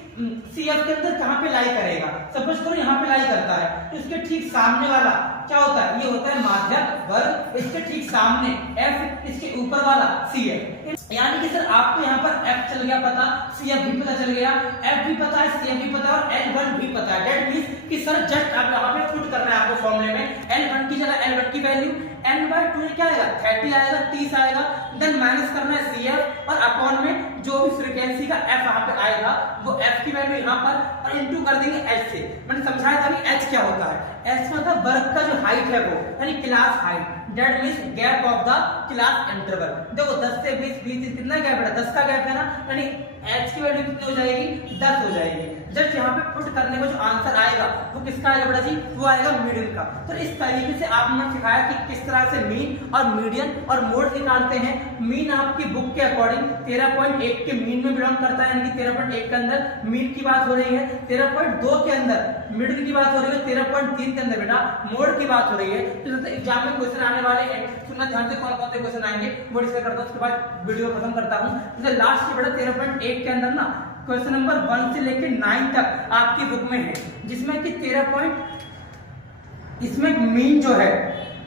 CF के अंदर कहां पे लाई करेगा। सपोज करो यहाँ पे लाई करता है तो इसके ठीक सामने वाला क्या होता है? ये होता है माध्यक वर्ग। इसके ठीक सामने F, इसके ऊपर वाला CF। यानी कि सर आपको यहाँ पर F चल गया पता, CF भी पता चल गया, F भी पता है, CF भी पता है और L1 भी पता है। दैट मींस कि सर जस्ट आप यहाँ पे पुट करना है आपको फॉर्मूले में L1 की जगह L1 की वैल्यू n/2 क्या आएगा? 30 आएगा, 30 आएगा। देन माइनस करना है CF और अपॉन में जो भी फ्रीक्वेंसी का F यहाँ पे आएगा वो F की वैल्यू यहाँ पर और इनटू कर देंगे H से। मैंने समझाया था कि H क्या होता है? H मतलब वर्ग का जो हाइट है वो, यानी class height, that means gap of the class interval. देखो 10 से 20 कितना गैप है? 10 का गैप है ना, यानी H की वैल्यू कितनी हो जाएगी? 10 हो जाएगी। जस्ट यहाँ पे पुट करने में जो आंसर आएगा वो किसका आएगा बेटा जी? वो आएगा मीडियन का। तो इस तरीके से आपने सिखाया कि किस तरह से मीन और मीडियन और मोड निकालते हैं। मीन आपकी बुक के अकॉर्डिंग 13.1 के मीन में बिलोंग करता है, यानी कि 13.1 के अंदर मीन की बात हो रही है, 13.2 के अंदर मिडिल की बात हो रही है, 13.3 के अंदर बेटा मोड की बात हो रही है। तो एग्जाम में क्वेश्चन आने वाले हैं, सुनना ध्यान से कौन कौन से क्वेश्चन आएंगे वो डिस्कस करता हूं, उसके बाद वीडियो खत्म करता हूं। लास्ट में बेटा 13.1 के अंदर ना क्वेश्चन नंबर 1 से लेकर 9 तक आपकी बुक में है, जिसमें कि 13 इसमें मीन जो है,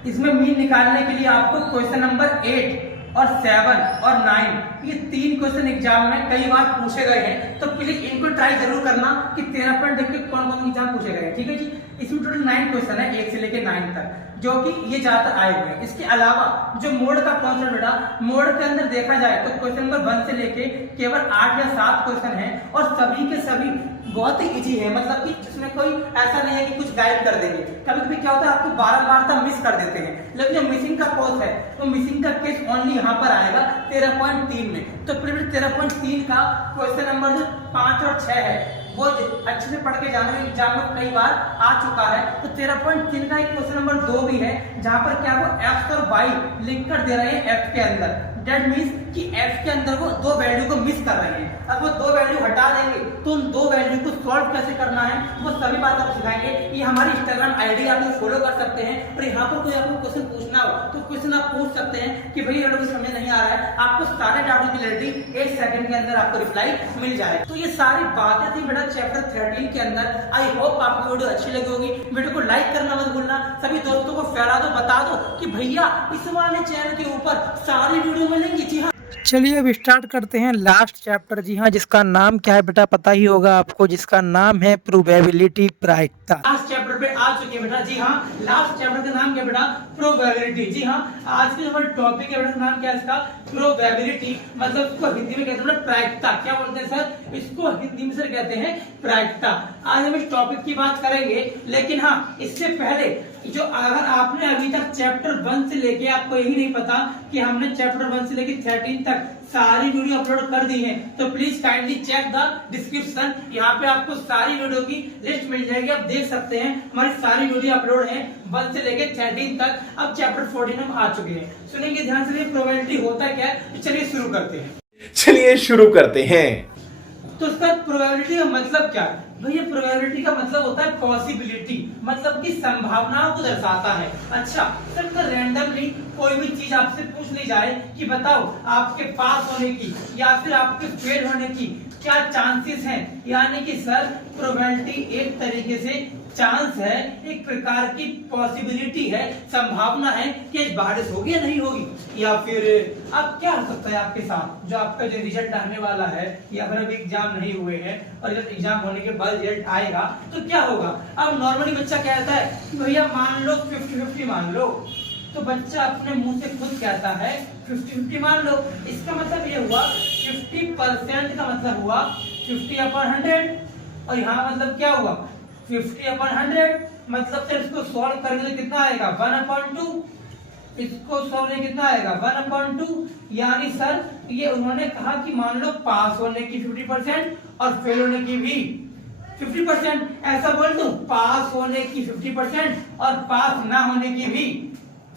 इसमें मीन निकालने के लिए आपको क्वेश्चन नंबर 8 और 7 और 9 ये 3 क्वेश्चन एग्जाम में कई बार पूछे गए हैं। तो प्लीज इनको ट्राई जरूर करना कि 13 पॉइंट देख के कौन कौन एग्जाम पूछे गए हैं। ठीक है जी, इसमें टोटल 9 क्वेश्चन है 1 से लेकर 9 तक, जो कि ये ज्यादातर आए हुए हैं। इसके अलावा जो मोड का कॉन्सेप्ट बेटा, मोड के अंदर देखा जाए तो क्वेश्चन नंबर 1 से लेके केवल 8 या 7 क्वेश्चन है और सभी के सभी बहुत ही इजी है। मतलब कि जिसमें कोई ऐसा नहीं है कि कुछ गाइड कर देंगे। कभी कभी क्या होता है आपको बार मिस कर देते हैं, लेकिन जो मिसिंग का कोर्स है वो मिसिंग का केस ओनली यहाँ पर आएगा 13.3 में। तो फिर 13.3 का क्वेश्चन नंबर जो 5 और 6 है वो अच्छे से पढ़ के जाने एग्जाम में कई बार आ चुका है। तो 13.3 का एक क्वेश्चन नंबर 2 भी है, जहां पर क्या वो x और y लिख कर दे रहे हैं f के अंदर। दैट मींस कि f के अंदर वो 2 वैल्यू को मिस कर रहे हैं। अब वो 2 वैल्यू हटा देंगे तो उन 2 वैल्यू को सॉल्व कैसे करना है वो सभी बात आपको सिखाएंगे। ये हमारी इंस्टाग्राम आईडी आप लोग फॉलो कर सकते हैं और यहाँ पर कोई आपको क्वेश्चन पूछना हो तो क्वेश्चन आप पूछ सकते हैं कि भाई अगर समझ नहीं आ रहा है, आपको सारे डाउट की क्लैरिटी 1 सेकंड के अंदर आपको रिप्लाई मिल जाएगा। तो ये सारी बातें थी बेटा चैप्टर 13 के अंदर। आई होप आपको वीडियो अच्छी लगी होगी। वीडियो को लाइक करना मत भूलना, सभी दोस्तों को फैला दो, बता दो कि भैया इस वाले चैनल के ऊपर सारी वीडियो मिलेंगी। जी हाँ, चलिए अब स्टार्ट करते हैं लास्ट चैप्टर। जी हाँ, जिसका नाम क्या है बेटा पता ही होगा आपको, जिसका नाम है प्रोबेबिलिटी प्रायिकता। लास्ट चैप्टर पे आ चुके हैं बेटा। जी हाँ, लास्ट चैप्टर का नाम क्या बेटा? प्रोबेबिलिटी। जी हाँ, आज के हमारे टॉपिक है बेटा, नाम क्या है इसका? प्रोबेबिलिटी। मतलब इसको हिंदी में कहते हैं प्रायिकता। क्या बोलते हैं सर? इसको हिंदी में सर कहते हैं प्रायिकता। आज हम इस टॉपिक की बात करेंगे, लेकिन हाँ इससे पहले जो अगर आपने अभी तक चैप्टर 1 से लेके, आपको यही नहीं पता कि हमने चैप्टर 1 से लेके 13 तक सारी वीडियो अपलोड कर दी है, तो please kindly check the description. यहाँ पे आपको सारी वीडियो की लिस्ट मिल जाएगी, आप देख सकते हैं हमारी सारी वीडियो अपलोड है 1 से लेके 13 तक। अब चैप्टर 14 हम आ चुके हैं, सुनेंगे ध्यान से। प्रोबेबिलिटी होता क्या है, तो चलिए शुरू करते हैं। तो उसका प्रोबेबिलिटी का मतलब क्या है भैया? प्रोबेबिलिटी का मतलब होता है पॉसिबिलिटी, मतलब कि संभावनाओं को दर्शाता है। अच्छा सर, तो रैंडमली कोई भी चीज आपसे पूछ ली जाए कि बताओ आपके पास होने की या फिर आपके फेल होने की क्या चांसेस हैं, यानी कि सर प्रोबेबिलिटी एक तरीके से चांस है, एक प्रकार की पॉसिबिलिटी है, संभावना है कि बारिश होगी या नहीं होगी, या फिर अब क्या हो सकता है आपके साथ जो आपका जो रिजल्ट आने वाला है, या फिर अभी एग्जाम नहीं हुए हैं और जब एग्जाम होने के बाद रिजल्ट आएगा तो क्या होगा। अब नॉर्मली बच्चा कहता है कि भैया मान लो 50-50 मान लो, तो बच्चा अपने मुंह से खुद कहता है 50-50 मान लो। इसका मतलब ये हुआ 50% का मतलब हुआ 50/100 और यहाँ मतलब क्या हुआ 50/100। मतलब सर इसको सॉल्व करेंगे तो कितना आएगा 1/2। इसको सॉल्व करने कितना आएगा 1/2। यानी सर ये उन्होंने कहा कि मान लो पास होने की 50% और फेल होने की भी 50%। ऐसा बोल दूं, पास होने की 50% और पास ना होने की भी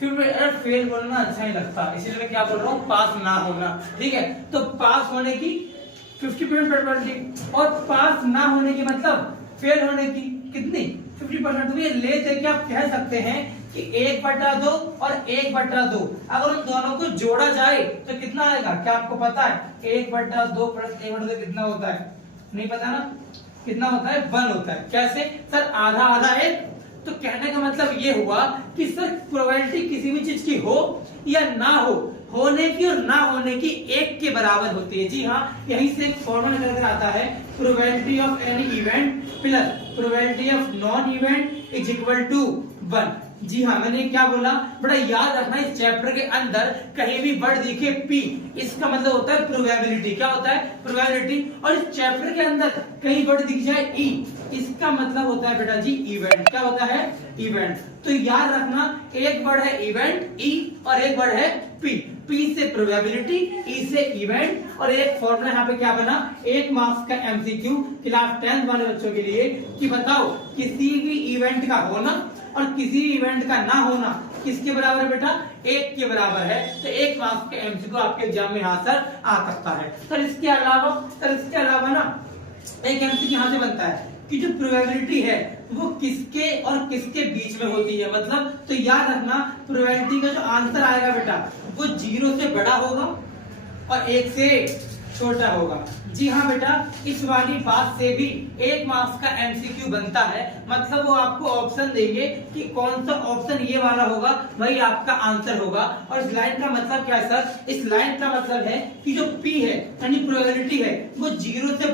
फिर मैं फेल बोलना अच्छा नहीं लगता, इसलिए मैं क्या बोल रहा हूँ, पास ना होना। ठीक है, तो पास होने की 50% प्रोबेबिलिटी और पास ना होने की मतलब फेल होने की कितनी 50%। तो ये ले दे आप कह सकते हैं कि 1/2 और 1/2 अगर उन दोनों को जोड़ा जाए तो कितना आएगा, क्या आपको पता है? 1/2 प्लस 1/2 कितना होता है? नहीं पता ना, कितना होता है? 1 होता है। कैसे सर? आधा आधा है। तो कहने का मतलब ये हुआ कि सर प्रोबेबिलिटी किसी भी चीज की हो या ना हो, होने की और ना होने की 1 के बराबर होती है। जी हाँ, यहीं से एक फॉर्मूला निकल आता है, probability of any event plus probability of non event is equal to 1। जी हाँ, मैंने क्या बोला, बड़ा याद रखना, इस चैप्टर के अंदर कहीं भी वर्ड दिखे P, इसका मतलब होता है प्रोबेबिलिटी। क्या होता है? प्रोबेबिलिटी। और इस चैप्टर के अंदर कहीं वर्ड दिख जाए E, इसका मतलब होता है बेटा जी इवेंट। क्या होता है? इवेंट। तो याद रखना, एक वर्ड है इवेंट E और एक वर्ड है P। P से प्रोबेबिलिटी, E से इवेंट। और एक फॉर्मूला यहाँ पे क्या बना, 1 मार्क्स का MCQ क्लास 10 वाले बच्चों के लिए, कि बताओ किसी भी इवेंट का होना और किसी इवेंट का ना होना किसके बराबर है बेटा? 1 के बराबर है। तो 1 मार्क्स का MCQ आपके एग्जाम में यहाँ सर आ सकता है। सर इसके अलावा ना एक MCQ यहाँ से बनता है कि जो प्रोबेबिलिटी है वो किसके और किसके बीच में होती है। मतलब तो याद रखना, प्रोबेबिलिटी का जो आंसर आएगा बेटा वो 0 से बड़ा होगा और 1 से छोटा होगा। जी हाँ बेटा, इस वाली बात से भी 1 मार्क्स का MCQ बनता है। मतलब वो आपको ऑप्शन देंगे कि कौन सा ऑप्शन ये वाला होगा, वही आपका आंसर होगा। और इस लाइन का मतलब क्या है सर? इस लाइन का मतलब है कि जो P है यानी प्रोबेबिलिटी है वो 0 से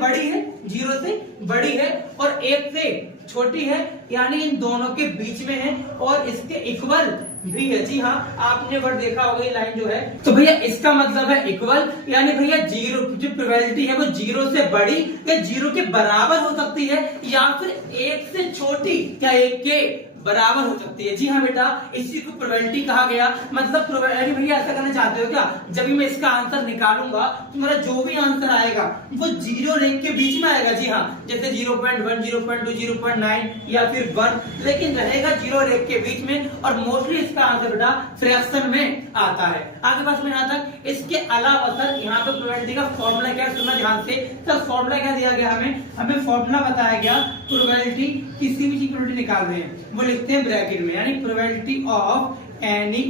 बड़ी है और 1 से छोटी है, यानी इन दोनों के बीच में है और इसके इक्वल भी है। जी हाँ, आपने वर्ड देखा होगा ये लाइन जो है, तो भैया इसका मतलब है इक्वल, यानी भैया 0 जो प्रोबेबिलिटी है वो 0 से बड़ी या 0 के बराबर हो सकती है, या फिर 1 से छोटी या 1 के बराबर हो सकती है। जी हाँ बेटा, इसी को प्रोबेबिलिटी कहा गया। मतलब प्रोबेबिलिटी भैया ऐसा करना चाहते हो क्या, जब भी मैं इसका आंसर निकालूंगा तो मेरा जो भी आंसर आएगा वो 0 और 1 के बीच में आएगा। जी हाँ, जैसे 0.1, 0.2, 0.9 या फिर 1, लेकिन रहेगा 0 और 1 के बीच में। और मोस्टली इसका आंसर बेटा फ्रैक्शन में आता है। आगे बात में यहाँ तक। इसके अलावा सर यहाँ पे प्रोबेबिलिटी का फॉर्मूला क्या है, सुनना ध्यान से। सर फॉर्मूला क्या दिया गया हमें फॉर्मूला बताया गया, प्रोबेबिलिटी किसी भी चीज की प्रोबेबिलिटी निकाल रहे हैं वो लिखते हैं ब्रैकेट में, यानी probability of any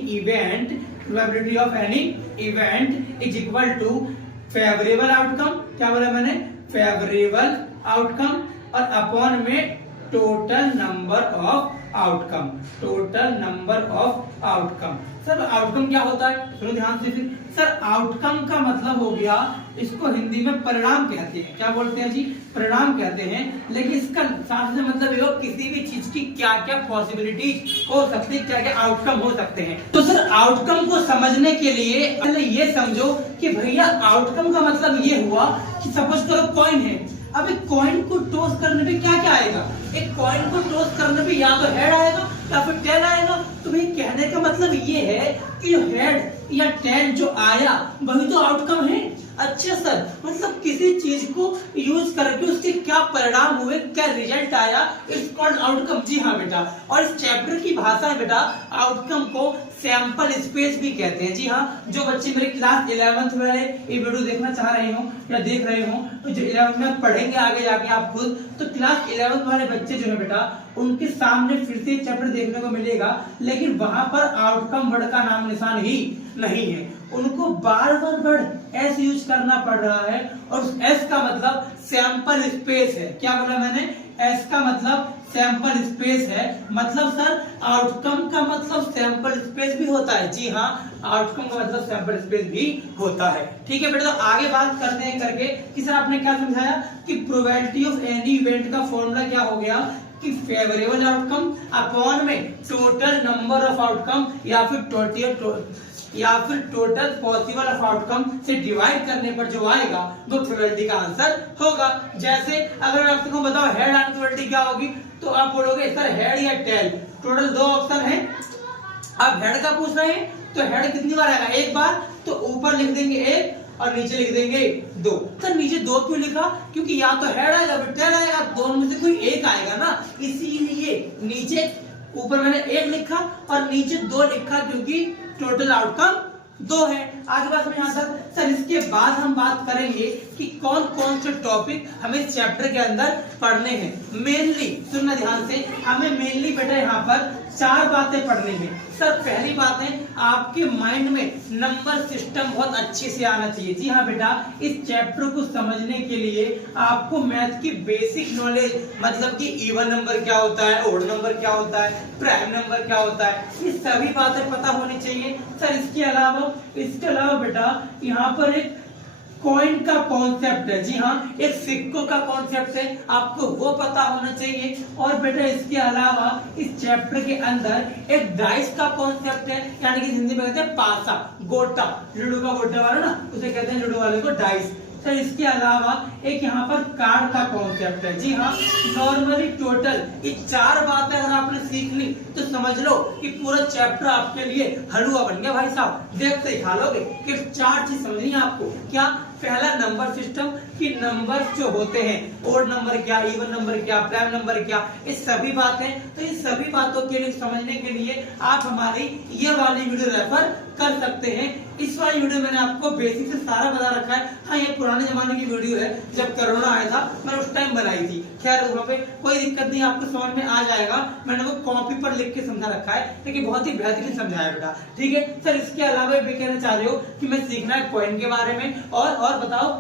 event is equal to favourable outcome. क्या बोला मैंने? Favourable outcome. और अपॉन में total number of outcome. Sir outcome क्या होता है, सुनो ध्यान से। फिर सर आउटकम का मतलब हो गया, इसको हिंदी में परिणाम कहते हैं। क्या बोलते हैं जी? परिणाम कहते हैं। लेकिन इसका साथ में मतलब ये हो किसी भी चीज की क्या क्या पॉसिबिलिटी हो सकती है, क्या क्या आउटकम हो सकते हैं। तो सर आउटकम को समझने के लिए पहले ये समझो कि भैया आउटकम का मतलब ये हुआ कि सपोज करो कॉइन है। अब एक कॉइन को टॉस करने पे क्या क्या आएगा? एक कॉइन को टॉस करने पे या तो हेड आएगा या फिर टेल आएगा। तो भाई कहने का मतलब ये है कि जो हेड या टेल जो आया वही तो आउटकम है। अच्छा सर, मतलब किसी चीज को यूज करके उसके क्या परिणाम हुए, क्या रिजल्ट आया, इट्स कॉल्ड आउटकम। जी हाँ बेटा, और इस चैप्टर की भाषा है बेटा आउटकम को सैंपल स्पेस भी कहते हैं। जी हाँ, जो बच्चे मेरे क्लास 11th वाले ये वीडियो देखना चाह रहे हो या देख रहे हो, तो जो 11th में पढ़ेंगे आगे जाके आप खुद, तो क्लास 11th वाले बच्चे जो है बेटा उनके सामने फिर से चैप्टर देखने को मिलेगा, लेकिन वहां पर आउटकम वर्ड का नाम निशान ही नहीं है। उनको बार बार वर्ड एस यूज करना पड़ रहा है, और उस एस का मतलब सैंपल स्पेस है। क्या बोला मैंने? एस का मतलब सैंपल स्पेस है। मतलब सर आउटकम का मतलब सैंपल स्पेस भी होता है। जी हाँ, आउटकम का मतलब सैंपल स्पेस भी होता है। ठीक है बेटा, तो आगे बात करते हैं करके कि सर आपने क्या समझाया कि प्रोबेबिलिटी ऑफ एनी इवेंट का फॉर्मूला क्या हो गया कि फेवरेबल आउटकम अपॉन में टोटल नंबर ऑफ आउटकम या फिर टोटल पॉसिबल ऑफ आउटकम से डिवाइड करने पर जो आएगा वो प्रोबेबिलिटी का आंसर होगा। जैसे अगर मैं आपको बताऊं हेड एंड प्रोबेबिलिटी क्या होगी, तो आप बोलोगे सर हेड या टेल, टोटल 2 ऑप्शन है। आप हेड का पूछ रहे हैं तो हेड कितनी बार आएगा? 1 बार। तो ऊपर लिख देंगे 1 और नीचे लिख देंगे 2। सर नीचे 2 क्यों लिखा? क्योंकि या तो हेड आएगा फिर टेल आएगा, दोनों में से कोई एक आएगा ना, इसीलिए नीचे ऊपर मैंने 1 लिखा और नीचे 2 लिखा क्योंकि टोटल आउटकम 2 है। आगे बात यहाँ तक। सर इसके बाद हम बात करेंगे कि कौन कौन से टॉपिक हमें इस चैप्टर के अंदर पढ़ने हैं। मेनली सुनना ध्यान से, हमें मेनली बेटा यहाँ पर 4 बातें पढ़नी है। सर पहली बात है, आपके माइंड में नंबर सिस्टम बहुत अच्छे से आना चाहिए। जी हाँ बेटा, इस चैप्टर को समझने के लिए आपको मैथ की बेसिक नॉलेज, मतलब कि इवन नंबर क्या होता है, ओड नंबर क्या होता है, प्राइम नंबर क्या होता है, ये सभी बातें पता होनी चाहिए। सर इसके अलावा बेटा यहाँ पर एक कॉइन का कॉन्सेप्ट है। जी हाँ, एक सिक्कों का कॉन्सेप्ट है, आपको वो पता होना चाहिए। और बेटा इसके अलावा इस चैप्टर के अंदर एक डाइस का कॉन्सेप्ट है, यानी कि हिंदी में कहते हैं पासा, गोटा, लूडो का गोटा वाला ना, उसे कहते हैं लूडो वाले को डाइस। तो इसके अलावा एक यहाँ पर कार्ड का कॉन्सेप्ट है। जी हाँ, नॉर्मली टोटल ये 4 बातें अगर आपने सीख ली तो समझ लो कि पूरा चैप्टर आपके लिए हलवा बन गया भाई साहब, देखते ही खा लोगे। कि 4 चीज समझनी है आपको। क्या? पहला नंबर सिस्टम, कि नंबर जो होते हैं, ओड नंबर क्या, इवन नंबर क्या, प्राइम नंबर क्या, ये सभी बातें। तो ये सभी बातों के लिए समझने के लिए आप हमारी ये वाली वीडियो रेफर कर सकते हैं। इस वाली वीडियो मैंने आपको बेसिक से सारा बता रखा है। हाँ, ये पुराने जमाने की वीडियो है, जब कोरोना आया था मैंने उस टाइम बनाई थी। खैर वहाँ पे कोई दिक्कत नहीं, आपको समझ में आ जाएगा। मैंने वो कॉपी पर लिख के समझा रखा है, लेकिन बहुत ही बेहतरीन समझाया बेटा। ठीक है सर, इसके अलावा भी कहना चाह रहे हो कि मैं सीखना है कॉइन के बारे में, और बताओ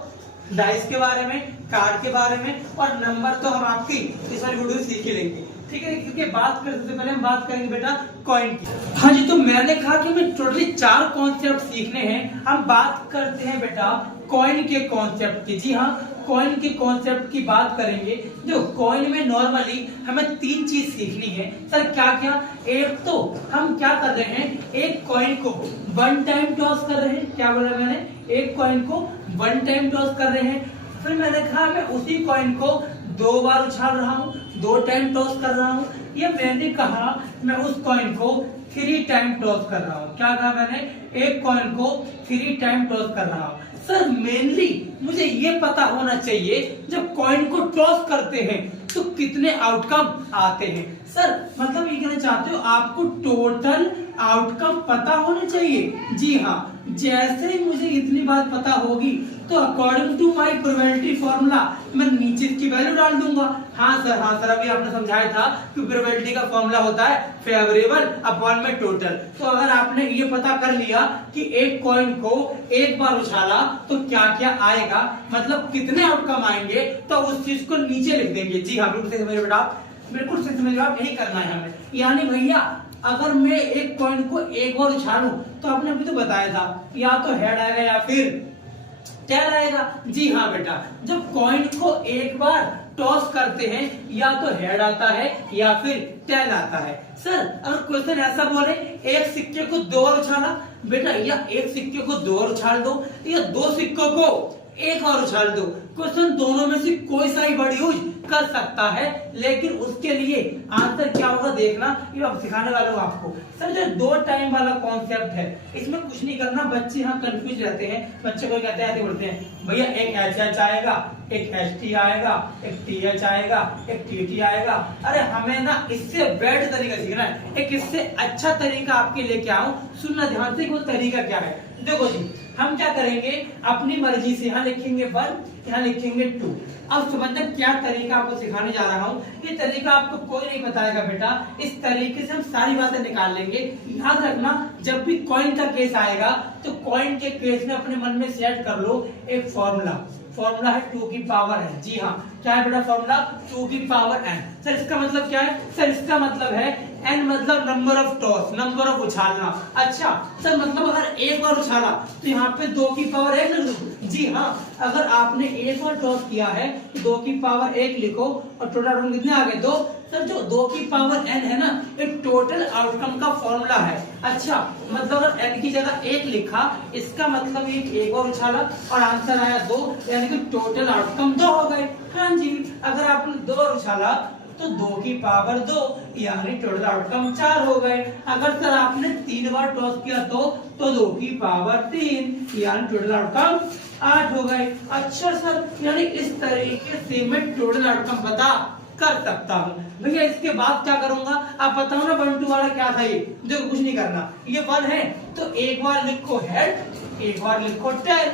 डाइस के बारे में, कार्ड के बारे में, और नंबर तो हम आपकी इस वाली वीडियो सीख ही लेंगे। ठीक है, क्योंकि बात करने से पहले हम बात करेंगे बेटा कॉइन की। हाँ जी, तो मैंने कहा कि हमें टोटली 4 कॉन्सेप्ट सीखने हैं। हम बात करते हैं बेटा कॉइन के कॉन्सेप्ट की। जी हाँ, कॉइन के कॉन्सेप्ट की बात करेंगे। जो कॉइन में नॉर्मली हमें 3 चीज सीखनी है। सर क्या क्या? एक तो हम क्या कर रहे हैं, एक कॉइन को 1 टाइम टॉस कर रहे हैं। क्या बोला मैंने? एक कॉइन को 1 टाइम टॉस कर रहे हैं। फिर मैंने कहा मैं उसी कॉइन को 2 बार उछाल रहा हूँ, 2 टाइम टॉस कर रहा हूँ। ये मैंने कहा मैं उस कॉइन को 3 टाइम टॉस कर रहा हूँ। क्या कहा मैंने? एक कॉइन को 3 टाइम टॉस कर रहा हूँ। सर मेनली मुझे ये पता होना चाहिए जब कॉइन को टॉस करते हैं तो कितने आउटकम आते हैं। सर मतलब ये कहना चाहते हो आपको टोटल आउटकम पता होने चाहिए। जी हाँ, जैसे ही मुझे इतनी बात पता होगी तो according to my probability formula मैं नीचे की वैल्यू डाल दूंगा। हाँ सर, अभी आपने समझाया था कि प्रोबेबिलिटी का फॉर्मूला होता है फेवरेबल अपॉन में टोटल। तो अगर आपने ये पता कर लिया कि एक कॉइन को एक बार उछाला तो क्या क्या आएगा, मतलब कितने आउटकम आएंगे, तो उस चीज को नीचे लिख देंगे। जी हाँ, बिल्कुल सही समझ बेटा, बिल्कुल सही समझ, आप यही करना है हमें। यानी भैया अगर मैं एक कॉइन को एक बार उछालूं तो आपने अभी तो बताया था या तो हेड आएगा या फिर टेल आएगा। जी हाँ बेटा, जब कॉइन को एक बार टॉस करते हैं या तो हेड आता है या फिर टेल आता है। सर अगर क्वेश्चन ऐसा बोले एक सिक्के को 2 बार उछाला बेटा, या एक सिक्के को 2 बार उछाल दो, या 2 सिक्कों को एक बार उछाल दो, क्वेश्चन दोनों में से कोई सा ही वर्ड यूज कर सकता है। लेकिन उसके लिए आंसर क्या होगा देखना, ये अब सिखाने वाला हूँ आपको। सर जो 2 टाइम वाला कॉन्सेप्ट है, इसमें कुछ नहीं करना। बच्चे यहाँ कंफ्यूज रहते हैं, बच्चे को कहते हैं बोलते हैं भैया एक HH आएगा, एक HT आएगा, एक TH आएगा, एक TT आएगा। अरे हमें ना इससे बेटर तरीका सीखना है, एक इससे अच्छा तरीका आपके लेके आऊं। सुनना ध्यान से, वो तरीका क्या है। देखो जी, हम क्या करेंगे, अपनी मर्जी से यहाँ लिखेंगे 1, यहाँ लिखेंगे 2। अब समझना क्या तरीका आपको सिखाने जा रहा हूँ। ये तरीका आपको कोई नहीं बताएगा बेटा, इस तरीके से हम सारी बातें निकाल लेंगे। याद रखना, जब भी कॉइन का केस आएगा तो कॉइन के केस में अपने मन में सेट कर लो एक फॉर्मूला है 2 की पावर n। जी हाँ, क्या है बेटा फॉर्मूला? 2 की पावर n। सर इसका मतलब क्या है? सर इसका मतलब है n मतलब number of toss, number of उछालना। अच्छा सर मतलब अगर एक बार उछाला तो यहाँ पे 2 की पावर 1 लिख दो। जी हाँ, अगर आपने एक बार टॉस किया है तो 2 की पावर 1 लिखो और टोटल आउटकम कितने आ गए? 2। सर जो 2 की पावर n है ना, एक टोटल आउटकम का फॉर्मूला है। अच्छा मतलब अगर n की जगह 1 लिखा, इसका मतलब ये एक बार उछाला और आंसर आया 2, यानी कि टोटल आउटकम 2 हो गए। हाँ जी, अगर आपने 2 बार उछाला तो 2 की पावर 2, यानी टोटल आउटकम 4 हो गए। अगर सर आपने 3 बार टॉस किया तो 2 की पावर 3, यानी टोटल आउटकम 8 हो गए। अच्छा सर, यानी इस तरीके से मैं टोटल आउटकम बता कर सकता हूँ। भैया इसके बाद क्या करूंगा, आप बताओ ना 1 2 वाला क्या था ये, देखो कुछ नहीं करना, ये 1 है तो एक बार लिखो हेड, एक बार लिखो टेल,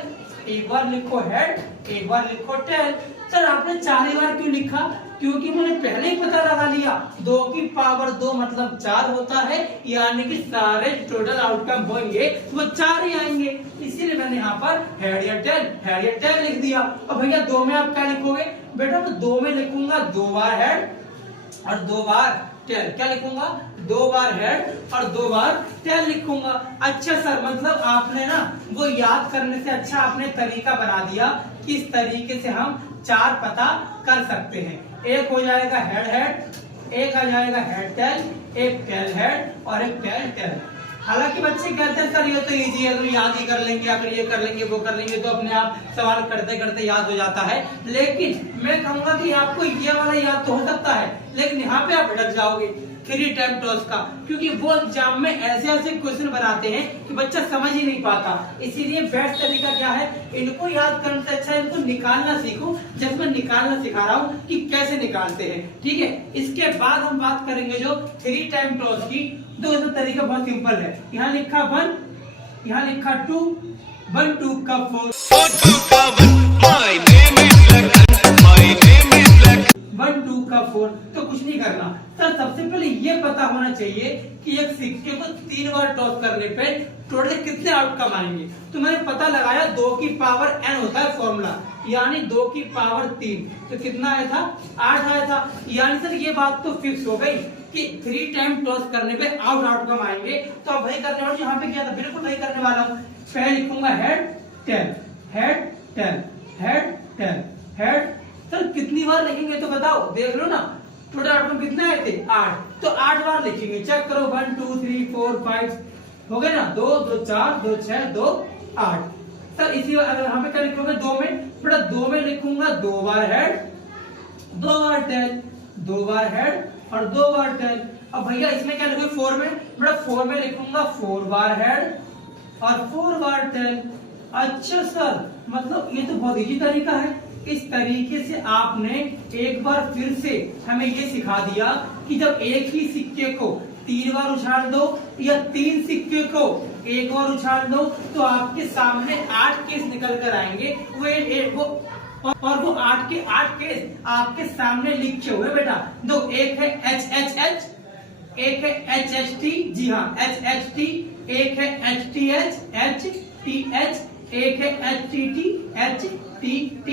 एक बार लिखो हेड, एक बार लिखो टेल। सर आपने 4 बार क्यों लिखा, क्योंकि मैंने पहले ही पता लगा लिया 2 की पावर 2 मतलब 4 होता है, यानी कि सारे टोटल आउटकम होंगे वो 4 ही आएंगे, इसीलिए मैंने यहाँ पर हेड या टेल लिख दिया। और भैया 2 में आप क्या लिखोगे बेटा, मैं 2 में लिखूंगा 2 बार हेड और 2 बार टेल, क्या लिखूंगा 2 बार हेड और 2 बार टेल लिखूंगा। अच्छा सर, मतलब आपने ना वो याद करने से अच्छा आपने तरीका बना दिया, किस तरीके से हम 4 पता कर सकते हैं। एक हो जाएगा हेड हेड, एक आ जाएगा हेड टेल, एक टेल हेड और एक टेल टेल। हालांकि बच्चे कहते हैं सर ये तो इजी है, तो याद ही कर लेंगे, अगर ये कर लेंगे वो कर लेंगे तो अपने आप सवाल करते करते याद हो जाता है। लेकिन मैं कहूंगा कि आपको ये वाला याद तो हो सकता है, लेकिन यहाँ पे आप भटक जाओगे 3 टाइम टॉस का, क्योंकि वो एग्जाम में ऐसे ऐसे क्वेश्चन बनाते हैं कि बच्चा समझ ही नहीं पाता। इसीलिए बेस्ट तरीका क्या है, इनको याद करने से अच्छा इनको निकालना सीखो, जैसे मैं निकालना सिखा रहा हूँ कि कैसे निकालते हैं। ठीक है, इसके बाद हम बात करेंगे जो 3 टाइम टॉस की। तो इसका तरीका बहुत सिंपल है, यहाँ लिखा 1, यहाँ लिखा 2, 1 2 का 4, 1 2 का 4। तो कुछ नहीं करना सर, सबसे पहले ये पता होना चाहिए कि एक सिक्के को 3 बार टॉस करने पे टोटल कितने आउटकम आएंगे। तो मैंने पता लगाया 2 की पावर n होता है फॉर्मूला, यानी 2 की पावर 3, तो कितना आया था 8 आया था। यानी सर ये बात तो फिक्स हो गई कि 3 टाइम टॉस करने पे आउटकम आएंगे। तो अब वही करने वाला, यहाँ पे क्या था बिल्कुल वही करने वाला हूँ। पहले लिखूंगा head tail, head tail, head tail, head. Sir कितनी बार लिखेंगे तो बताओ, देख लो ना टोटल आउटकम कितने आए थे 8, तो 8 बार लिखेंगे। चेक करो 1 2 3 4 5 हो गए ना, 2 2 4 2 6 2 8। सर इसी अगर यहाँ पे क्या लिखोगे 2 में, बेटा 2 में लिखूंगा 2 बार हेड 2 बार टेल, 2 बार हेड और 2 बार टेल। अब भैया इसमें क्या लिखोगे 4 में, बेटा 4 में लिखूंगा 4 बार हेड और 4 बार टेल। अच्छा सर, मतलब ये तो बहुत इजी तरीका है। इस तरीके से आपने एक बार फिर से हमें ये सिखा दिया कि जब एक ही सिक्के को 3 बार उछाल दो या 3 सिक्के को 1 बार उछाल दो तो आपके सामने 8 केस निकल कर आएंगे। वो 8 के 8 केस आपके सामने लिखे हुए बेटा। दो, एक है HHH, एक है HHT, जी हाँ HHT, एक है HTH HTH, एक है HTT HTT,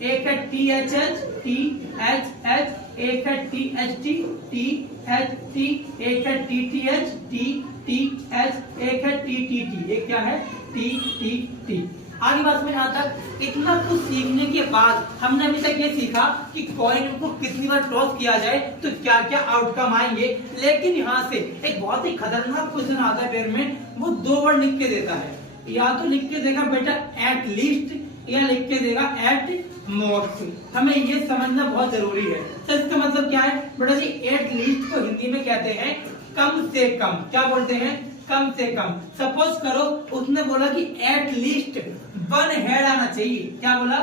एक है THH THH, एक है THT THT, एक है TTH TTH, एक है TTT, एक क्या है TTT। आगे बात में यहाँ तक इतना कुछ सीखने के बाद हमने अभी तक ये सीखा कि कॉइन को कितनी बार टॉस किया जाए तो क्या क्या आउटकम आएंगे। लेकिन यहाँ से एक बहुत ही खतरनाक क्वेश्चन आता है पेपर में, वो 2 वर्ड लिख के देता है। या तो लिख के देगा बेटा एट लीस्ट, या लिख के देगा एट मोस्ट। हमें ये समझना बहुत जरूरी है। तो इसका मतलब क्या है बेटा जी, एट लीस्ट को हिंदी में कहते हैं कम से कम। क्या बोलते हैं? कम से कम। सपोज करो उसने बोला कि एट लीस्ट 1 हेड आना चाहिए। क्या बोला?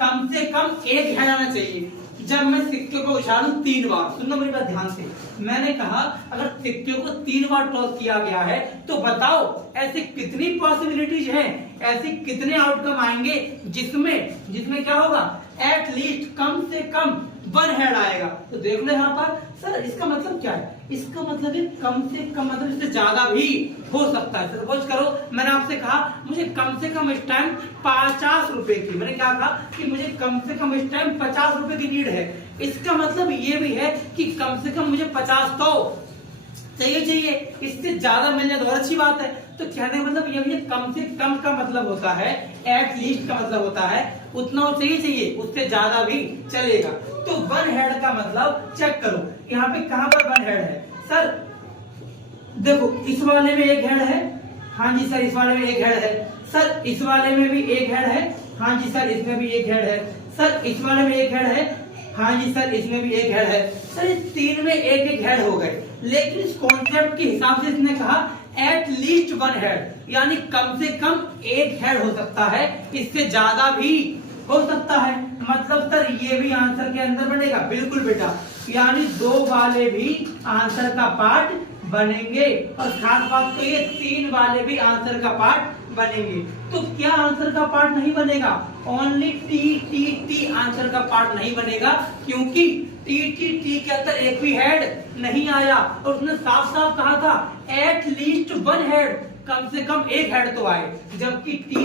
कम से कम 1 हेड आना चाहिए। जब मैं सिक्के को उछालूं 3 बार, सुनना मेरी बात ध्यान से, मैंने कहा अगर सिक्के को 3 बार टॉस किया गया है तो बताओ ऐसी कितनी पॉसिबिलिटीज है, ऐसे कितने आउटकम आएंगे जिसमें क्या होगा, एट लीस्ट कम से कम 1 हेड आएगा। तो देख लो यहाँ पर सर, इसका मतलब क्या है? इसका मतलब है कम से कम, मतलब इससे ज्यादा भी हो सकता है। सपोज करो मैंने आपसे कहा मुझे कम से कम इस टाइम 50 रुपए की, मैंने क्या कहा कि मुझे कम से कम इस टाइम 50 रुपए की नीड है। इसका मतलब ये भी है कि कम से कम मुझे 50 तो चाहिए, इससे ज्यादा मिलने तो और अच्छी बात है। तो कहने का मतलब ये कम से कम का मतलब होता है, एट लीस्ट का मतलब होता है उतना चाहिए, उससे ज्यादा भी चलेगा। तो 1 हेड का मतलब चेक करो यहाँ पे कहां पर 1 हेड है। सर देखो इस वाले में 1 हेड है, हाँ जी सर इस वाले में 1 हेड है। सर इस वाले में भी 1 हेड है, हाँ जी सर इसमें भी 1 हेड है। सर इस वाले में 1 हेड है, हाँ जी सर इसमें भी 1 हेड है। सर इस 3 में 1 हेड हो गए। लेकिन इस कॉन्सेप्ट के हिसाब से इसने कहा एट लीस्ट 1 हेड, यानी कम से कम 1 हेड हो सकता है, इससे ज्यादा भी हो सकता है। मतलब सर ये भी आंसर के अंदर बनेगा, बिल्कुल बेटा, यानी 2 वाले भी आंसर का पार्ट बनेंगे और खास बात तो ये 3 वाले भी आंसर का पार्ट बनेंगे। तो क्या आंसर का पार्ट नहीं बनेगा? ओनली टी आंसर का पार्ट नहीं बनेगा, क्योंकि टी के अंदर एक भी हेड नहीं आया और उसने साफ साफ कहा था एट लीस्ट 1 हेड, कम से कम एक हेड तो आए, जबकि टी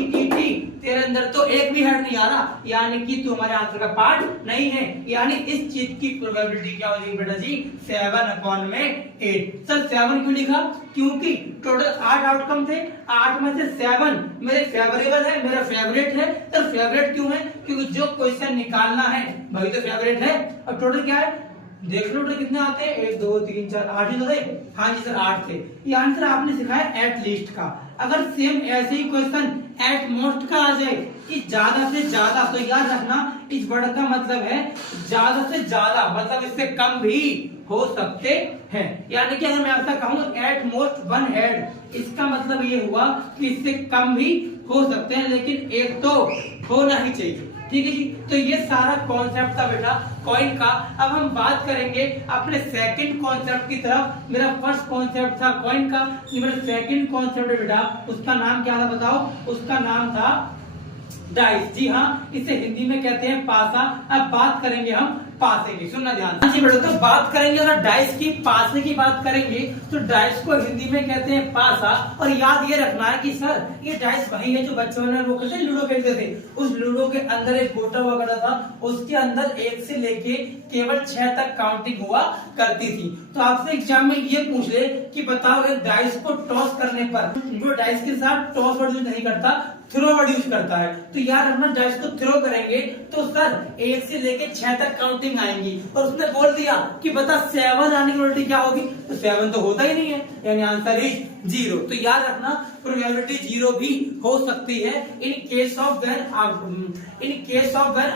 तेरे अंदर तो एक भी हेड नहीं आ रहा, यानी कि तुम्हारे आंसर का पार्ट नहीं है। यानी इस चीज की प्रोबेबिलिटी क्या हो जाएगी बेटा जी? 7/8। सर 7 क्यों लिखा? क्योंकि टोटल 8 आउटकम थे, 8 में से 7 मेरे फेवरेबल है, मेरा फेवरेट है। सर फेवरेट क्यों है? क्योंकि जो क्वेश्चन निकालना है वही तो फेवरेट है। और टोटल क्या है देख लो, टोटल कितने आते हैं? 1 2 3 4 8 ही तो थे। हाँ जी सर 8 थे। ये आंसर आपने सिखाया एट लीस्ट का। अगर सेम ऐसे ही क्वेश्चन एट मोस्ट का आ जाए कि ज्यादा से ज्यादा, तो याद रखना इस वर्ड का मतलब है ज्यादा से ज्यादा, मतलब इससे कम भी हो सकते हैं। यानी कि अगर मैं ऐसा कहूँ एट मोस्ट 1 हेड, इसका मतलब ये हुआ कि इससे कम भी हो सकते हैं, लेकिन एक तो होना ही चाहिए। ठीक है जी, तो ये सारा कॉन्सेप्ट था बेटा कॉइन का। अब हम बात करेंगे अपने सेकंड कॉन्सेप्ट की तरफ। मेरा फर्स्ट कॉन्सेप्ट था कॉइन का, मेरा सेकंड कॉन्सेप्ट है बेटा, उसका नाम क्या था बताओ? उसका नाम था डाइस। जी हाँ, इसे हिंदी में कहते हैं पासा। अब बात करेंगे हम पासे की, सुनना ध्यान से बेटा। तो बात करेंगे अगर डाइस की, पासे की बात करेंगे तो डाइस को हिंदी में कहते हैं पासा। और याद ये रखना है कि सर ये डाइस वही है जो बच्चों ने वो कैसे लूडो खेलते थे, उस लूडो के अंदर एक गोटा हुआ करता था, उसके अंदर 1 से लेके केवल 6 तक काउंटिंग हुआ करती थी। तो आपसे एग्जाम में ये पूछ ले कि बताओ एक डाइस को टॉस करने पर, जो डाइस के साथ टॉस वर्ड यूज नहीं करता, थ्रो वर्ड यूज करता है। तो याद रखना डाइस को थ्रो करेंगे तो सर 1 से लेके 6 तक काउंटिंग आएंगी। और उसने बोल दिया कि बता 7 आने की प्रोबेबिलिटी क्या होगी, तो 7 तो होता ही नहीं है, यानी आंसर इज 0। तो याद रखना प्रोबेबिलिटी 0 भी हो सकती है in case of when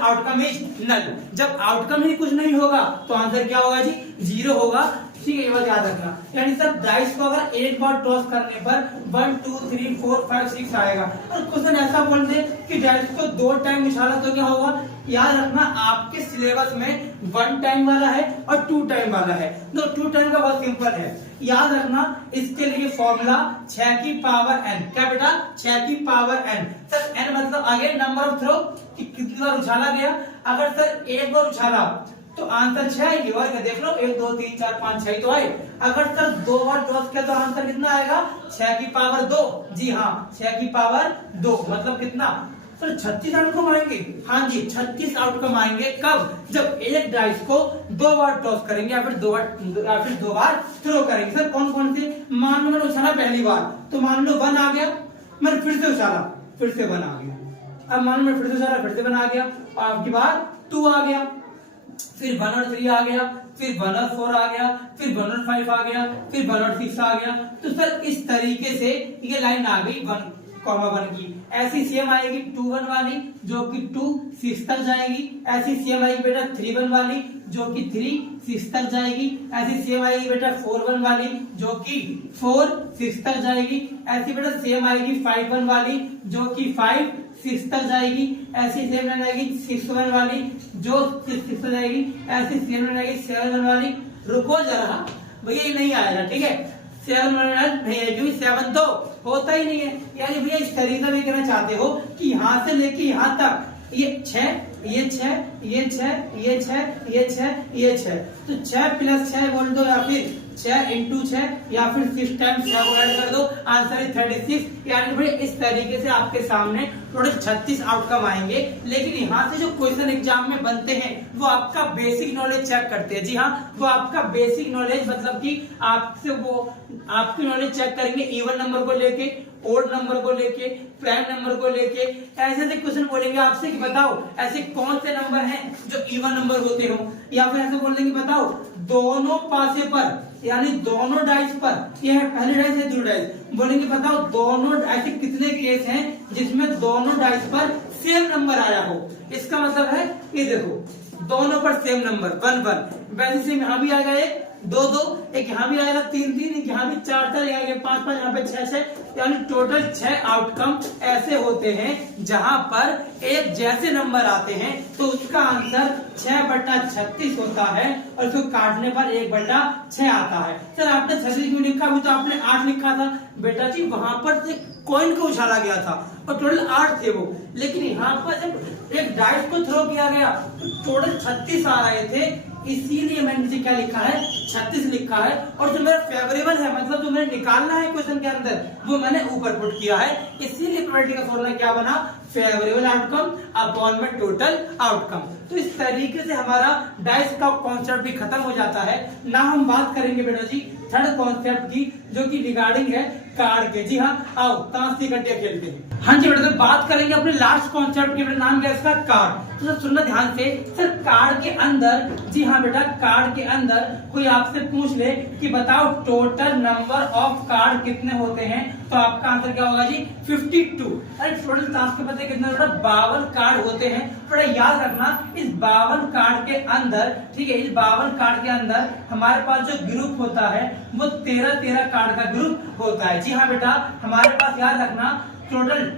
outcome is null. जब आउटकम ही कुछ नहीं होगा तो आंसर क्या होगा जी? 0 होगा। ठीक है, ये बात याद रखना। यानी सर डाइस को अगर एक बार टॉस करने पर 1 2 3 4 5 6 आएगा, और क्वेश्चन ऐसा बोल दे कि डाइस को 2 टाइम उछाला तो क्या होगा? याद रखना आपके सिलेबस में 1 टाइम वाला है और 2 टाइम वाला है। तो 2 टाइम का बहुत सिंपल है, याद रखना इसके लिए फॉर्मूला 6 की पावर n। क्या बेटा? 6 की पावर n। सर n मतलब आगे नंबर ऑफ थ्रो कि कितनी बार उछाला गया। अगर सर एक बार उछाला तो आंसर 6 आएगी। और देख लो 1 2 3 4 5 6 तो आए। अगर सर 2 बार टॉस किया तो आंसर कितना आएगा? 6 की पावर 2। जी हाँ, 6 की पावर 2 मतलब कितना? सर 36 आउटकम आएंगे। हाँ जी, 36 आउटकम आएंगे। कब? जब एक डाइस को 2 बार टॉस करेंगे या फिर 2 बार थ्रो करेंगे। सर कौन कौन से? मान लो मैंने उछाला पहली बार, तो मान लो 1 आ गया, मैंने फिर से उछाला, फिर से 1 आ गया। अब मान लो मैं फिर से उछाला, फिर से 1 आ गया, और आपकी बार 2 आ गया, फिर 1 और 3 आ गया, फिर 1 और 4 आ गया, फिर 1 और 5 आ गया, फिर 1 और 6 आ गया। तो सर इस तरीके से ये लाइन आ गई 1,1 की। ऐसी सेम आएगी 2 1 वाली जो कि 2 6 तक जाएगी। ऐसी सेम आएगी बेटा 3 1 वाली जो कि 3 6 तक जाएगी। ऐसी सेम आएगी बेटा 4 1 वाली जो कि 4 6 तक जाएगी। ऐसी बेटा सेम आएगी 5 1 वाली जो कि 5 6 तक जाएगी। ऐसी सेम लाइन आएगी 6 1 वाली जो 6 तक जाएगी। ऐसी सेम लाइन आएगी 7 1 वाली। रुको जरा भैया, ये नहीं आएगा, ठीक है? 7 नहीं है क्योंकि 7 तो होता ही नहीं है। यानी भैया इस तरीके में कहना चाहते हो कि यहाँ से लेके यहाँ तक ये 6 ये 6 ये 6 ये 6 ये 6 ये 6, तो 6 + 6 बोल दो, या फिर 6 × 6 या फिर 6 टाइम्स 6 को ऐड कर दो, आंसर है 36। यानी भाई इस तरीके से आपके सामने टोटल 36 आउटकम आएंगे। लेकिन यहाँ से जो क्वेश्चन एग्जाम में बनते हैं वो आपका बेसिक नॉलेज चेक करते हैं। जी हाँ, वो आपका बेसिक नॉलेज मतलब कि आपसे वो आपकी नॉलेज चेक करेंगे इवन नंबर को लेके, ओड नंबर को लेके, प्राइम नंबर को लेके। ऐसे ऐसे क्वेश्चन बोलेंगे आपसे कि बताओ ऐसे कौन से नंबर हैं जो इवन नंबर होते हो, या फिर ऐसे बोलेंगे बताओ दोनों पासे पर यानी दोनों डाइस पर, ये है पहली डाइस है दूसरी डाइस, बोलेंगे बताओ दोनों ऐसे कितने केस हैं जिसमें दोनों डाइस पर सेम नंबर आया हो। इसका मतलब है ये देखो दोनों पर सेम नंबर 1 1, वैसे सेम यहाँ भी आ गया 2 2, एक यहाँ भी आएगा 3 3, एक यहाँ भी 4 4, यहाँ 5 5, यहाँ पे 6 6, यानी टोटल 6 आउटकम ऐसे होते हैं जहां पर एक जैसे नंबर आते हैं तो उसका आंसर 6/36 होता है और उसको काटने पर 1/6 आता है। सर आपने 36 क्यों लिखा, वो तो आपने 8 लिखा था। बेटा जी वहां पर से कॉइन को उछाला गया था और टोटल 8 थे वो, लेकिन यहाँ पर जब एक डाइस को थ्रो किया गया तो टोटल 36 आ रहे थे, इसीलिए मैंने नीचे क्या लिखा है 36 लिखा है। और जो मेरा फेवरेबल है, मतलब जो मैंने निकालना है क्वेश्चन के अंदर, वो मैंने ऊपर पुट किया है, इसीलिए प्रोबेबिलिटी का फॉर्मूला क्या बना, फेवरेबल आउटकम अपॉन में टोटल आउटकम। तो इस तरीके से हमारा डाइस का कॉन्सेप्ट भी खत्म हो जाता है। ना हम बात करेंगे बेटा जी थर्ड कॉन्सेप्ट की, जो कि रिगार्डिंग है कार्ड के। जी हाँ, आओ ताश की गड्डियां खेलते हैं। हाँ जी बेटा, तो बात करेंगे अपने लास्ट कॉन्सेप्ट के। बेटा नाम क्या है इसका, कार्ड। तो सर सुनना ध्यान से, सर कार्ड के अंदर, जी हाँ बेटा, कार्ड के अंदर कोई आपसे पूछ ले कि बताओ टोटल नंबर ऑफ कार्ड कितने होते हैं, तो आपका आंसर क्या होगा जी 52। अरे टोटल ताश के पते कितने बेटा 52 कार्ड होते हैं। थोड़ा याद रखना, इस 52 कार्ड के अंदर, ठीक है, इस 52 कार्ड के अंदर हमारे पास जो ग्रुप होता है वो 13 कार्ड का ग्रुप होता है। जी हाँ बेटा, हमारे पास याद रखना टोटल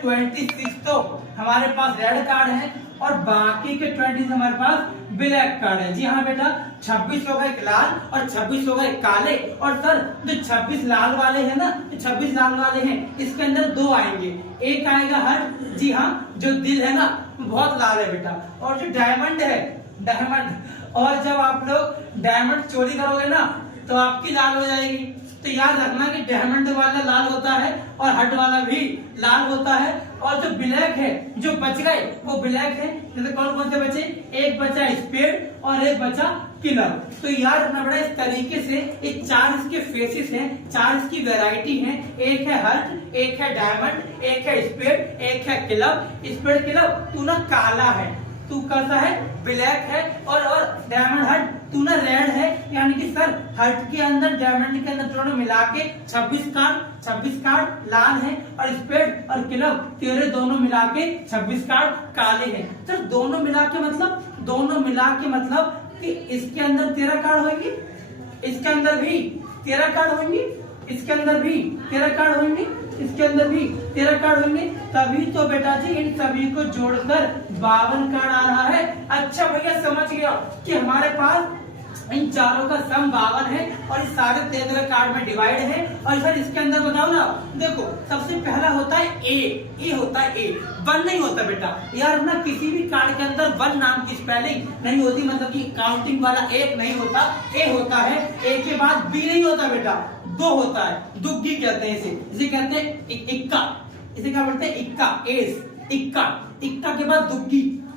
26 तो हमारे पास रेड कार्ड है और बाकी के 20 हमारे पास ब्लैक कार्ड है। जी हाँ बेटा, 26 हो गए लाल और 26 हो गए काले। और सर जो 26 लाल वाले हैं ना, 26 लाल वाले हैं, इसके अंदर 2 आएंगे, एक आएगा हर, जी हाँ, जो दिल है ना बहुत लाल है बेटा, और जो डायमंड है, डायमंड, और जब आप लोग डायमंड चोरी करोगे ना तो आपकी लाल हो जाएगी। तो याद रखना कि डायमंड वाला लाल होता है और हट वाला भी लाल होता है, और जो ब्लैक है, जो बच गए वो ब्लैक है। जैसे कौन कौन से बचे, एक बचा स्पेड और एक बचा किलर। तो याद रखना बड़ा, इस तरीके से ये 4 इसके फेसेस हैं, 4 इसकी वैरायटी हैं। एक है हर्ट, एक है डायमंड, एक है स्पेड, एक है किलर। स्पेड किलर तू ना काला है, तू कैसा है, ब्लैक है, और डायमंड हर्ट तू ना रेड है। यानी कि सर हर्ट के अंदर डायमंड के अंदर दोनों मिला के 26 कार्ड लाल है, और स्पेड और किलर तेरे दोनों मिला के 26 कार्ड काले हैं। सर दोनों मिला के मतलब कि इसके अंदर 13 कार्ड होंगे, इसके अंदर भी 13 कार्ड होंगे, इसके अंदर भी 13 कार्ड होंगे, इसके अंदर भी 13 कार्ड होंगे। तभी तो बेटा जी इन सभी को जोड़कर 52 कार्ड आ रहा है। अच्छा भैया समझ गया कि हमारे पास इन चारों का सम 52 है और इस सारे 13 कार्ड में डिवाइड है। और सर इसके अंदर बताओ ना, देखो सबसे पहला होता है ए होता है ए, 1 नहीं होता बेटा। यार ना किसी भी कार्ड के अंदर 1 नाम की स्पेलिंग नहीं होती, मतलब कि काउंटिंग वाला 1 नहीं होता, ए होता है। ए के बाद बी नहीं होता बेटा, 2 होता है, दुग्गी कहते हैं इसे कहते हैं इक्का। इसे क्या बोलते हैं, इक्का, एस, इक्का के बाद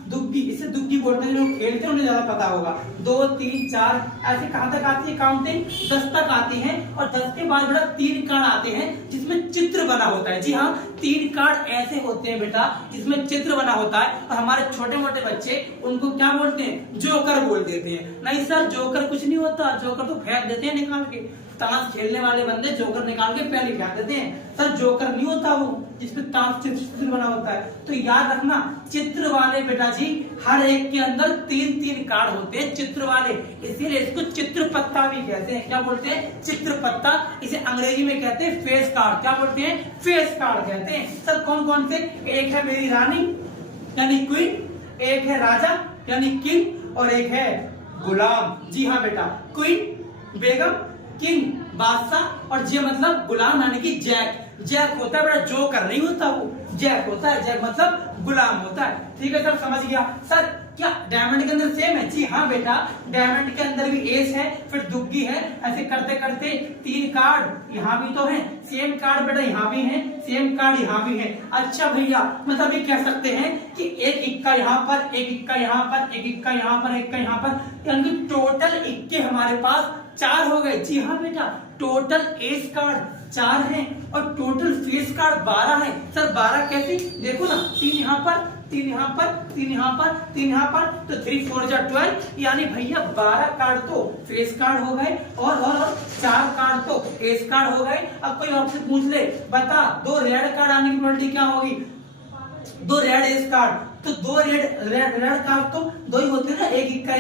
दुग्गी, इसे दुग्गी बोलते हैं। जो खेलते हैं उन्हें ज्यादा पता होगा। 2 3 4 ऐसे कहां तक आती है काउंटिंग, 10 तक आती है। और 10 के बाद बेटा 3 कार्ड आते हैं जिसमें चित्र बना होता है। जी हाँ, 3 कार्ड ऐसे होते हैं बेटा जिसमें चित्र बना होता है। और हमारे छोटे मोटे बच्चे उनको क्या बोलते हैं, जोकर बोल देते हैं। नहीं सर जोकर कुछ नहीं होता, जोकर तो फेंक देते हैं निकाल के। ताश खेलने वाले बंदे जोकर निकाल के पहले फेंक देते हैं। सर जोकर नहीं होता वो जिसमें ताश चित्र बना होता है। तो याद रखना चित्र वाले बेटा जी हर एक के अंदर 3 कार्ड होते हैं, चित्र वाले, इसीलिए इसको चित्र पत्ता भी कहते हैं। क्या बोलते हैं, चित्र पत्ता। इसे अंग्रेजी में कहते हैं फेस कार्ड। क्या बोलते हैं, फेस कार्ड कहते हैं। सर कौन कौन से, एक है मेरी रानी यानी क्वीन, एक है राजा यानी किंग, और एक है गुलाम। जी हाँ बेटा, क्वीन बेगम, किंग बादशाह, और जे मतलब गुलाम यानी कि जैक। जैक होता है बेटा, जोकर नहीं होता वो, जैक होता है। जैक मतलब गुलाम होता है। ठीक है सर, समझ गया। सर क्या डायमंड के अंदर सेम है? जी हाँ बेटा, डायमंड के अंदर भी एस है, फिर दुग्गी है। ऐसे करते करते 3 कार्ड यहाँ भी तो है, सेम कार्ड बेटा यहाँ भी है, सेम कार्ड यहाँ भी है। अच्छा भैया, मतलब ये कह सकते हैं कि एक इक्का यहाँ पर, एक इक्का यहाँ पर, एक इक्का यहाँ पर, एक इक्का यहाँ पर, यानी टोटल इक्के हमारे पास 4 हो गए। जी हाँ बेटा, टोटल एस कार्ड 4 है और टोटल फेस कार्ड 12 है। सर 12 कैसे, देखो ना, 3 यहाँ पर, 3 यहाँ पर, 3 यहाँ पर, 3 यहाँ पर, तो 3 4 जा 12, यानी भैया 12 कार्ड तो फेस कार्ड हो गए और 4 कार्ड तो एस कार्ड हो गए। अब कोई आपसे पूछ ले, बता 2 रेड कार्ड आने की प्रोबेबिलिटी क्या होगी, 2 रेड एस कार्ड, तो 2 रेड कार्ड तो दो ही होते हैं ना, एक इक्का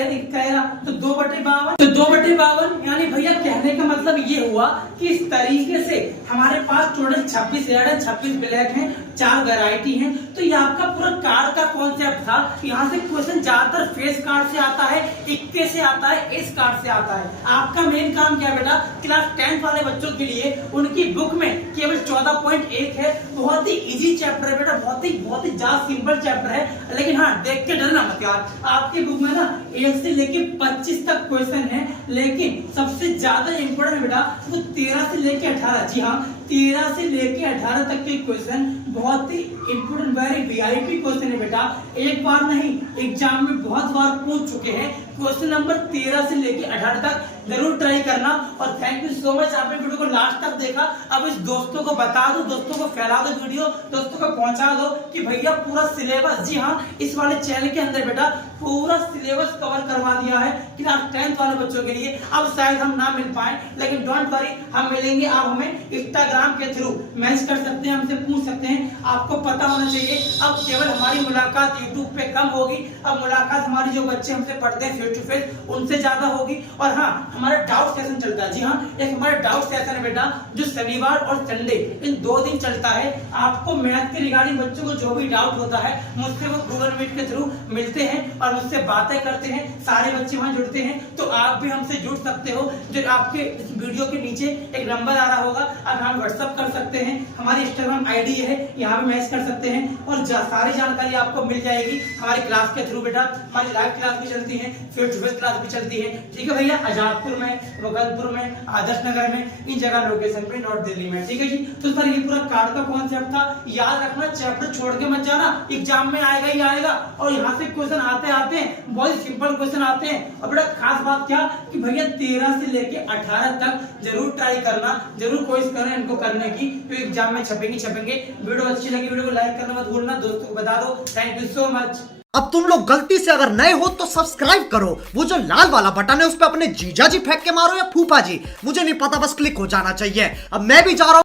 तो 2/52, तो 2/52 यानी भैया कहने का मतलब ये हुआ कि इस तरीके से हमारे पास टोटल 26 रेड है, 26 ब्लैक है, 4 वैरायटी है। तो ये आपका पूरा कार्ड का कॉन्सेप्ट था। यहाँ से क्वेश्चन ज्यादातर फेस कार्ड से आता है, इक्के से आता है, इस कार्ड से आता है। आपका मेन काम क्या है बेटा, क्लास 10 वाले बच्चों के लिए उनकी बुक में केवल 14.1 है। बहुत ही इजी चैप्टर है बेटा, बहुत ही ज्यादा सिंपल चैप्टर है। लेकिन हाँ, देख के डरना मत यार, आपकी बुक में ना 1 से लेके 25 तक क्वेश्चन है, लेकिन सबसे ज्यादा इंपोर्टेंट बेटा वो 13 से लेके 18, जी हाँ 13 से लेके 18 तक के क्वेश्चन बहुत ही इंपोर्टेंट, वेरी वीआईपी क्वेश्चन है बेटा। एक बार नहीं, एग्जाम में बहुत बार पूछ चुके हैं। क्वेश्चन नंबर 13 से लेके 18 तक जरूर ट्राई करना। और थैंक यू सो मच, आपने वीडियो को लास्ट तक देखा। अब इस दोस्तों को बता दो, दोस्तों को फैला दो वीडियो, दोस्तों को पहुंचा दो कि भैया पूरा सिलेबस, जी हाँ इस वाले चैनल के अंदर बेटा पूरा सिलेबस कवर करवा दिया है क्लास 10 वाले बच्चों के लिए। अब शायद हम ना मिल पाए, लेकिन डोंट वरी, हम मिलेंगे। आप हमें इंस्टाग्राम के थ्रू मैसेज कर सकते हैं, हमसे पूछ सकते हैं। आपको पता होना चाहिए, अब केवल हमारी मुलाकात यूट्यूब पे कम होगी, अब मुलाकात हमारी जो बच्चे हमसे पढ़ते हैं फेस टू फेस उनसे ज्यादा होगी। और हाँ, हमारा डाउट सेशन चलता है, जी हाँ एक हमारा डाउट सेशन है बेटा, जो शनिवार और संडे इन 2 दिन चलता है। आपको मैथ के रिगार्डिंग बच्चों को जो भी डाउट होता है मुझसे वो गूगल मीट के थ्रू मिलते हैं और मुझसे बातें करते हैं। सारे बच्चे वहां जुड़ते हैं, तो आप भी हमसे जुड़ सकते हो। जो आपके इस वीडियो के नीचे एक नंबर आ रहा होगा, आप हम व्हाट्सअप कर सकते हैं। हमारी इंस्टाग्राम आईडी है, यहाँ पे मैसेज कर सकते हैं और सारी जानकारी आपको मिल जाएगी हमारी क्लास के थ्रू बेटा। हमारी लाइव क्लास भी चलती है, फेस टू फेस क्लास भी चलती है, ठीक है भैया। आजादपुर में, मुगलपुर में, आदर्श नगर में, इन जगह लोकेशन पे, नॉर्थ दिल्ली में, ठीक है जी। तो सर ये पूरा कार्ड का कॉन्सेप्ट था। याद रखना, चैप्टर छोड़ के मत जाना, एग्जाम में आएगा ही आएगा। और यहाँ से क्वेश्चन आते आते हैं, बहुत सिंपल क्वेश्चन आते हैं। और बड़ा खास बात क्या कि भैया 13 से लेके 18 तक जरूर ट्राई करना, जरूर कोशिश करें इनको करने की, तो एग्जाम में छपेंगे। वीडियो अच्छी लगी, वीडियो को लाइक करना मत भूलना, दोस्तों को बता दो। Thank you so much. अब तुम लोग गलती से अगर नए हो तो सब्सक्राइब करो, वो जो लाल वाला बटन है उस पे अपने जीजा जी फेंक के मारो या फूफा जी, मुझे नहीं पता, बस क्लिक हो जाना चाहिए। अब मैं भी जा रहा हूं।